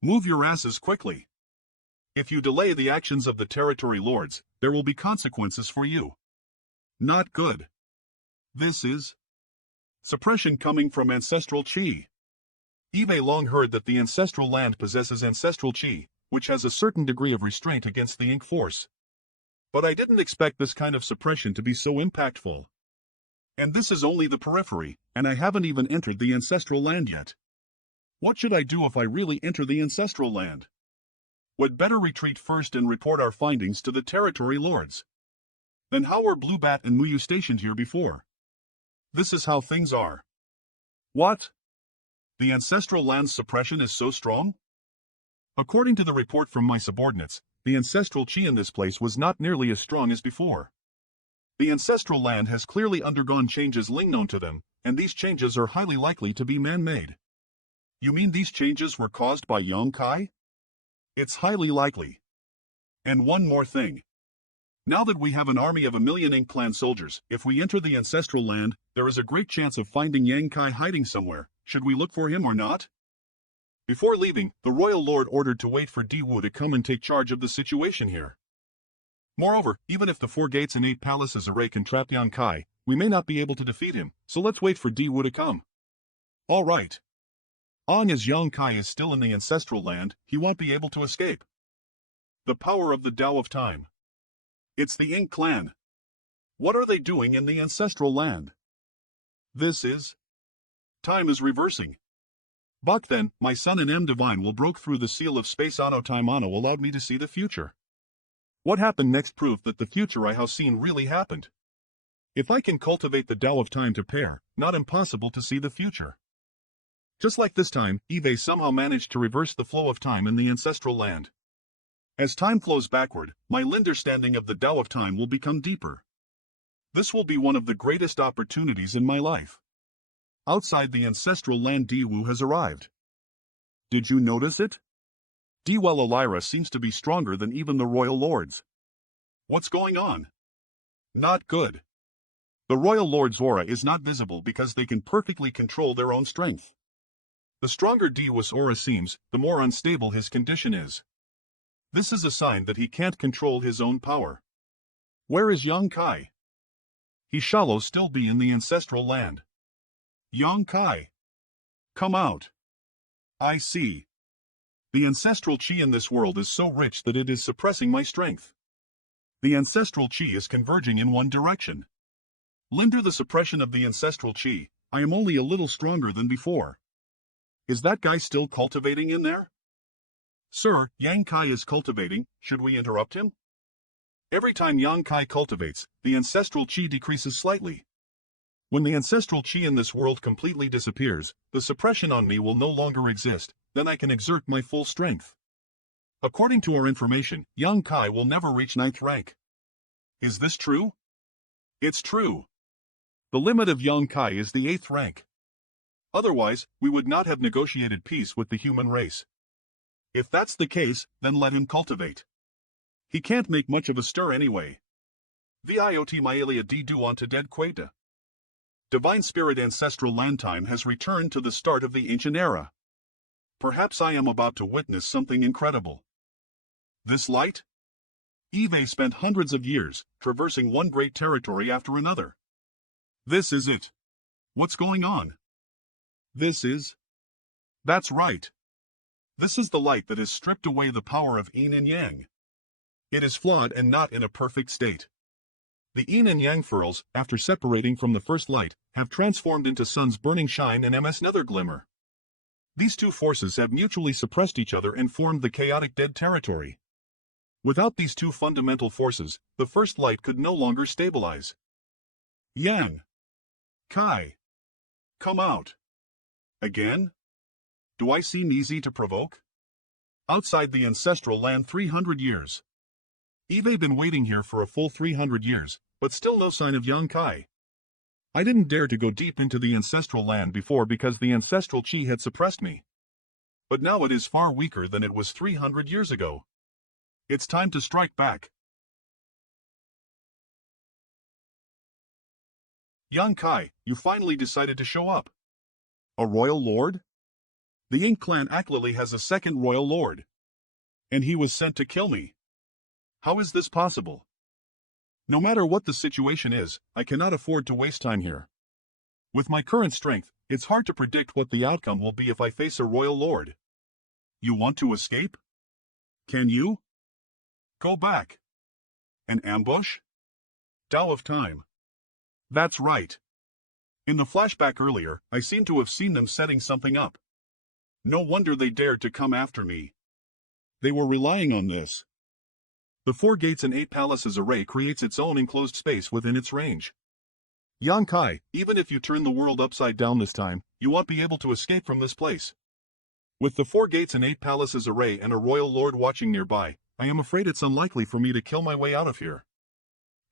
Move your asses quickly. If you delay the actions of the territory lords, there will be consequences for you. Not good. This is suppression coming from ancestral chi. Eve long heard that the ancestral land possesses ancestral chi, which has a certain degree of restraint against the ink force. But I didn't expect this kind of suppression to be so impactful. And this is only the periphery, and I haven't even entered the ancestral land yet. What should I do if I really enter the ancestral land? Would better retreat first and report our findings to the territory lords. Then how were Blue Bat and Muyu stationed here before? This is how things are. What? The ancestral land's suppression is so strong? According to the report from my subordinates, the ancestral chi in this place was not nearly as strong as before. The ancestral land has clearly undergone changes known to them, and these changes are highly likely to be man-made. You mean these changes were caused by Yonkai? It's highly likely. And one more thing. Now that we have an army of 1 million Ink Clan soldiers, if we enter the ancestral land, there is a great chance of finding Yonkai hiding somewhere. Should we look for him or not? Before leaving, the Royal Lord ordered to wait for Diwu to come and take charge of the situation here. Moreover, even if the 4 gates and 8 palaces array can trap Yang Kai, we may not be able to defeat him, so let's wait for Di Wu to come. Alright. As Yang Kai is still in the ancestral land, he won't be able to escape. The power of the Tao of Time. It's the Ink clan. What are they doing in the ancestral land? This is... Time is reversing. But then, my son and M Divine will broke through the seal of space Anno Time Anno allowed me to see the future. What happened next proved that the future I have seen really happened. If I can cultivate the Tao of Time to pair, not impossible to see the future. Just like this time, Eve somehow managed to reverse the flow of time in the ancestral land. As time flows backward, my understanding of the Tao of Time will become deeper. This will be one of the greatest opportunities in my life. Outside the ancestral land Di Wu has arrived. Did you notice it? Dwell Elira seems to be stronger than even the royal lords. What's going on? Not good. The royal lord's aura is not visible because they can perfectly control their own strength. The stronger Diwu's aura seems, the more unstable his condition is. This is a sign that he can't control his own power. Where is Yang Kai? He shall still be in the ancestral land. Yang Kai. Come out. I see. The ancestral chi in this world is so rich that it is suppressing my strength. The ancestral chi is converging in one direction. Linder the suppression of the ancestral chi, I am only a little stronger than before. Is that guy still cultivating in there? Sir, Yang Kai is cultivating, should we interrupt him? Every time Yang Kai cultivates, the ancestral chi decreases slightly. When the ancestral chi in this world completely disappears, the suppression on me will no longer exist, then I can exert my full strength. According to our information, Yang Kai will never reach 9th rank. Is this true? It's true. The limit of Yang Kai is the 8th rank. Otherwise, we would not have negotiated peace with the human race. If that's the case, then let him cultivate. He can't make much of a stir anyway. Viot Maelia D du onto dead Queta. Divine Spirit Ancestral Land Time has returned to the start of the ancient era. Perhaps I am about to witness something incredible. This light? Eve spent hundreds of years, traversing one great territory after another. This is it. What's going on? This is... That's right. This is the light that has stripped away the power of yin and yang. It is flawed and not in a perfect state. The yin and yang furls, after separating from the first light, have transformed into sun's burning shine and ms nether glimmer. These two forces have mutually suppressed each other and formed the chaotic dead territory. Without these two fundamental forces, the first light could no longer stabilize. Yang. Kai. Come out. Again? Do I seem easy to provoke? Outside the ancestral land 300 years. Eve been waiting here for a full 300 years, but still no sign of Yang Kai. I didn't dare to go deep into the ancestral land before because the ancestral chi had suppressed me. But now it is far weaker than it was 300 years ago. It's time to strike back. Yang Kai, you finally decided to show up. A royal lord? The Ink clan actually has a second royal lord. And he was sent to kill me. How is this possible? No matter what the situation is, I cannot afford to waste time here. With my current strength, it's hard to predict what the outcome will be if I face a royal lord. You want to escape? Can you? Go back. An ambush? Tao of Time. That's right. In the flashback earlier, I seem to have seen them setting something up. No wonder they dared to come after me. They were relying on this. The 4 gates and 8 palaces array creates its own enclosed space within its range. Yang Kai, even if you turn the world upside down this time, you won't be able to escape from this place. With the 4 gates and 8 palaces array and a royal lord watching nearby, I am afraid it's unlikely for me to kill my way out of here.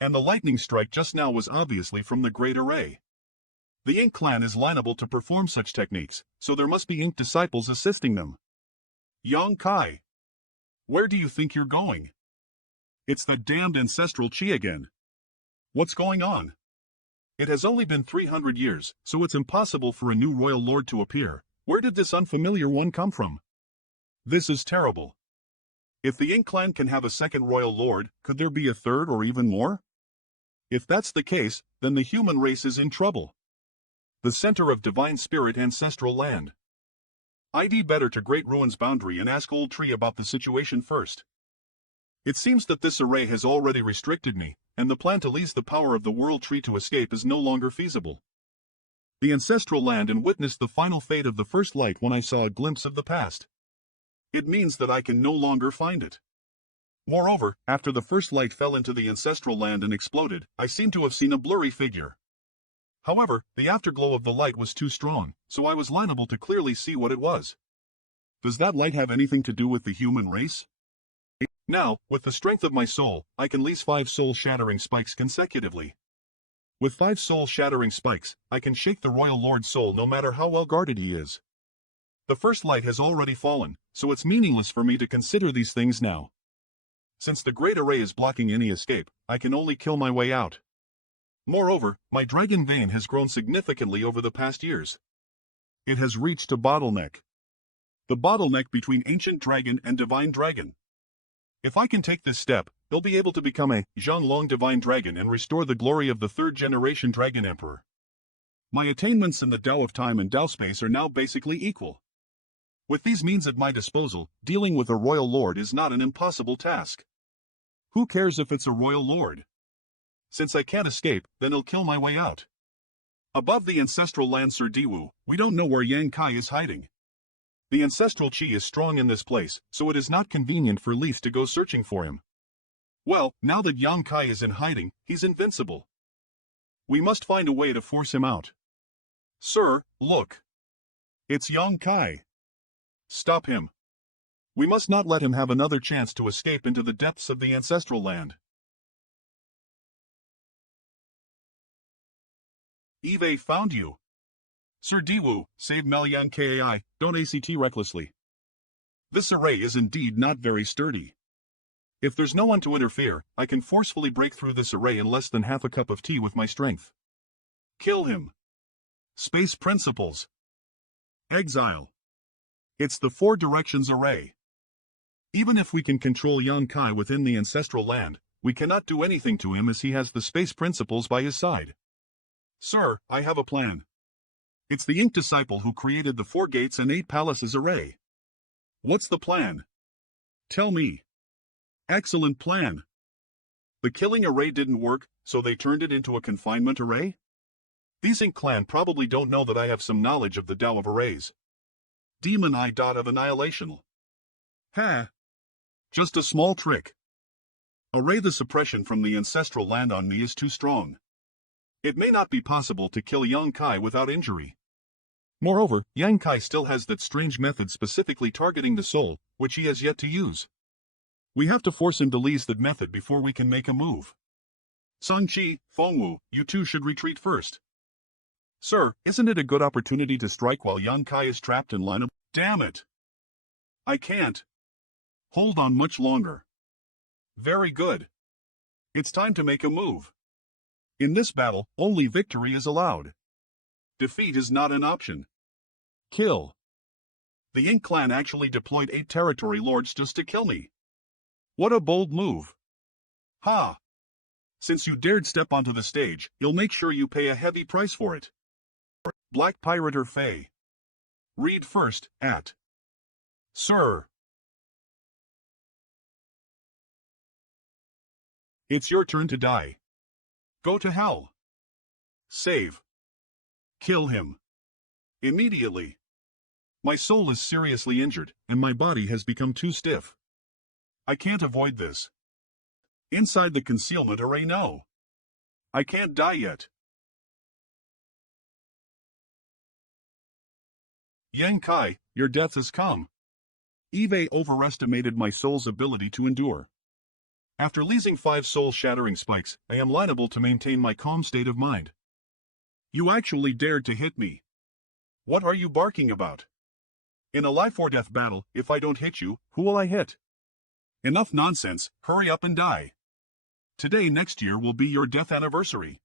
And the lightning strike just now was obviously from the Great Array. The Ink clan is liable to perform such techniques, so there must be Ink disciples assisting them. Yang Kai. Where do you think you're going? It's that damned ancestral chi again. What's going on? It has only been 300 years, so it's impossible for a new royal lord to appear. Where did this unfamiliar one come from? This is terrible. If the Ink clan can have a second royal lord, could there be a third or even more? If that's the case, then the human race is in trouble. The center of divine spirit ancestral land. I'd better to Great Ruin's boundary and ask Old Tree about the situation first. It seems that this array has already restricted me, and the plan to lease the power of the World Tree to escape is no longer feasible. The ancestral land and witnessed the final fate of the first light when I saw a glimpse of the past. It means that I can no longer find it. Moreover, after the first light fell into the ancestral land and exploded, I seem to have seen a blurry figure. However, the afterglow of the light was too strong, so I was liable to clearly see what it was. Does that light have anything to do with the human race? Now, with the strength of my soul, I can lease 5 soul-shattering spikes consecutively. With 5 soul-shattering spikes, I can shake the Royal Lord's soul no matter how well guarded he is. The first light has already fallen, so it's meaningless for me to consider these things now. Since the Great Array is blocking any escape, I can only kill my way out. Moreover, my dragon vein has grown significantly over the past years. It has reached a bottleneck. The bottleneck between Ancient Dragon and Divine Dragon. If I can take this step, I'll be able to become a Zhonglong Divine Dragon and restore the glory of the 3rd-generation Dragon Emperor. My attainments in the Tao of Time and Tao Space are now basically equal. With these means at my disposal, dealing with a Royal Lord is not an impossible task. Who cares if it's a Royal Lord? Since I can't escape, then I'll kill my way out. Above the ancestral land Sir Diwu, we don't know where Yang Kai is hiding. The ancestral chi is strong in this place, so it is not convenient for Leaf to go searching for him. Well, now that Yang Kai is in hiding, he's invincible. We must find a way to force him out. Sir, look. It's Yang Kai. Stop him. We must not let him have another chance to escape into the depths of the ancestral land. Eve found you. Sir Diwu, save Malyang Kai, don't act recklessly. This array is indeed not very sturdy. If there's no one to interfere, I can forcefully break through this array in less than half a cup of tea with my strength. Kill him. Space Principles. Exile. It's the 4 directions array. Even if we can control Yang Kai within the ancestral land, we cannot do anything to him as he has the Space Principles by his side. Sir, I have a plan. It's the Ink Disciple who created the 4 gates and 8 palaces array. What's the plan? Tell me. Excellent plan. The killing array didn't work, so they turned it into a confinement array? These Ink clan probably don't know that I have some knowledge of the Tao of arrays. Demon Eye dot of annihilation. Ha! Just a small trick. Array the suppression from the ancestral land on me is too strong. It may not be possible to kill Yang Kai without injury. Moreover, Yang Kai still has that strange method specifically targeting the soul, which he has yet to use. We have to force him to lease that method before we can make a move. Song-Chi, Fengwu, you two should retreat first. Sir, isn't it a good opportunity to strike while Yang Kai is trapped in line of— Damn it! I can't hold on much longer. Very good. It's time to make a move. In this battle, only victory is allowed. Defeat is not an option. Kill. The Ink clan actually deployed 8 territory lords just to kill me. What a bold move. Ha! Since you dared step onto the stage, you'll make sure you pay a heavy price for it. Black Pirater Fei. Read first, at. Sir. It's your turn to die. Go to hell. Save. Kill him. Immediately. My soul is seriously injured, and my body has become too stiff. I can't avoid this. Inside the concealment array, no. I can't die yet. Yang Kai, your death has come. Eve overestimated my soul's ability to endure. After leasing 5 soul-shattering spikes, I am liable to maintain my calm state of mind. You actually dared to hit me. What are you barking about? In a life-or-death battle, if I don't hit you, who will I hit? Enough nonsense, hurry up and die. Today next year will be your death anniversary.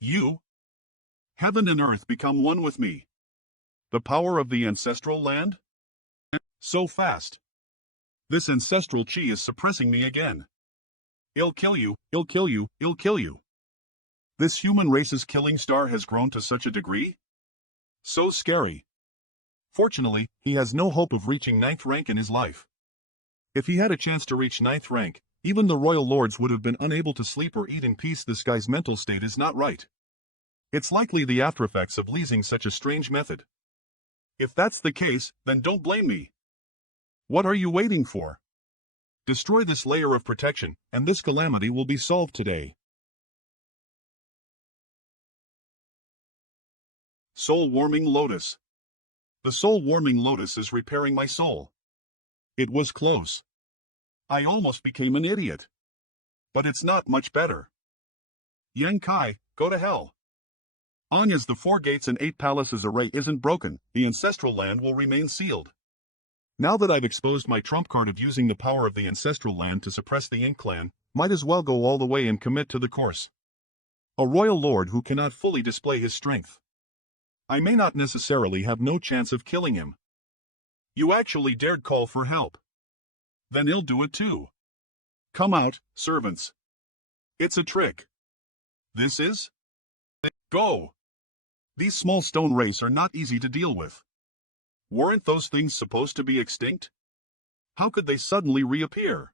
You? Heaven and earth become one with me. The power of the ancestral land? So fast. This ancestral chi is suppressing me again. It'll kill you, it'll kill you, it'll kill you. This human race's killing star has grown to such a degree? So scary. Fortunately, he has no hope of reaching 9th rank in his life. If he had a chance to reach 9th rank, even the royal lords would have been unable to sleep or eat in peace. This guy's mental state is not right. It's likely the aftereffects of leasing such a strange method. If that's the case, then don't blame me. What are you waiting for? Destroy this layer of protection, and this calamity will be solved today. Soul-warming lotus. The soul-warming lotus is repairing my soul. It was close. I almost became an idiot. But it's not much better. Yang Kai, go to hell. Anya's the 4 gates and 8 palaces array isn't broken, the ancestral land will remain sealed. Now that I've exposed my trump card of using the power of the ancestral land to suppress the Ink clan, might as well go all the way and commit to the course. A royal lord who cannot fully display his strength. I may not necessarily have no chance of killing him. You actually dared call for help. Then he'll do it too. Come out, servants. It's a trick. This is? Go. These small stone race are not easy to deal with. Weren't those things supposed to be extinct? How could they suddenly reappear?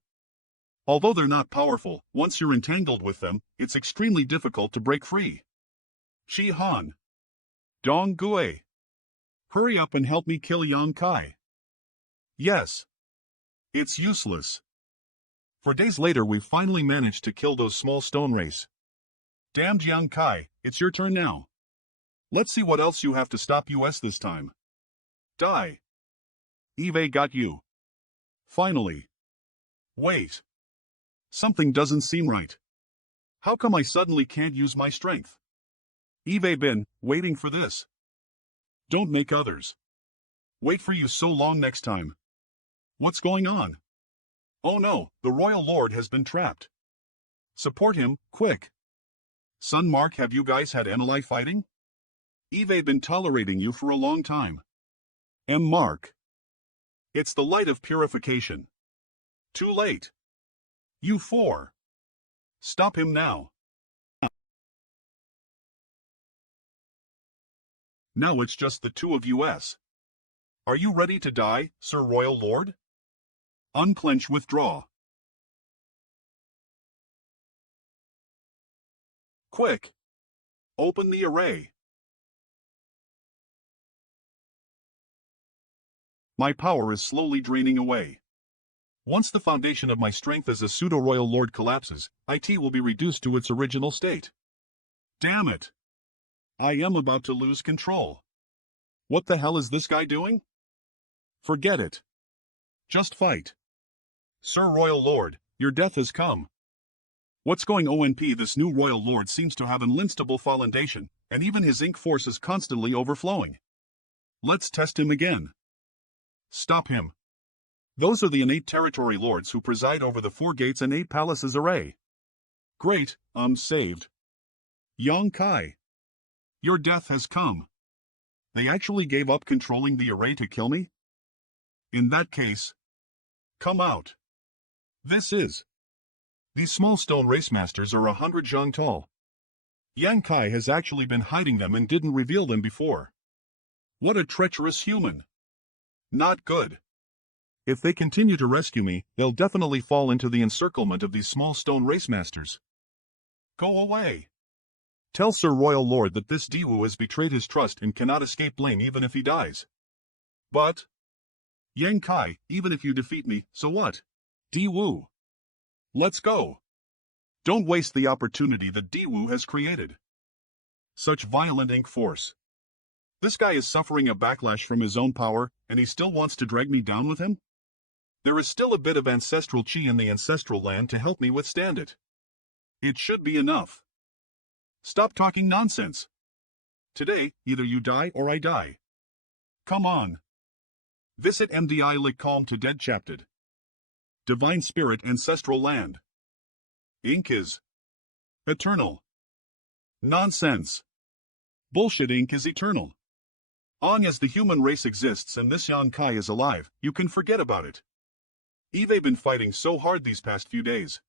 Although they're not powerful, once you're entangled with them, it's extremely difficult to break free. Chi Han. Dong Gue. Hurry up and help me kill Yang Kai. Yes. It's useless. For days later we finally managed to kill those small stone race. Damned Yang Kai, it's your turn now. Let's see what else you have to stop us this time. Die. Eve got you. Finally. Wait. Something doesn't seem right. How come I suddenly can't use my strength? Eve been waiting for this. Don't make others wait for you so long next time. What's going on? Oh no, the royal lord has been trapped. Support him, quick. Son Mark, have you guys had Emily fighting? Eve been tolerating you for a long time. Mark. It's the light of purification. Too late. You 4. Stop him now. Now it's just the 2 of us. Are you ready to die, Sir Royal Lord? Unclench, withdraw. Quick. Open the array. My power is slowly draining away. Once the foundation of my strength as a pseudo-royal lord collapses, IT will be reduced to its original state. Damn it! I am about to lose control. What the hell is this guy doing? Forget it. Just fight. Sir Royal Lord, your death has come. What's going on? This new Royal Lord seems to have an unstable foundation, and even his ink force is constantly overflowing. Let's test him again. Stop him. Those are the innate territory lords who preside over the 4 gates and 8 palaces array. Great, saved. Yang Kai. Your death has come. They actually gave up controlling the array to kill me? In that case, come out. This is. These small stone race masters are 100 zhang tall. Yang Kai has actually been hiding them and didn't reveal them before. What a treacherous human. Not good. If they continue to rescue me, they'll definitely fall into the encirclement of these small stone race masters. Go away. Tell Sir Royal Lord that this Diwu has betrayed his trust and cannot escape blame even if he dies. But Yang Kai, even if you defeat me, so what? Diwu. Let's go. Don't waste the opportunity that Diwu has created. Such violent ink force. This guy is suffering a backlash from his own power, and he still wants to drag me down with him? There is still a bit of ancestral chi in the ancestral land to help me withstand it. It should be enough. Stop talking nonsense. Today, either you die or I die. Come on. Visit MDI Lick Calm to Dead Chapted. Divine Spirit Ancestral Land. Ink is eternal. Nonsense. Bullshit. Ink is eternal. As the human race exists and this Yang Kai is alive, you can forget about it. Eve been fighting so hard these past few days.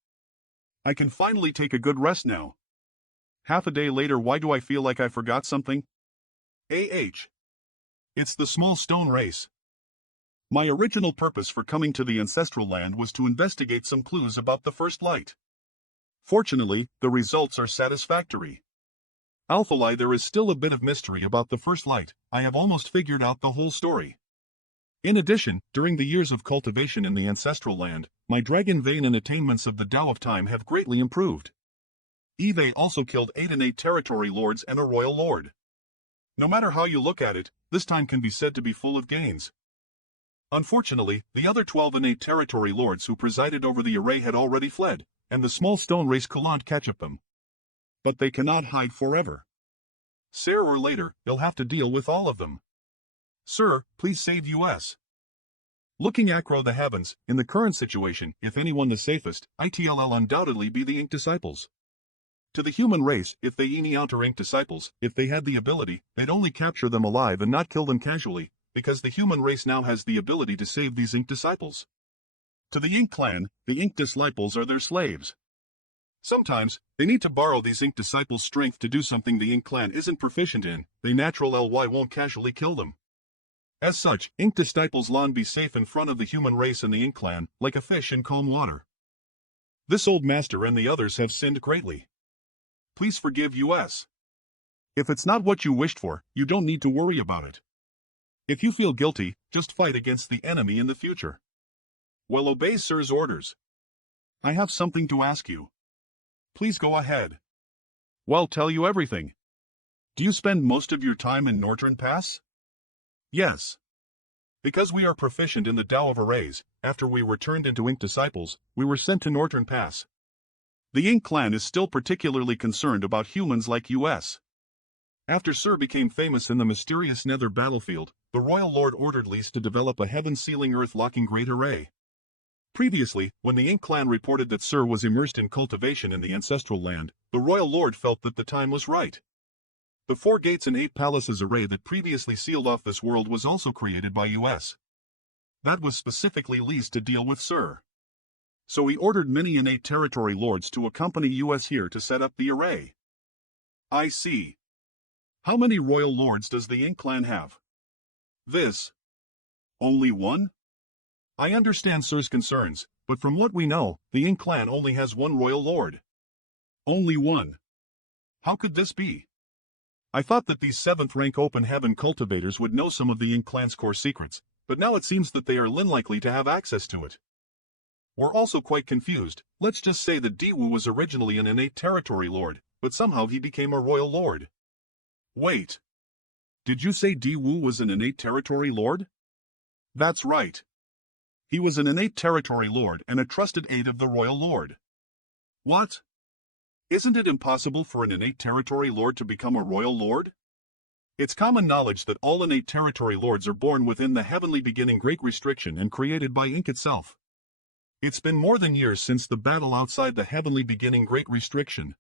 I can finally take a good rest now. Half a day later, why do I feel like I forgot something? It's the small stone race. My original purpose for coming to the ancestral land was to investigate some clues about the first light. Fortunately, the results are satisfactory. Alphalai, there is still a bit of mystery about the first light. I have almost figured out the whole story. In addition, during the years of cultivation in the ancestral land, my dragon vein and attainments of the Tao of Time have greatly improved. Eve also killed 8 innate territory lords and a royal lord. No matter how you look at it, this time can be said to be full of gains. Unfortunately, the other 12 innate territory lords who presided over the array had already fled, and the small stone race couldn't catch up them. But they cannot hide forever. Sooner or later, they'll have to deal with all of them. Sir, please save us. Looking across the heavens, in the current situation, if anyone the safest, it'll undoubtedly be the Ink Disciples. To the human race, if they encounter Ink Disciples, if they had the ability, they'd only capture them alive and not kill them casually, because the human race now has the ability to save these Ink Disciples. To the Ink Clan, the Ink Disciples are their slaves. Sometimes, they need to borrow these Ink Disciples' strength to do something the Ink Clan isn't proficient in. They natural ly won't casually kill them. As such, Ink Disciples lawn be safe in front of the human race and the Ink Clan, like a fish in calm water. This old master and the others have sinned greatly. Please forgive us. If it's not what you wished for, you don't need to worry about it. If you feel guilty, just fight against the enemy in the future. Well, obey Sir's orders. I have something to ask you. Please go ahead. Well, tell you everything. Do you spend most of your time in Northern Pass? Yes. Because we are proficient in the Tao of Arrays, after we were turned into Ink Disciples, we were sent to Northern Pass. The Ink Clan is still particularly concerned about humans like us. After Sir became famous in the mysterious Nether battlefield, the Royal Lord ordered Lise to develop a heaven-sealing earth-locking great array. Previously, when the Ink Clan reported that Sir was immersed in cultivation in the ancestral land, the Royal Lord felt that the time was right. The 4 gates and 8 palaces array that previously sealed off this world was also created by us. That was specifically Lise to deal with Sir. So he ordered many innate territory lords to accompany us here to set up the array. I see. How many royal lords does the Ink Clan have? This. Only one? I understand Sir's concerns, but from what we know, the Ink Clan only has one royal lord. Only one. How could this be? I thought that these 7th-rank open heaven cultivators would know some of the Ink Clan's core secrets, but now it seems that they are unlikely to have access to it. We're also quite confused. Let's just say that Diwu was originally an innate territory lord, but somehow he became a royal lord. Wait. Did you say Diwu was an innate territory lord? That's right. He was an innate territory lord and a trusted aide of the royal lord. What? Isn't it impossible for an innate territory lord to become a royal lord? It's common knowledge that all innate territory lords are born within the heavenly beginning great restriction and created by Ink itself. It's been more than years since the battle outside the heavenly beginning great restriction.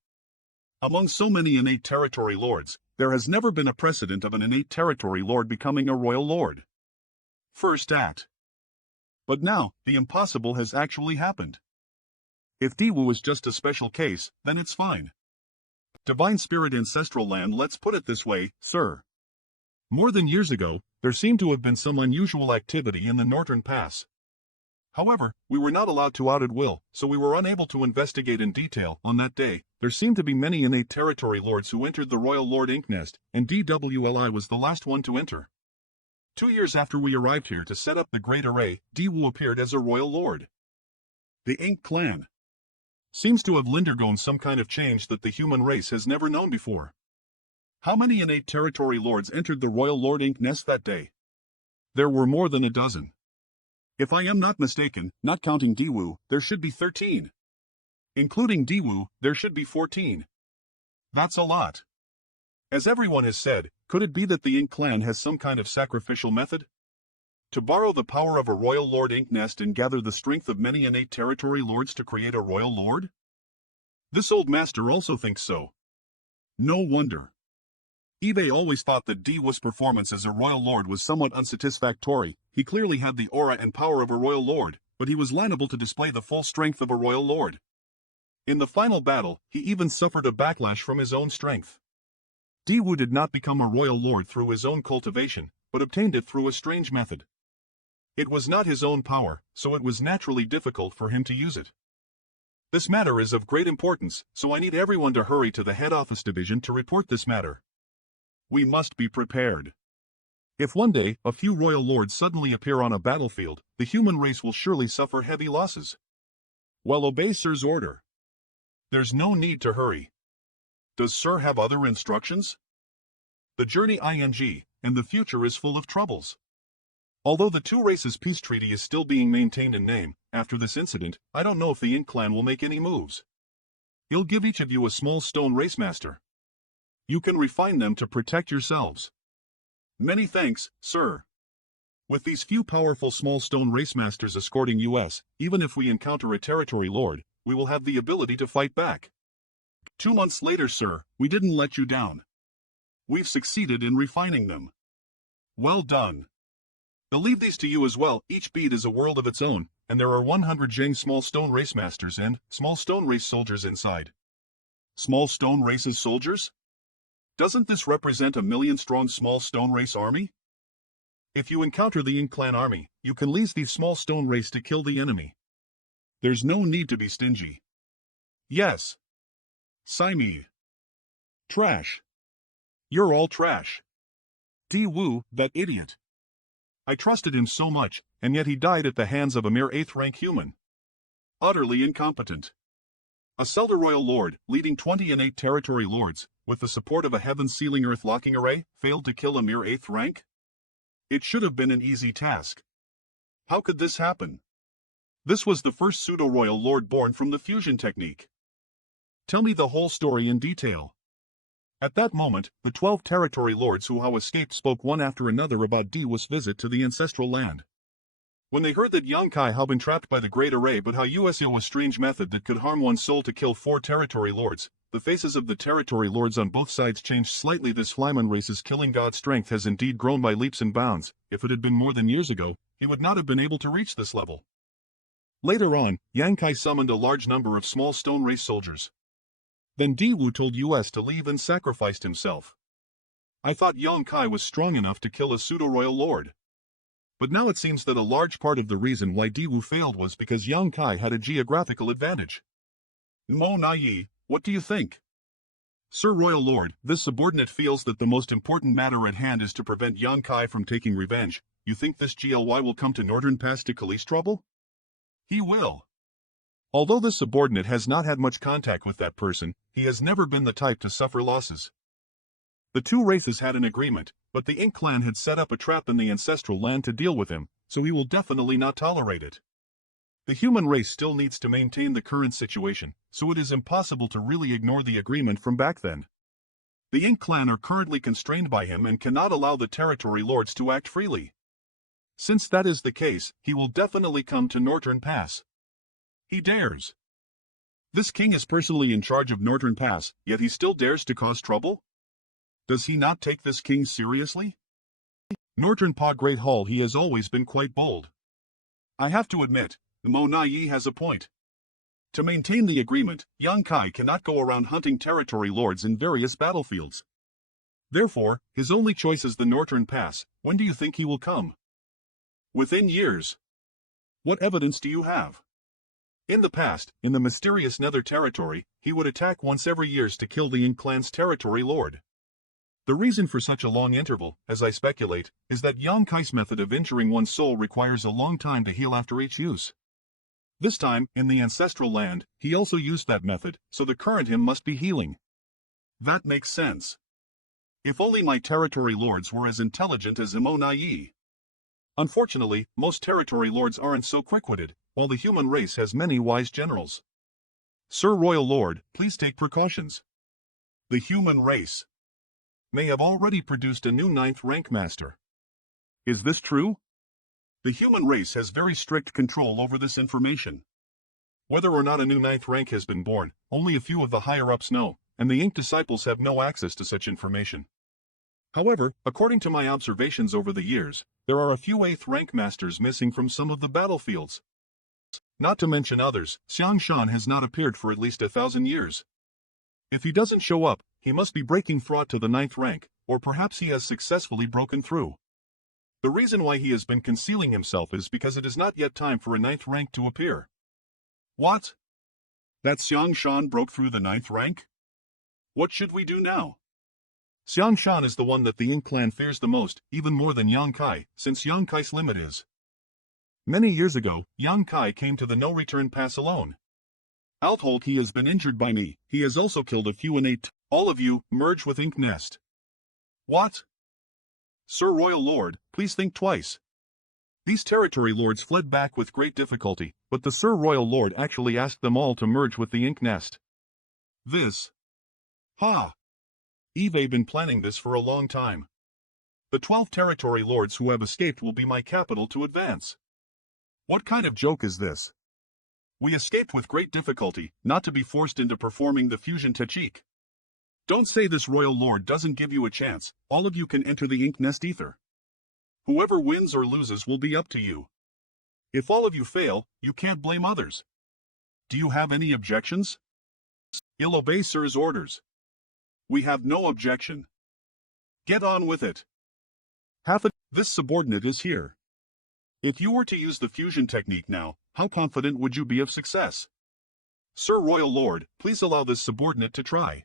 Among so many innate territory lords, there has never been a precedent of an innate territory lord becoming a royal lord. First act. But now, the impossible has actually happened. If Diwu is just a special case, then it's fine. Divine Spirit Ancestral Land, let's put it this way, Sir. More than years ago, there seemed to have been some unusual activity in the Northern Pass. However, we were not allowed to out at will, so we were unable to investigate in detail. On that day, there seemed to be many innate territory lords who entered the Royal Lord Ink Nest, and DWLI was the last one to enter. 2 years after we arrived here to set up the Great Array, Diwu appeared as a royal lord. The Ink Clan seems to have undergone some kind of change that the human race has never known before. How many innate territory lords entered the Royal Lord Ink Nest that day? There were more than a dozen. If I am not mistaken, not counting Diwu, there should be 13. Including Diwu, there should be 14. That's a lot. As everyone has said, could it be that the Ink Clan has some kind of sacrificial method? To borrow the power of a Royal Lord Ink Nest and gather the strength of many innate territory lords to create a royal lord? This old master also thinks so. No wonder. Eve always thought that Diwu's performance as a royal lord was somewhat unsatisfactory. He clearly had the aura and power of a royal lord, but he was liable to display the full strength of a royal lord. In the final battle, he even suffered a backlash from his own strength. Di-Wu did not become a royal lord through his own cultivation, but obtained it through a strange method. It was not his own power, so it was naturally difficult for him to use it. This matter is of great importance, so I need everyone to hurry to the head office division to report this matter. We must be prepared. If one day a few royal lords suddenly appear on a battlefield, the human race will surely suffer heavy losses. Well, obey Sir's order. There's no need to hurry. Does Sir have other instructions? The journey ing, and the future is full of troubles. Although the two races peace treaty is still being maintained in name, after this incident, I don't know if the Ink clan will make any moves. He'll give each of you a small stone race master. You can refine them to protect yourselves. Many thanks, sir. With these few powerful small stone race masters escorting us, even if we encounter a territory lord, we will have the ability to fight back. 2 months later, sir, we didn't let you down. We've succeeded in refining them. Well done. I'll leave these to you as well. Each bead is a world of its own, and there are 100 Zhang small stone race masters and small stone race soldiers inside. Small stone races soldiers? Doesn't this represent a 1,000,000-strong small stone race army? If you encounter the Ink clan army, you can leave the small stone race to kill the enemy. There's no need to be stingy. Yes. Siamese. Trash. You're all trash. Di-Wu, that idiot. I trusted him so much, and yet he died at the hands of a mere 8th-rank human. Utterly incompetent. A Selder Royal Lord, leading 28 territory lords, with the support of a heaven-sealing earth-locking array, failed to kill a mere 8th rank? It should have been an easy task. How could this happen? This was the first pseudo-royal lord born from the fusion technique. Tell me the whole story in detail. At that moment, the 12 territory lords who had escaped spoke one after another about Di-Wu's visit to the ancestral land. When they heard that Yang Kai had been trapped by the Great Array but how USL was strange method that could harm one's soul to kill 4 territory lords, the faces of the territory lords on both sides changed slightly. This Flyman race's killing god strength has indeed grown by leaps and bounds. If it had been more than years ago, he would not have been able to reach this level. Later on, Yang Kai summoned a large number of small stone race soldiers. Then Di-Wu told us to leave and sacrificed himself. I thought Yang Kai was strong enough to kill a pseudo-royal lord. But now it seems that a large part of the reason why Di-Wu failed was because Yang Kai had a geographical advantage. Mo Na Yi, what do you think? Sir Royal Lord, this subordinate feels that the most important matter at hand is to prevent Yang Kai from taking revenge. You think this GLY will come to Northern Pass to Khalees trouble? He will. Although this subordinate has not had much contact with that person, he has never been the type to suffer losses. The two races had an agreement, but the Ink clan had set up a trap in the ancestral land to deal with him, so he will definitely not tolerate it. The human race still needs to maintain the current situation, so it is impossible to really ignore the agreement from back then. The Ink clan are currently constrained by him and cannot allow the territory lords to act freely. Since that is the case, he will definitely come to Northern Pass. He dares. This king is personally in charge of Northern Pass, yet he still dares to cause trouble? Does he not take this king seriously? Northern Pa Great Hall he has always been quite bold. I have to admit, Mo Na Yi has a point. To maintain the agreement, Yang Kai cannot go around hunting territory lords in various battlefields. Therefore, his only choice is the Northern Pass. When do you think he will come? Within years. What evidence do you have? In the past, in the mysterious Nether territory, he would attack once every years to kill the Ink clan's territory lord. The reason for such a long interval, as I speculate, is that Yang Kai's method of injuring one's soul requires a long time to heal after each use. This time, in the ancestral land, he also used that method, so the current him must be healing. That makes sense. If only my territory lords were as intelligent as Mo Na Yi. Unfortunately, most territory lords aren't so quick-witted, while the human race has many wise generals. Sir Royal Lord, please take precautions. The human race may have already produced a new 9th rank master. Is this true? The human race has very strict control over this information. Whether or not a new 9th rank has been born, only a few of the higher-ups know, and the Ink disciples have no access to such information. However, according to my observations over the years, there are a few 8th rank masters missing from some of the battlefields. Not to mention others, Xiang Shan has not appeared for at least 1,000 years. If he doesn't show up, he must be breaking fraud to the 9th rank, or perhaps he has successfully broken through. The reason why he has been concealing himself is because it is not yet time for a 9th rank to appear. What? That Xiang Shan broke through the 9th rank? What should we do now? Xiang Shan is the one that the Ying clan fears the most, even more than Yang Kai, since Yang Kai's limit is. Many years ago, Yang Kai came to the no-return pass alone. Althold he has been injured by me, he has also killed a few innate. All of you, merge with Ink Nest. What? Sir Royal Lord, please think twice. These territory lords fled back with great difficulty, but the Sir Royal Lord actually asked them all to merge with the Ink Nest. This. Ha! Eve been planning this for a long time. The 12 territory lords who have escaped will be my capital to advance. What kind of joke is this? We escaped with great difficulty, not to be forced into performing the fusion technique. Don't say this royal lord doesn't give you a chance, all of you can enter the Ink Nest ether. Whoever wins or loses will be up to you. If all of you fail, you can't blame others. Do you have any objections? I'll obey Sir's orders. We have no objection. Get on with it. This subordinate is here. If you were to use the fusion technique now, how confident would you be of success? Sir Royal Lord, please allow this subordinate to try.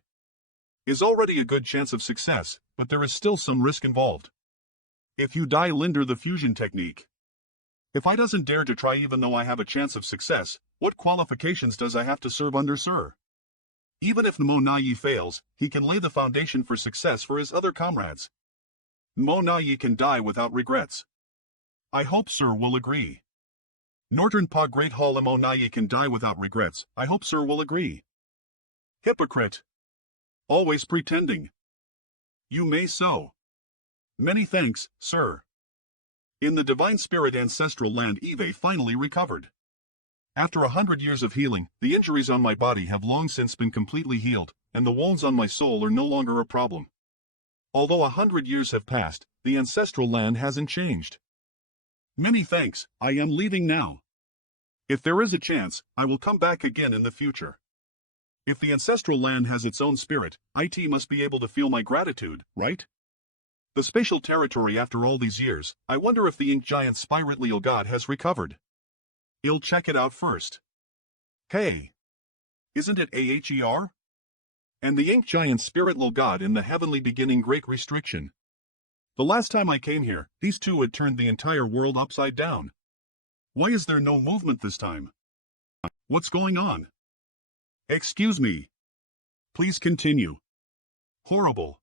Is already a good chance of success, but there is still some risk involved. If you die Linder the fusion technique. If I doesn't dare to try even though I have a chance of success, what qualifications does I have to serve under Sir? Even if Mo Nai fails, he can lay the foundation for success for his other comrades. Mo Nai can die without regrets. I hope Sir will agree. Northern Pa Great Hall Mo Nai can die without regrets, I hope Sir will agree. Hypocrite. Always pretending. You may so. Many thanks, Sir. In the Divine Spirit ancestral land Eve finally recovered. After 100 years of healing, the injuries on my body have long since been completely healed, and the wounds on my soul are no longer a problem. Although 100 years have passed, the ancestral land hasn't changed. Many thanks, I am leaving now. If there is a chance, I will come back again in the future. If the ancestral land has its own spirit, IT must be able to feel my gratitude, right? The spatial territory after all these years, I wonder if the ink giant Spiritual God has recovered. I'll check it out first. Hey! Isn't it AHER? And the ink giant Spiritual God in the heavenly beginning great restriction. The last time I came here, these two had turned the entire world upside down. Why is there no movement this time? What's going on? Excuse me. Please continue. Horrible.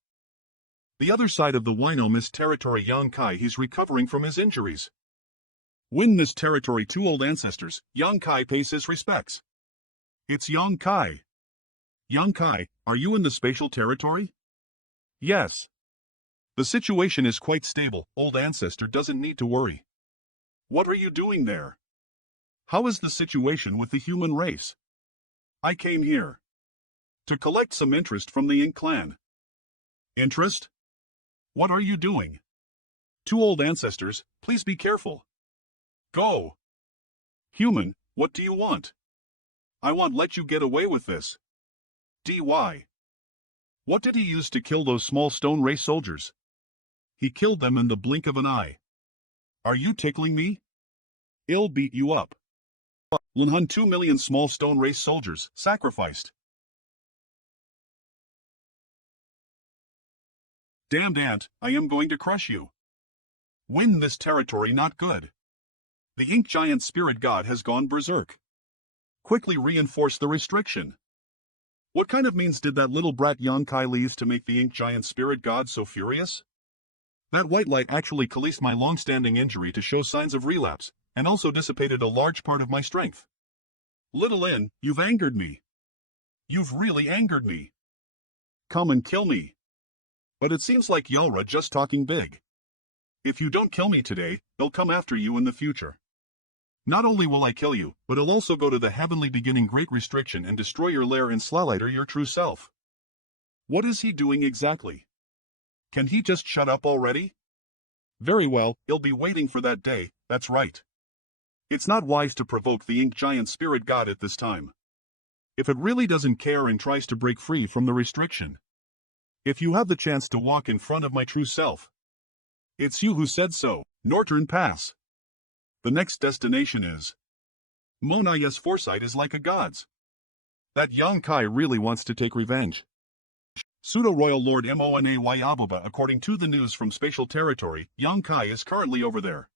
The other side of the Wino Miss territory Yang Kai he's recovering from his injuries. Win this territory 2 old ancestors, Yang Kai pays his respects. It's Yang Kai. Yang Kai, are you in the spatial territory? Yes. The situation is quite stable, old ancestor doesn't need to worry. What are you doing there? How is the situation with the human race? I came here to collect some interest from the Ink clan. Interest? What are you doing? 2 old ancestors, please be careful. Go. Human, what do you want? I won't let you get away with this. DY. What did he use to kill those small stone race soldiers? He killed them in the blink of an eye. Are you tickling me? I'll beat you up. Lunhun 2 million small stone race soldiers sacrificed. Damned ant, I am going to crush you. Win this territory not good. The ink giant spirit god has gone berserk. Quickly reinforce the restriction. What kind of means did that little brat Yang Kai leave to make the ink giant spirit god so furious? That white light actually calced my long-standing injury to show signs of relapse, and also dissipated a large part of my strength. Little N, you've angered me. You've really angered me. Come and kill me. But it seems like Yalra just talking big. If you don't kill me today, they'll come after you in the future. Not only will I kill you, but I'll also go to the heavenly beginning great restriction and destroy your lair and slalater your true self. What is he doing exactly? Can he just shut up already? Very well, he'll be waiting for that day, that's right. It's not wise to provoke the ink giant spirit god at this time. If it really doesn't care and tries to break free from the restriction. If you have the chance to walk in front of my true self. It's you who said so, Northern Pass. The next destination is. Monaya's foresight is like a god's. That young Kai really wants to take revenge. Pseudo-Royal Lord Monay Abuba. According to the news from Spatial Territory, young Kai is currently over there.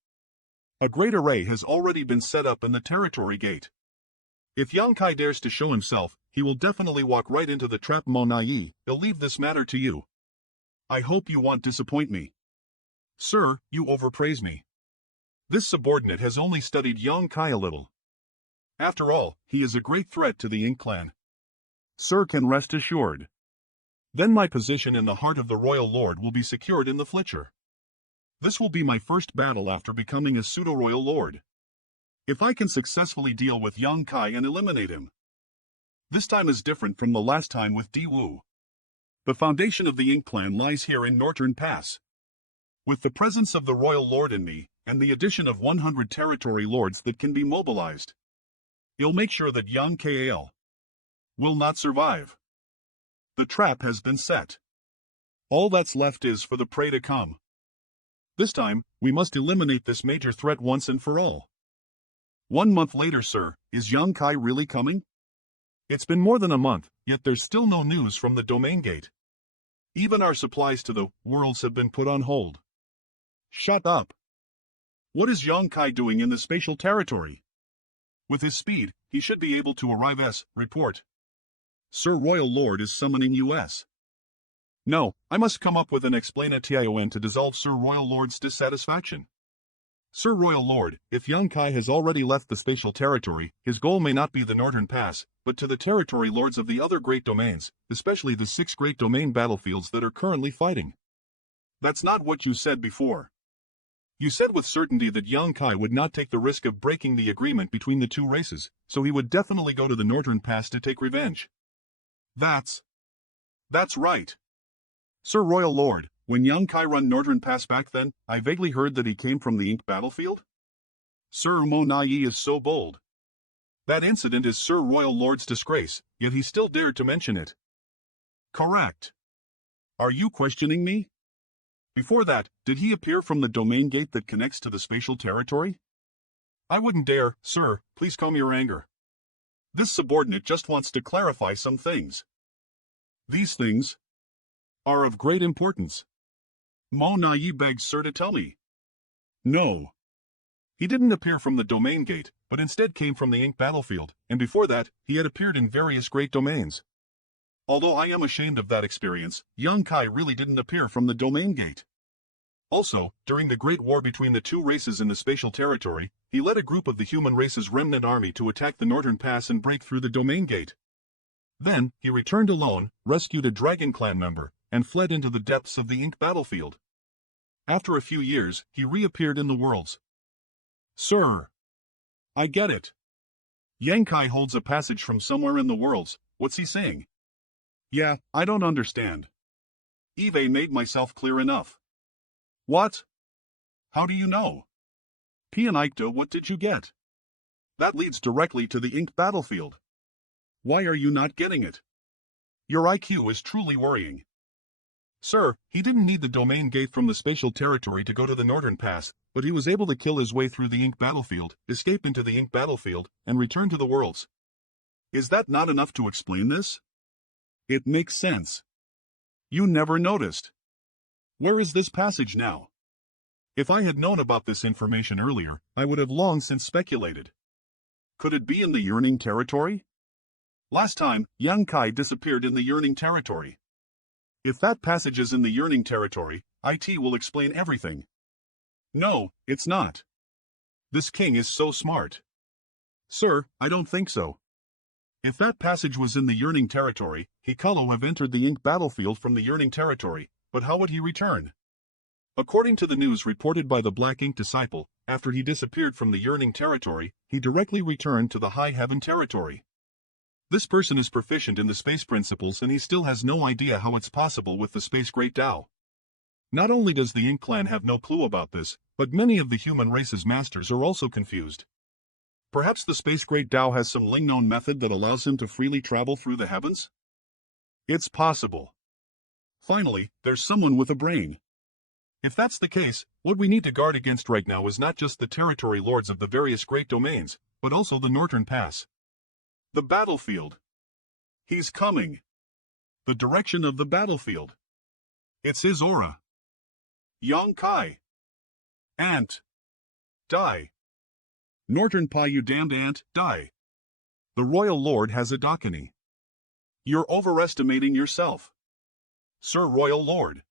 A great array has already been set up in the territory gate. If young Kai dares to show himself, he will definitely walk right into the trap. Monayi, he'll leave this matter to you. I hope you won't disappoint me. Sir, you overpraise me. This subordinate has only studied young Kai a little. After all, he is a great threat to the Ink clan. Sir can rest assured. Then my position in the heart of the Royal Lord will be secured in the Flitcher. This will be my first battle after becoming a pseudo-Royal Lord. If I can successfully deal with young Kai and eliminate him. This time is different from the last time with Di Wu. The foundation of the Ink clan lies here in Northern Pass. With the presence of the Royal Lord in me, and the addition of 100 territory lords that can be mobilized. He'll make sure that young Kal will not survive. The trap has been set. All that's left is for the prey to come. This time, we must eliminate this major threat once and for all. 1 month later, sir, is young Kai really coming? It's been more than a month, yet there's still no news from the domain gate. Even our supplies to the worlds have been put on hold. Shut up. What is young Kai doing in the spatial territory? With his speed, he should be able to arrive report. Sir Royal Lord is summoning us. No, I must come up with an explanation to dissolve Sir Royal Lord's dissatisfaction. Sir Royal Lord, if young Kai has already left the spatial territory, his goal may not be the Northern Pass, but to the territory lords of the other great domains, especially the 6 great domain battlefields that are currently fighting. That's not what you said before. You said with certainty that young Kai would not take the risk of breaking the agreement between the 2 races, so he would definitely go to the Northern Pass to take revenge. That's right. Sir Royal Lord, when young Kai run Northern Pass back then, I vaguely heard that he came from the Ink battlefield? Sir Monayi is so bold. That incident is Sir Royal Lord's disgrace, yet he still dared to mention it. Correct. Are you questioning me? Before that, did he appear from the domain gate that connects to the spatial territory? I wouldn't dare, sir, please calm your anger. This subordinate just wants to clarify some things. These things are of great importance. Monayi begs sir to tell me. No. He didn't appear from the domain gate, but instead came from the Ink battlefield, and before that, he had appeared in various great domains. Although I am ashamed of that experience, young Kai really didn't appear from the domain gate. Also, during the Great War between the 2 races in the spatial territory, he led a group of the human race's remnant army to attack the Northern Pass and break through the domain gate. Then, he returned alone, rescued a Dragon Clan member, and fled into the depths of the Ink battlefield. After a few years, he reappeared in the worlds. Sir. I get it. Yang Kai holds a passage from somewhere in the worlds. What's he saying? Yeah, I don't understand. Eve made myself clear enough. What? How do you know? Pianikta, what did you get? That leads directly to the Ink battlefield. Why are you not getting it? Your IQ is truly worrying. Sir, he didn't need the domain gate from the spatial territory to go to the Northern Pass, but he was able to kill his way through the Ink battlefield, escape into the Ink battlefield, and return to the worlds. Is that not enough to explain this? It makes sense. You never noticed. Where is this passage now? If I had known about this information earlier, I would have long since speculated. Could it be in the Yearning territory? Last time, young Kai disappeared in the Yearning territory. If that passage is in the Yearning territory, IT will explain everything. No, it's not. This king is so smart. Sir, I don't think so. If that passage was in the Yearning territory, he could have entered the Ink battlefield from the Yearning territory, but how would he return? According to the news reported by the Black Ink disciple, after he disappeared from the Yearning territory, he directly returned to the High Heaven territory. This person is proficient in the space principles and he still has no idea how it's possible with the Space Great Tao. Not only does the Ink clan have no clue about this, but many of the human race's masters are also confused. Perhaps the space great Tao has some Ling-known method that allows him to freely travel through the heavens? It's possible. Finally, there's someone with a brain. If that's the case, what we need to guard against right now is not just the territory lords of the various great domains, but also the Northern Pass. The battlefield. He's coming. The direction of the battlefield. It's his aura. Yang Kai. Ant. Die. Northern Pa, you damned ant, die. The Royal Lord has a Dakini. You're overestimating yourself. Sir Royal Lord.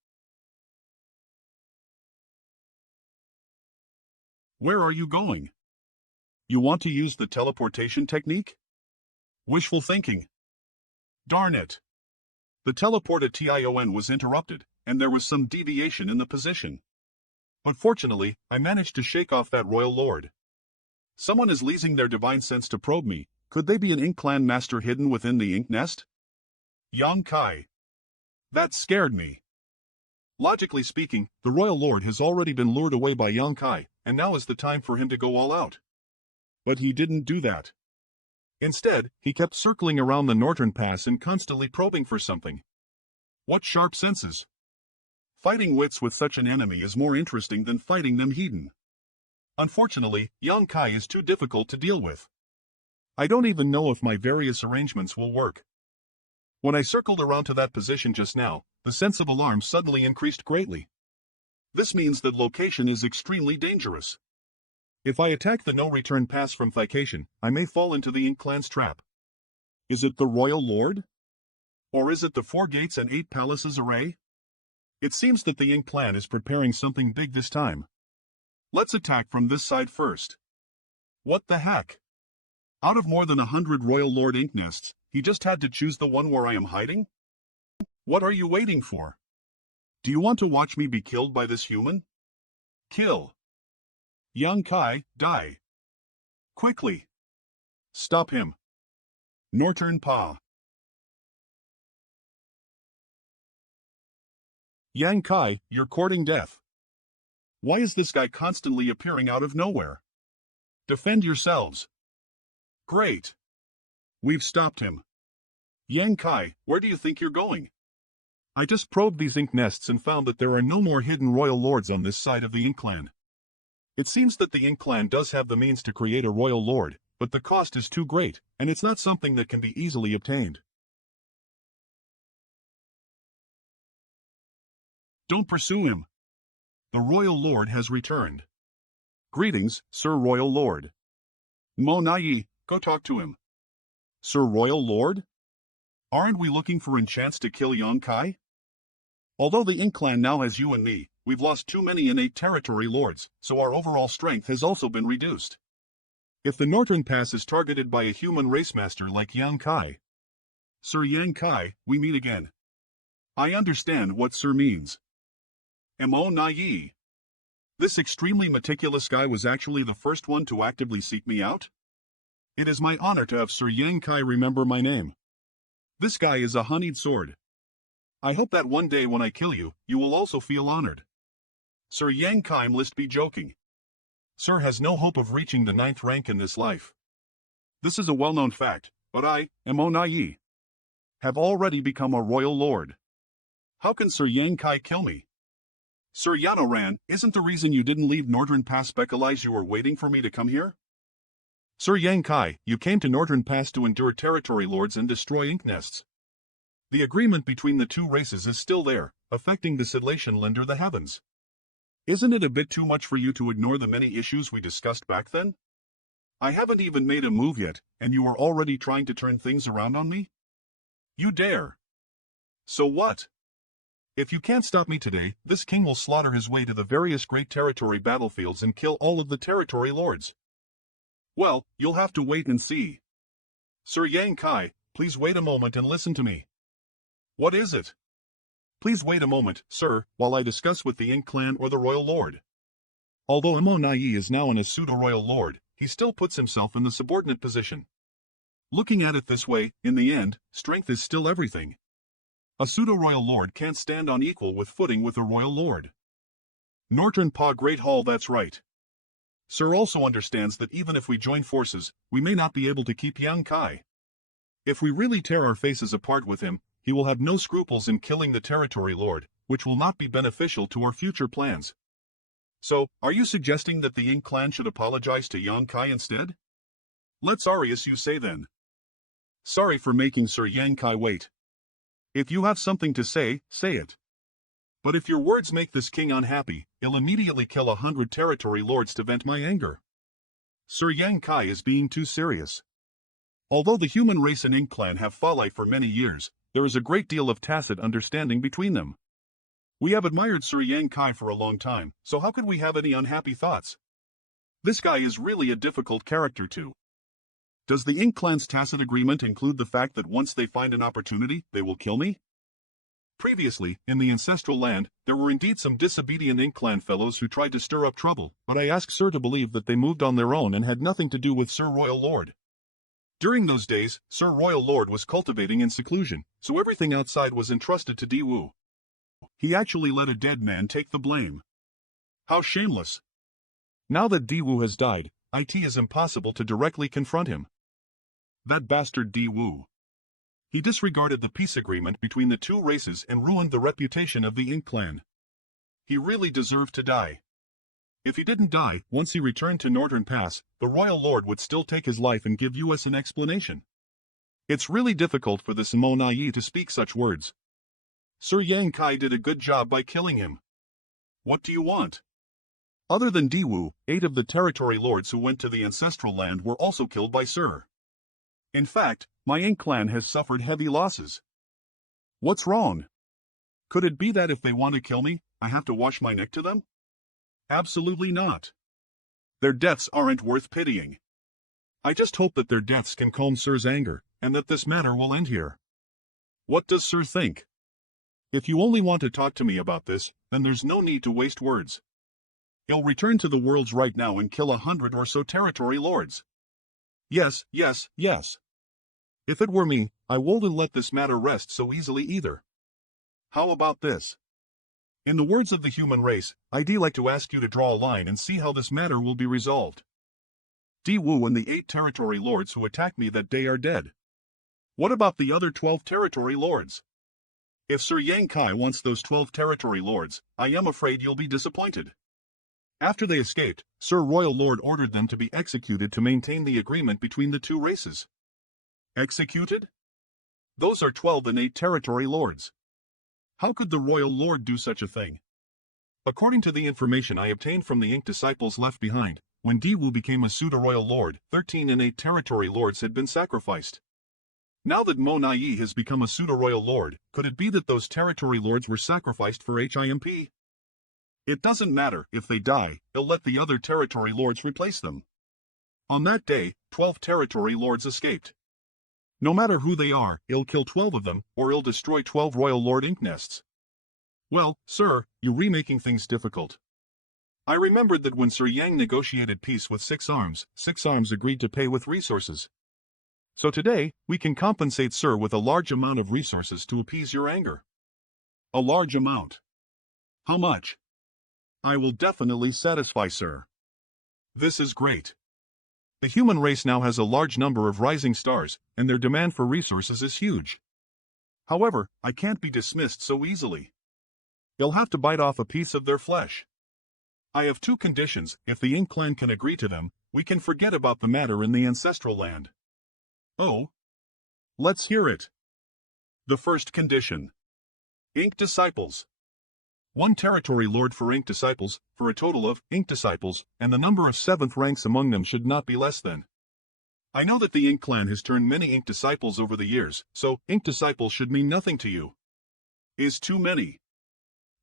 Where are you going? You want to use the teleportation technique? Wishful thinking. Darn it. The teleport at TION was interrupted, and there was some deviation in the position. But fortunately, I managed to shake off that Royal Lord. Someone is leasing their divine sense to probe me. Could they be an Ink Clan master hidden within the Ink Nest? Yang Kai. That scared me. Logically speaking, the Royal Lord has already been lured away by Yang Kai, and now is the time for him to go all out. But he didn't do that. Instead, he kept circling around the Northern Pass and constantly probing for something. What sharp senses! Fighting wits with such an enemy is more interesting than fighting them heathen. Unfortunately, Yang Kai is too difficult to deal with. I don't even know if my various arrangements will work. When I circled around to that position just now, the sense of alarm suddenly increased greatly. This means that location is extremely dangerous. If I attack the no-return pass from Thication, I may fall into the Ink Clan's trap. Is it the Royal Lord? Or is it the 4 gates and 8 palaces array? It seems that the Ink Clan is preparing something big this time. Let's attack from this side first. What the heck? Out of more than 100 Royal Lord Ink Nests, he just had to choose the one where I am hiding? What are you waiting for? Do you want to watch me be killed by this human? Kill. Yang Kai, die. Quickly. Stop him. Northern Pa. Yang Kai, you're courting death. Why is this guy constantly appearing out of nowhere? Defend yourselves. Great. We've stopped him. Yang Kai, where do you think you're going? I just probed these Ink Nests and found that there are no more hidden Royal Lords on this side of the Ink Clan. It seems that the Ink Clan does have the means to create a Royal Lord, but the cost is too great, and it's not something that can be easily obtained. Don't pursue him. The Royal Lord has returned. Greetings, Sir Royal Lord. Mo Nai, go talk to him. Sir Royal Lord? Aren't we looking for a chance to kill Yang Kai? Although the Ink Clan now has you and me, we've lost too many innate territory lords, so our overall strength has also been reduced. If the Northern Pass is targeted by a human race master like Yang Kai, Sir Yang Kai, we meet again. I understand what Sir means. Mo Nai. This extremely meticulous guy was actually the first one to actively seek me out? It is my honor to have Sir Yang Kai remember my name. This guy is a honeyed sword. I hope that one day when I kill you, you will also feel honored. Sir Yang Kai must be joking. Sir has no hope of reaching the 9th rank in this life. This is a well-known fact, but I, Mo Nai, have already become a Royal Lord. How can Sir Yang Kai kill me? Sir Yanoran, isn't the reason you didn't leave Northern Pass because you were waiting for me to come here? Sir Yang Kai, you came to Northern Pass to endure territory lords and destroy Ink Nests. The agreement between the two races is still there, affecting the Sidlation Lender the Heavens. Isn't it a bit too much for you to ignore the many issues we discussed back then? I haven't even made a move yet, and you are already trying to turn things around on me? You dare. So what? If you can't stop me today, this king will slaughter his way to the various great territory battlefields and kill all of the territory lords. Well, you'll have to wait and see. Sir Yang Kai, please wait a moment and listen to me. What is it? Please wait a moment, sir, while I discuss with the Ink Clan or the Royal Lord. Although Mo Nai is now in a pseudo-Royal Lord, he still puts himself in the subordinate position. Looking at it this way, in the end, strength is still everything. A pseudo-Royal Lord can't stand on equal with footing with a Royal Lord. Northern Pa Great Hall, that's right. Sir also understands that even if we join forces, we may not be able to keep Yang Kai. If we really tear our faces apart with him, he will have no scruples in killing the territory lord, which will not be beneficial to our future plans. So, are you suggesting that the Ying clan should apologize to Yang Kai instead? Let's Arius you say then. Sorry for making Sir Yang Kai wait. If you have something to say, say it. But if your words make this king unhappy, he'll immediately kill 100 territory lords to vent my anger. Sir Yang Kai is being too serious. Although the human race and Ink clan have fought for many years, there is a great deal of tacit understanding between them. We have admired Sir Yang Kai for a long time, so how could we have any unhappy thoughts? This guy is really a difficult character too. Does the Ink clan's tacit agreement include the fact that once they find an opportunity, they will kill me? Previously, in the ancestral land, there were indeed some disobedient Ink clan fellows who tried to stir up trouble, but I ask Sir to believe that they moved on their own and had nothing to do with Sir Royal Lord. During those days, Sir Royal Lord was cultivating in seclusion, so everything outside was entrusted to Di-Wu. He actually let a dead man take the blame. How shameless. Now that Di-Wu has died, it is impossible to directly confront him. That bastard Di-Wu. He disregarded the peace agreement between the two races and ruined the reputation of the Ink clan. He really deserved to die. If he didn't die, once he returned to Northern Pass, the Royal Lord would still take his life and give us an explanation. It's really difficult for this Manhwa Yi to speak such words. Sir Yang Kai did a good job by killing him. What do you want? Other than Di-Wu, 8 of the territory lords who went to the ancestral land were also killed by Sir. In fact, my Ink clan has suffered heavy losses. What's wrong? Could it be that if they want to kill me, I have to wash my neck to them? Absolutely not. Their deaths aren't worth pitying. I just hope that their deaths can calm Sir's anger, and that this matter will end here. What does Sir think? If you only want to talk to me about this, then there's no need to waste words. He'll return to the worlds right now and kill 100 or so territory lords. Yes, yes, yes. If it were me, I wouldn't let this matter rest so easily either. How about this? In the words of the human race, I'd like to ask you to draw a line and see how this matter will be resolved. Di-Wu and the 8 territory lords who attacked me that day are dead. What about the other 12 territory lords? If Sir Yang Kai wants those 12 territory lords, I am afraid you'll be disappointed. After they escaped, Sir Royal Lord ordered them to be executed to maintain the agreement between the two races. Executed? Those are 12 and 8 territory lords. How could the Royal Lord do such a thing? According to the information I obtained from the Ink disciples left behind, when Di-Wu became a pseudo-royal lord, 13 and 8 territory lords had been sacrificed. Now that Manhwa Yi has become a pseudo-royal lord, could it be that those territory lords were sacrificed for HIMP? It doesn't matter if they die, he'll let the other territory lords replace them. On that day, 12 territory lords escaped. No matter who they are, he'll kill 12 of them, or he'll destroy 12 Royal Lord Ink nests. Well, sir, you're remaking things difficult. I remembered that when Sir Yang negotiated peace with Six Arms agreed to pay with resources. So today, we can compensate Sir with a large amount of resources to appease your anger. A large amount. How much? I will definitely satisfy Sir. This is great. The human race now has a large number of rising stars, and their demand for resources is huge. However, I can't be dismissed so easily. You'll have to bite off a piece of their flesh. I have 2 conditions. If the Ink clan can agree to them, we can forget about the matter in the ancestral land. Oh? Let's hear it. The first condition. Ink disciples. 1 territory lord for Ink disciples, for a total of Ink disciples, and the number of 7th ranks among them should not be less than. I know that the Ink clan has turned many Ink disciples over the years, so Ink disciples should mean nothing to you. Is too many.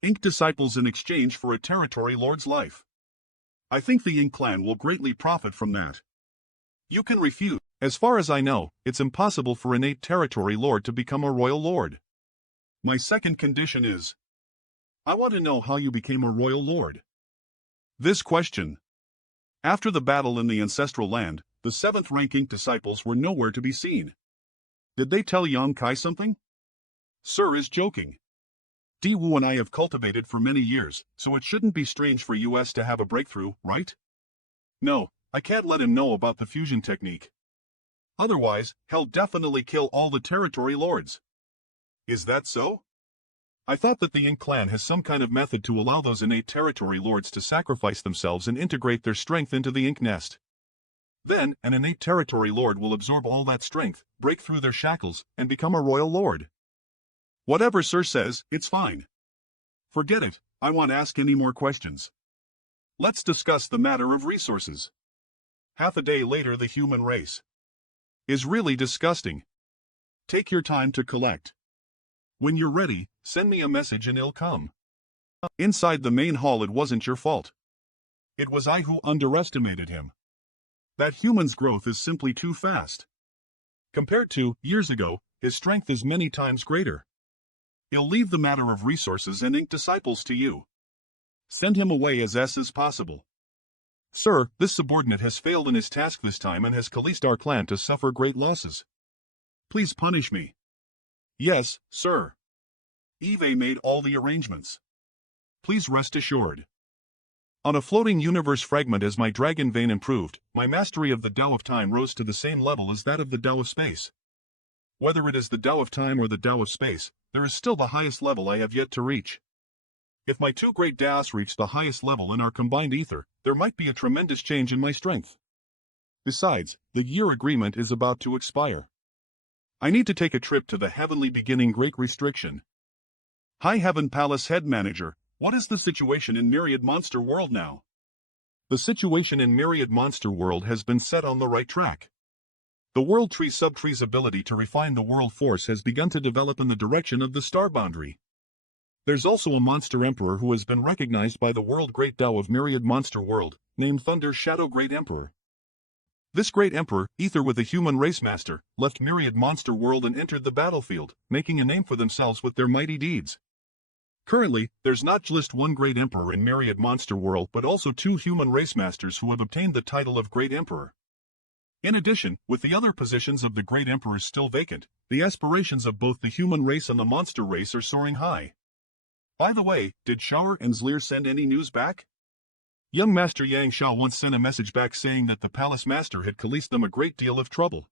Ink disciples in exchange for a territory lord's life. I think the Ink clan will greatly profit from that. You can refute. As far as I know, it's impossible for an 8 territory lord to become a royal lord. My second condition is, I want to know how you became a royal lord. This question. After the battle in the ancestral land, the 7th rank Ink disciples were nowhere to be seen. Did they tell Yang Kai something? Sir is joking. Di-Wu and I have cultivated for many years, so it shouldn't be strange for us to have a breakthrough, right? No, I can't let him know about the fusion technique. Otherwise, he'll definitely kill all the territory lords. Is that so? I thought that the Ink clan has some kind of method to allow those innate territory lords to sacrifice themselves and integrate their strength into the Ink nest. Then, an innate territory lord will absorb all that strength, break through their shackles, and become a royal lord. Whatever Sir says, it's fine. Forget it, I won't ask any more questions. Let's discuss the matter of resources. Half a day later, the human race is really disgusting. Take your time to collect. When you're ready, send me a message and it'll come. Inside the main hall, it wasn't your fault. It was I who underestimated him. That human's growth is simply too fast. Compared to years ago, his strength is many times greater. He'll leave the matter of resources and Ink disciples to you. Send him away as as possible. Sir, this subordinate has failed in his task this time and has caused our clan to suffer great losses. Please punish me. Yes, sir. Eve made all the arrangements. Please rest assured. On a floating universe fragment, as my dragon vein improved, my mastery of the Tao of Time rose to the same level as that of the Tao of Space. Whether it is the Tao of Time or the Tao of Space, there is still the highest level I have yet to reach. If my two great Taos reach the highest level in our combined ether, there might be a tremendous change in my strength. Besides, the year agreement is about to expire. I need to take a trip to the heavenly beginning Great Restriction. High Heaven Palace Head Manager, what is the situation in Myriad Monster World now? The situation in Myriad Monster World has been set on the right track. The World Tree Subtree's ability to refine the world force has begun to develop in the direction of the star boundary. There's also a Monster Emperor who has been recognized by the World Great Tao of Myriad Monster World, named Thunder Shadow Great Emperor. This Great Emperor, either with a human race master, left Myriad Monster World and entered the battlefield, making a name for themselves with their mighty deeds. Currently, there's not just one Great Emperor in Myriad Monster World but also two human race masters who have obtained the title of Great Emperor. In addition, with the other positions of the Great Emperors still vacant, the aspirations of both the human race and the monster race are soaring high. By the way, did Shower and Zlear send any news back? Young Master Yang Shao once sent a message back saying that the Palace Master had caused them a great deal of trouble.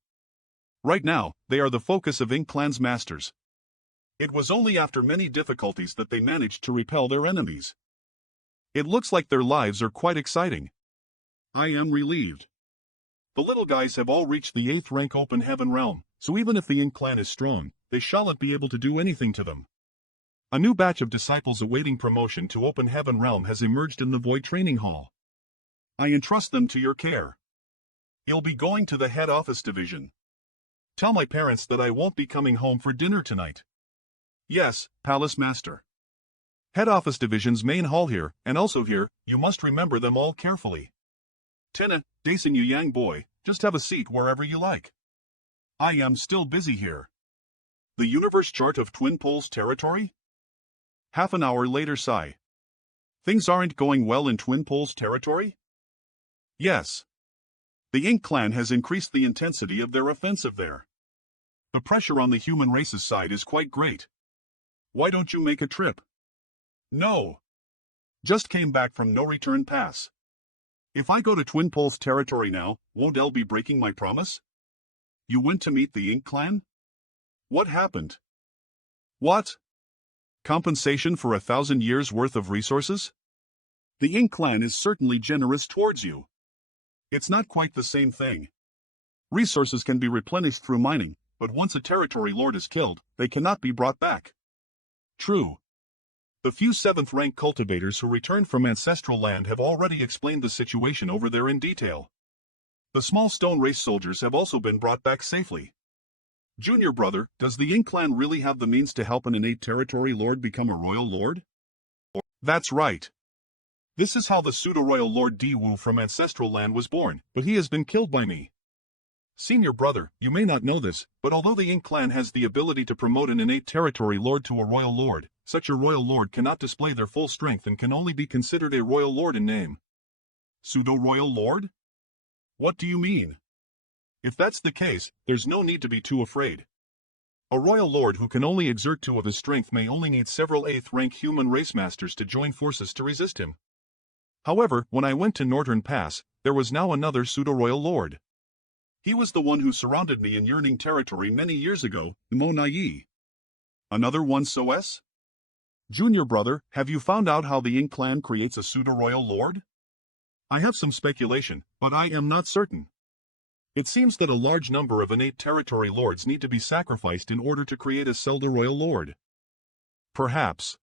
Right now, they are the focus of Ink Clan's masters. It was only after many difficulties that they managed to repel their enemies. It looks like their lives are quite exciting. I am relieved. The little guys have all reached the 8th rank Open Heaven realm, so even if the Ink Clan is strong, they shan't be able to do anything to them. A new batch of disciples awaiting promotion to Open Heaven realm has emerged in the Void Training Hall. I entrust them to your care. You'll be going to the head office division. Tell my parents that I won't be coming home for dinner tonight. Yes, Palace Master. Head office division's main hall here, and also here, you must remember them all carefully. Tenna, Dason you young boy, just have a seat wherever you like. I am still busy here. The universe chart of Twin Poles territory? Half an hour later, sigh. Things aren't going well in Twin Poles territory? Yes. The Ink Clan has increased the intensity of their offensive there. The pressure on the human race's side is quite great. Why don't you make a trip? No. Just came back from No Return Pass. If I go to Twin Poles territory now, won't Elle be breaking my promise? You went to meet the Ink Clan? What happened? What? Compensation for 1,000 years' worth of resources? The Ink Clan is certainly generous towards you. It's not quite the same thing. Resources can be replenished through mining, but once a territory lord is killed, they cannot be brought back. True. The few 7th rank cultivators who returned from ancestral land have already explained the situation over there in detail. The small stone race soldiers have also been brought back safely. Junior brother, does the Ink Clan really have the means to help an innate territory lord become a royal lord? That's right. This is how the pseudo-royal Lord Diwu from ancestral land was born, but he has been killed by me. Senior brother, you may not know this, but although the Ink Clan has the ability to promote an innate territory lord to a royal lord, such a royal lord cannot display their full strength and can only be considered a royal lord in name. Pseudo-royal lord? What do you mean? If that's the case, there's no need to be too afraid. A royal lord who can only exert 2 of his strength may only need several 8th rank human race masters to join forces to resist him. However, when I went to Northern Pass, there was now another pseudo-royal lord. He was the one who surrounded me in yearning territory many years ago, Mo Nai. Another one SOS? Junior brother, have you found out how the Ink clan creates a pseudo-royal lord? I have some speculation, but I am not certain. It seems that a large number of innate territory lords need to be sacrificed in order to create a pseudo-royal lord. Perhaps.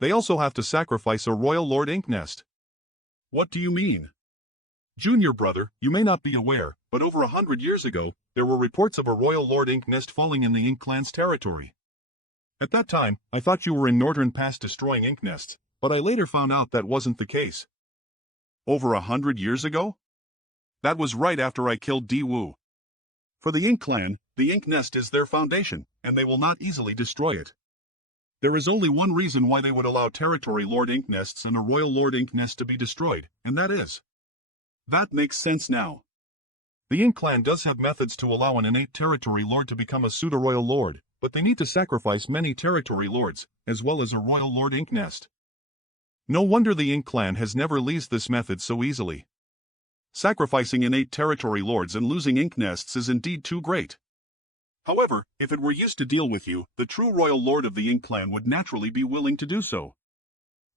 They also have to sacrifice a royal lord ink nest. What do you mean? Junior brother, you may not be aware, but over 100 years ago, there were reports of a royal lord ink nest falling in the Ink clan's territory. At that time, I thought you were in Northern Pass destroying ink nests, but I later found out that wasn't the case. Over 100 years ago? That was right after I killed Di Wu. For the Ink clan, the ink nest is their foundation, and they will not easily destroy it. There is only one reason why they would allow territory lord ink nests and a royal lord ink nest to be destroyed, and that is. That makes sense now. The Ink clan does have methods to allow an innate territory lord to become a pseudo-royal lord, but they need to sacrifice many territory lords, as well as a royal lord ink nest. No wonder the Ink clan has never leased this method so easily. Sacrificing innate territory lords and losing ink nests is indeed too great. However, if it were used to deal with you, the true royal lord of the Ink clan would naturally be willing to do so.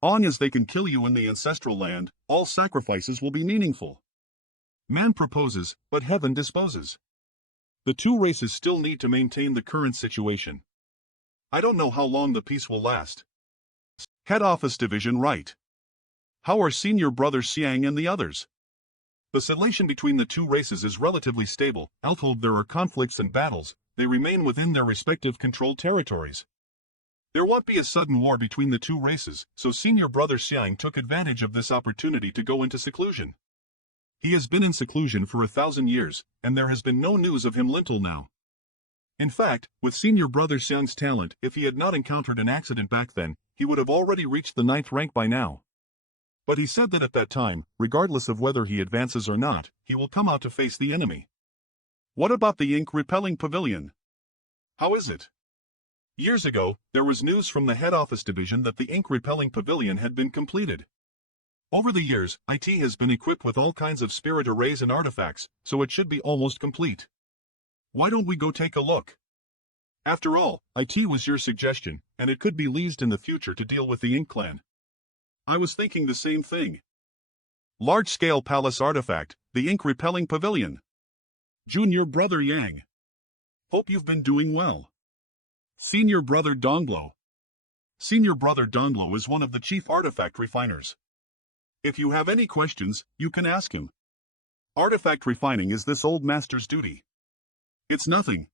Long as they can kill you in the ancestral land, all sacrifices will be meaningful. Man proposes, but heaven disposes. The two races still need to maintain the current situation. I don't know how long the peace will last. Head Office Division right. How are senior brother Xiang and the others? The relation between the two races is relatively stable, although there are conflicts and battles, they remain within their respective controlled territories. There won't be a sudden war between the two races, so senior brother Xiang took advantage of this opportunity to go into seclusion. He has been in seclusion for 1,000 years, and there has been no news of him until now. In fact, with senior brother Xiang's talent, if he had not encountered an accident back then, he would have already reached the 9th rank by now. But he said that at that time, regardless of whether he advances or not, he will come out to face the enemy. What about the Ink Repelling Pavilion? How is it? Years ago, there was news from the Head Office Division that the Ink Repelling Pavilion had been completed. Over the years, IT has been equipped with all kinds of spirit arrays and artifacts, so it should be almost complete. Why don't we go take a look? After all, IT was your suggestion, and it could be leased in the future to deal with the Ink clan. I was thinking the same thing. Large-scale palace artifact, the Ink Repelling Pavilion. Junior brother Yang. Hope you've been doing well. Senior brother Donglo. Senior brother Donglo is one of the chief artifact refiners. If you have any questions, you can ask him. Artifact refining is this old master's duty. It's nothing.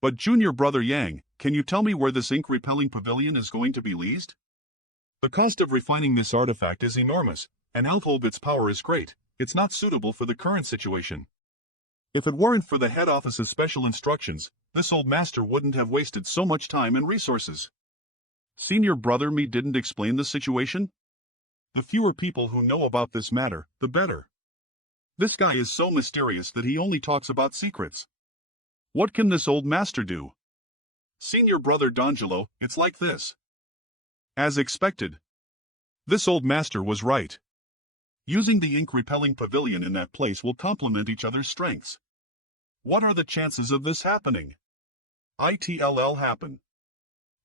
But Junior brother Yang, can you tell me where this ink repelling pavilion is going to be leased? The cost of refining this artifact is enormous, and although its power is great, it's not suitable for the current situation. If it weren't for the head office's special instructions, this old master wouldn't have wasted so much time and resources. Senior brother me didn't explain the situation? The fewer people who know about this matter, the better. This guy is so mysterious that he only talks about secrets. What can this old master do? Senior brother D'Angelo, it's like this. As expected. This old master was right. Using the ink-repelling pavilion in that place will complement each other's strengths. What are the chances of this happening? It'll happen.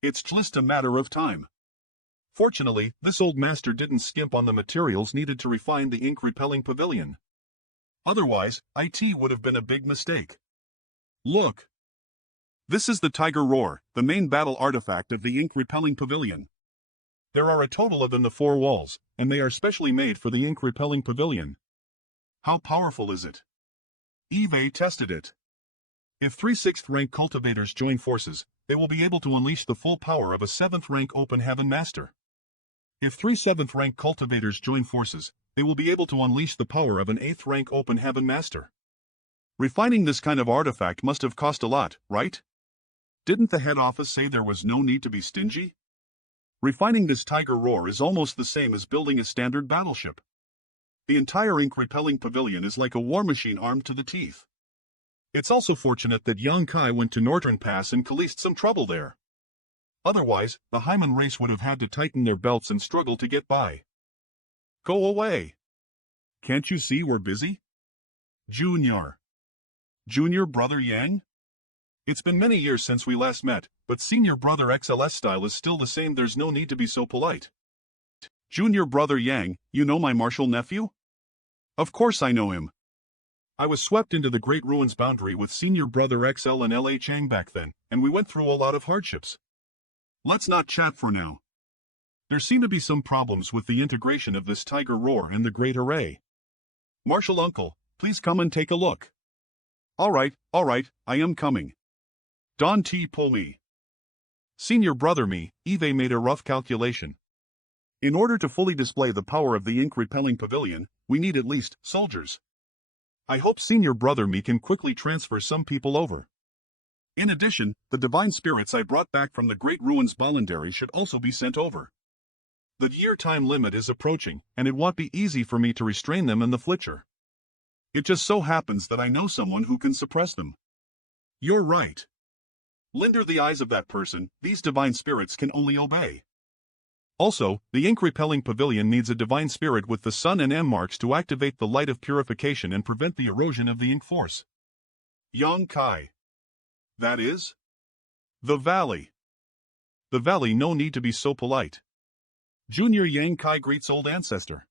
It's just a matter of time. Fortunately, this old master didn't skimp on the materials needed to refine the ink-repelling pavilion. Otherwise, IT would have been a big mistake. Look. This is the Tiger Roar, the main battle artifact of the ink-repelling pavilion. There are a total of in the 4 walls, and they are specially made for the ink-repelling pavilion. How powerful is it? Eve tested it. If 3 6th rank cultivators join forces, they will be able to unleash the full power of a 7th rank open heaven master. If 3 7th rank cultivators join forces, they will be able to unleash the power of an 8th rank open heaven master. Refining this kind of artifact must have cost a lot, right? Didn't the head office say there was no need to be stingy? Refining this Tiger Roar is almost the same as building a standard battleship. The entire ink-repelling pavilion is like a war machine armed to the teeth. It's also fortunate that Yang Kai went to Northern Pass and caused some trouble there. Otherwise, the Hyman race would have had to tighten their belts and struggle to get by. Go away. Can't you see we're busy? Junior. Junior brother Yang? It's been many years since we last met, but senior brother XLS style is still the same. There's no need to be so polite. Junior brother Yang, you know my martial nephew? Of course I know him. I was swept into the Great Ruins boundary with senior brother XL and LA Chang back then, and we went through a lot of hardships. Let's not chat for now. There seem to be some problems with the integration of this Tiger Roar and the Great Array. Martial uncle, please come and take a look. Alright, I am coming. Don T. pull me. Senior brother me, Eve made a rough calculation. In order to fully display the power of the ink-repelling pavilion, we need at least soldiers. I hope senior brother me can quickly transfer some people over. In addition, the divine spirits I brought back from the Great Ruins Voluntary should also be sent over. The year time limit is approaching, and it won't be easy for me to restrain them in the Flitcher. It just so happens that I know someone who can suppress them. You're right. Linder the eyes of that person, these divine spirits can only obey. Also, the ink-repelling pavilion needs a divine spirit with the sun and M marks to activate the light of purification and prevent the erosion of the ink force. Yang Kai. That is? The valley. The valley, no need to be so polite. Junior Yang Kai greets old ancestor.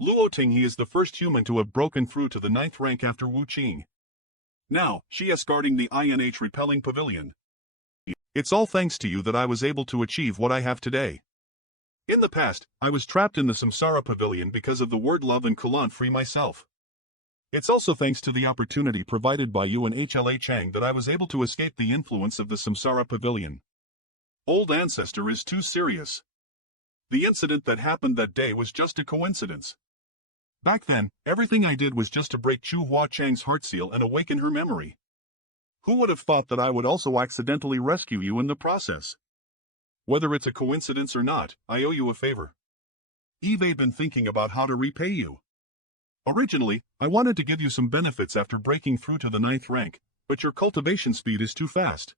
Luo Tinghe is the first human to have broken through to the 9th rank after Wu Qing. Now, she is guarding the INH repelling pavilion. It's all thanks to you that I was able to achieve what I have today. In the past, I was trapped in the Samsara pavilion because of the word love and couldn't free myself. It's also thanks to the opportunity provided by you and HLA Chang that I was able to escape the influence of the Samsara pavilion. Old ancestor is too serious. The incident that happened that day was just a coincidence. Back then, everything I did was just to break Chu Hua Chang's heart seal and awaken her memory. Who would have thought that I would also accidentally rescue you in the process? Whether it's a coincidence or not, I owe you a favor. Eve'd been thinking about how to repay you. Originally, I wanted to give you some benefits after breaking through to the 9th rank, but your cultivation speed is too fast.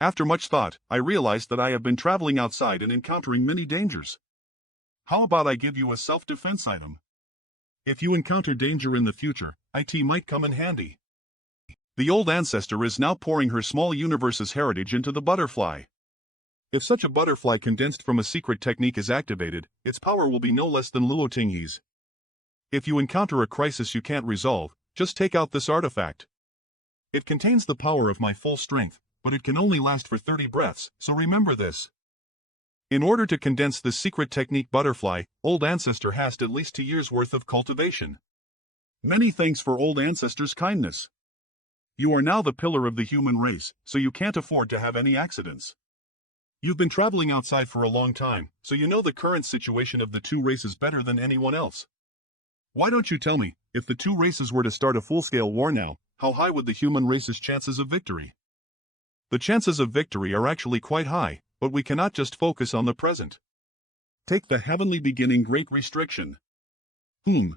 After much thought, I realized that I have been traveling outside and encountering many dangers. How about I give you a self-defense item? If you encounter danger in the future, IT might come in handy. The old ancestor is now pouring her small universe's heritage into the butterfly. If such a butterfly condensed from a secret technique is activated, its power will be no less than Luo Tinghe's. If you encounter a crisis you can't resolve, just take out this artifact. It contains the power of my full strength, but it can only last for 30 breaths, so remember this. In order to condense this secret technique butterfly, old ancestor has at least 2 years worth of cultivation. Many thanks for old ancestor's kindness. You are now the pillar of the human race, so you can't afford to have any accidents. You've been traveling outside for a long time, so you know the current situation of the two races better than anyone else. Why don't you tell me, if the two races were to start a full-scale war now, how high would the human race's chances of victory? The chances of victory are actually quite high, but we cannot just focus on the present. Take the heavenly beginning great restriction. The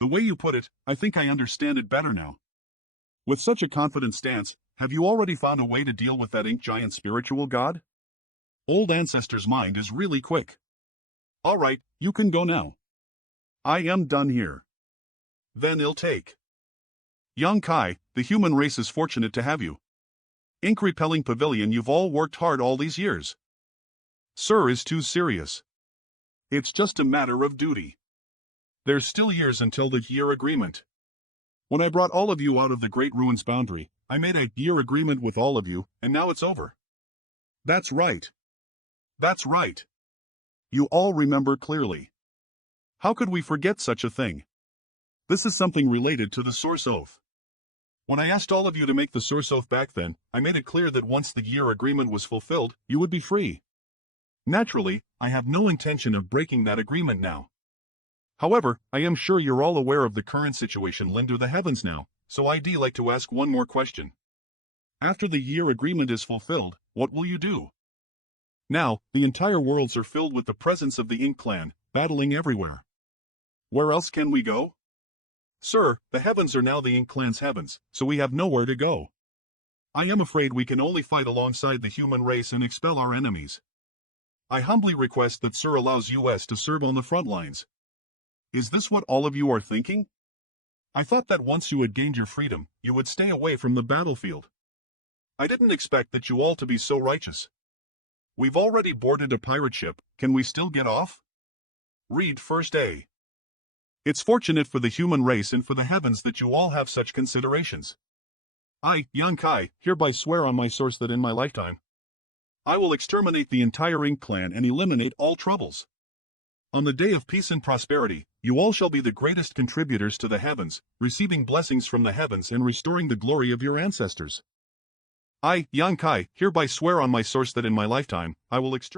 way you put it, I think I understand it better now. With such a confident stance, have you already found a way to deal with that ink giant spiritual god? Old ancestor's mind is really quick. Alright, you can go now. I am done here. Then I'll take. Young Kai, the human race is fortunate to have you. Ink-repelling pavilion, you've all worked hard all these years. Sir is too serious. It's just a matter of duty. There's still years until the year agreement. When I brought all of you out of the Great Ruins boundary, I made a year agreement with all of you, and now it's over. That's right. That's right. You all remember clearly. How could we forget such a thing? This is something related to the Source Oath. When I asked all of you to make the Source Oath back then, I made it clear that once the year agreement was fulfilled, you would be free. Naturally, I have no intention of breaking that agreement now. However, I am sure you're all aware of the current situation Linder the Heavens now, so I'd like to ask one more question. After the year agreement is fulfilled, what will you do? Now, the entire worlds are filled with the presence of the Ink Clan, battling everywhere. Where else can we go? Sir, the heavens are now the Ink Clan's heavens, so we have nowhere to go. I am afraid we can only fight alongside the human race and expel our enemies. I humbly request that Sir allows US to serve on the front lines. Is this what all of you are thinking? I thought that once you had gained your freedom, you would stay away from the battlefield. I didn't expect that you all to be so righteous. We've already boarded a pirate ship, can we still get off? Read first A. It's fortunate for the human race and for the heavens that you all have such considerations. I, Yang Kai, hereby swear on my source that in my lifetime, I will exterminate the entire Ink clan and eliminate all troubles. On the day of peace and prosperity, you all shall be the greatest contributors to the heavens, receiving blessings from the heavens and restoring the glory of your ancestors. I, Yang Kai, hereby swear on my source that in my lifetime, I will exterminate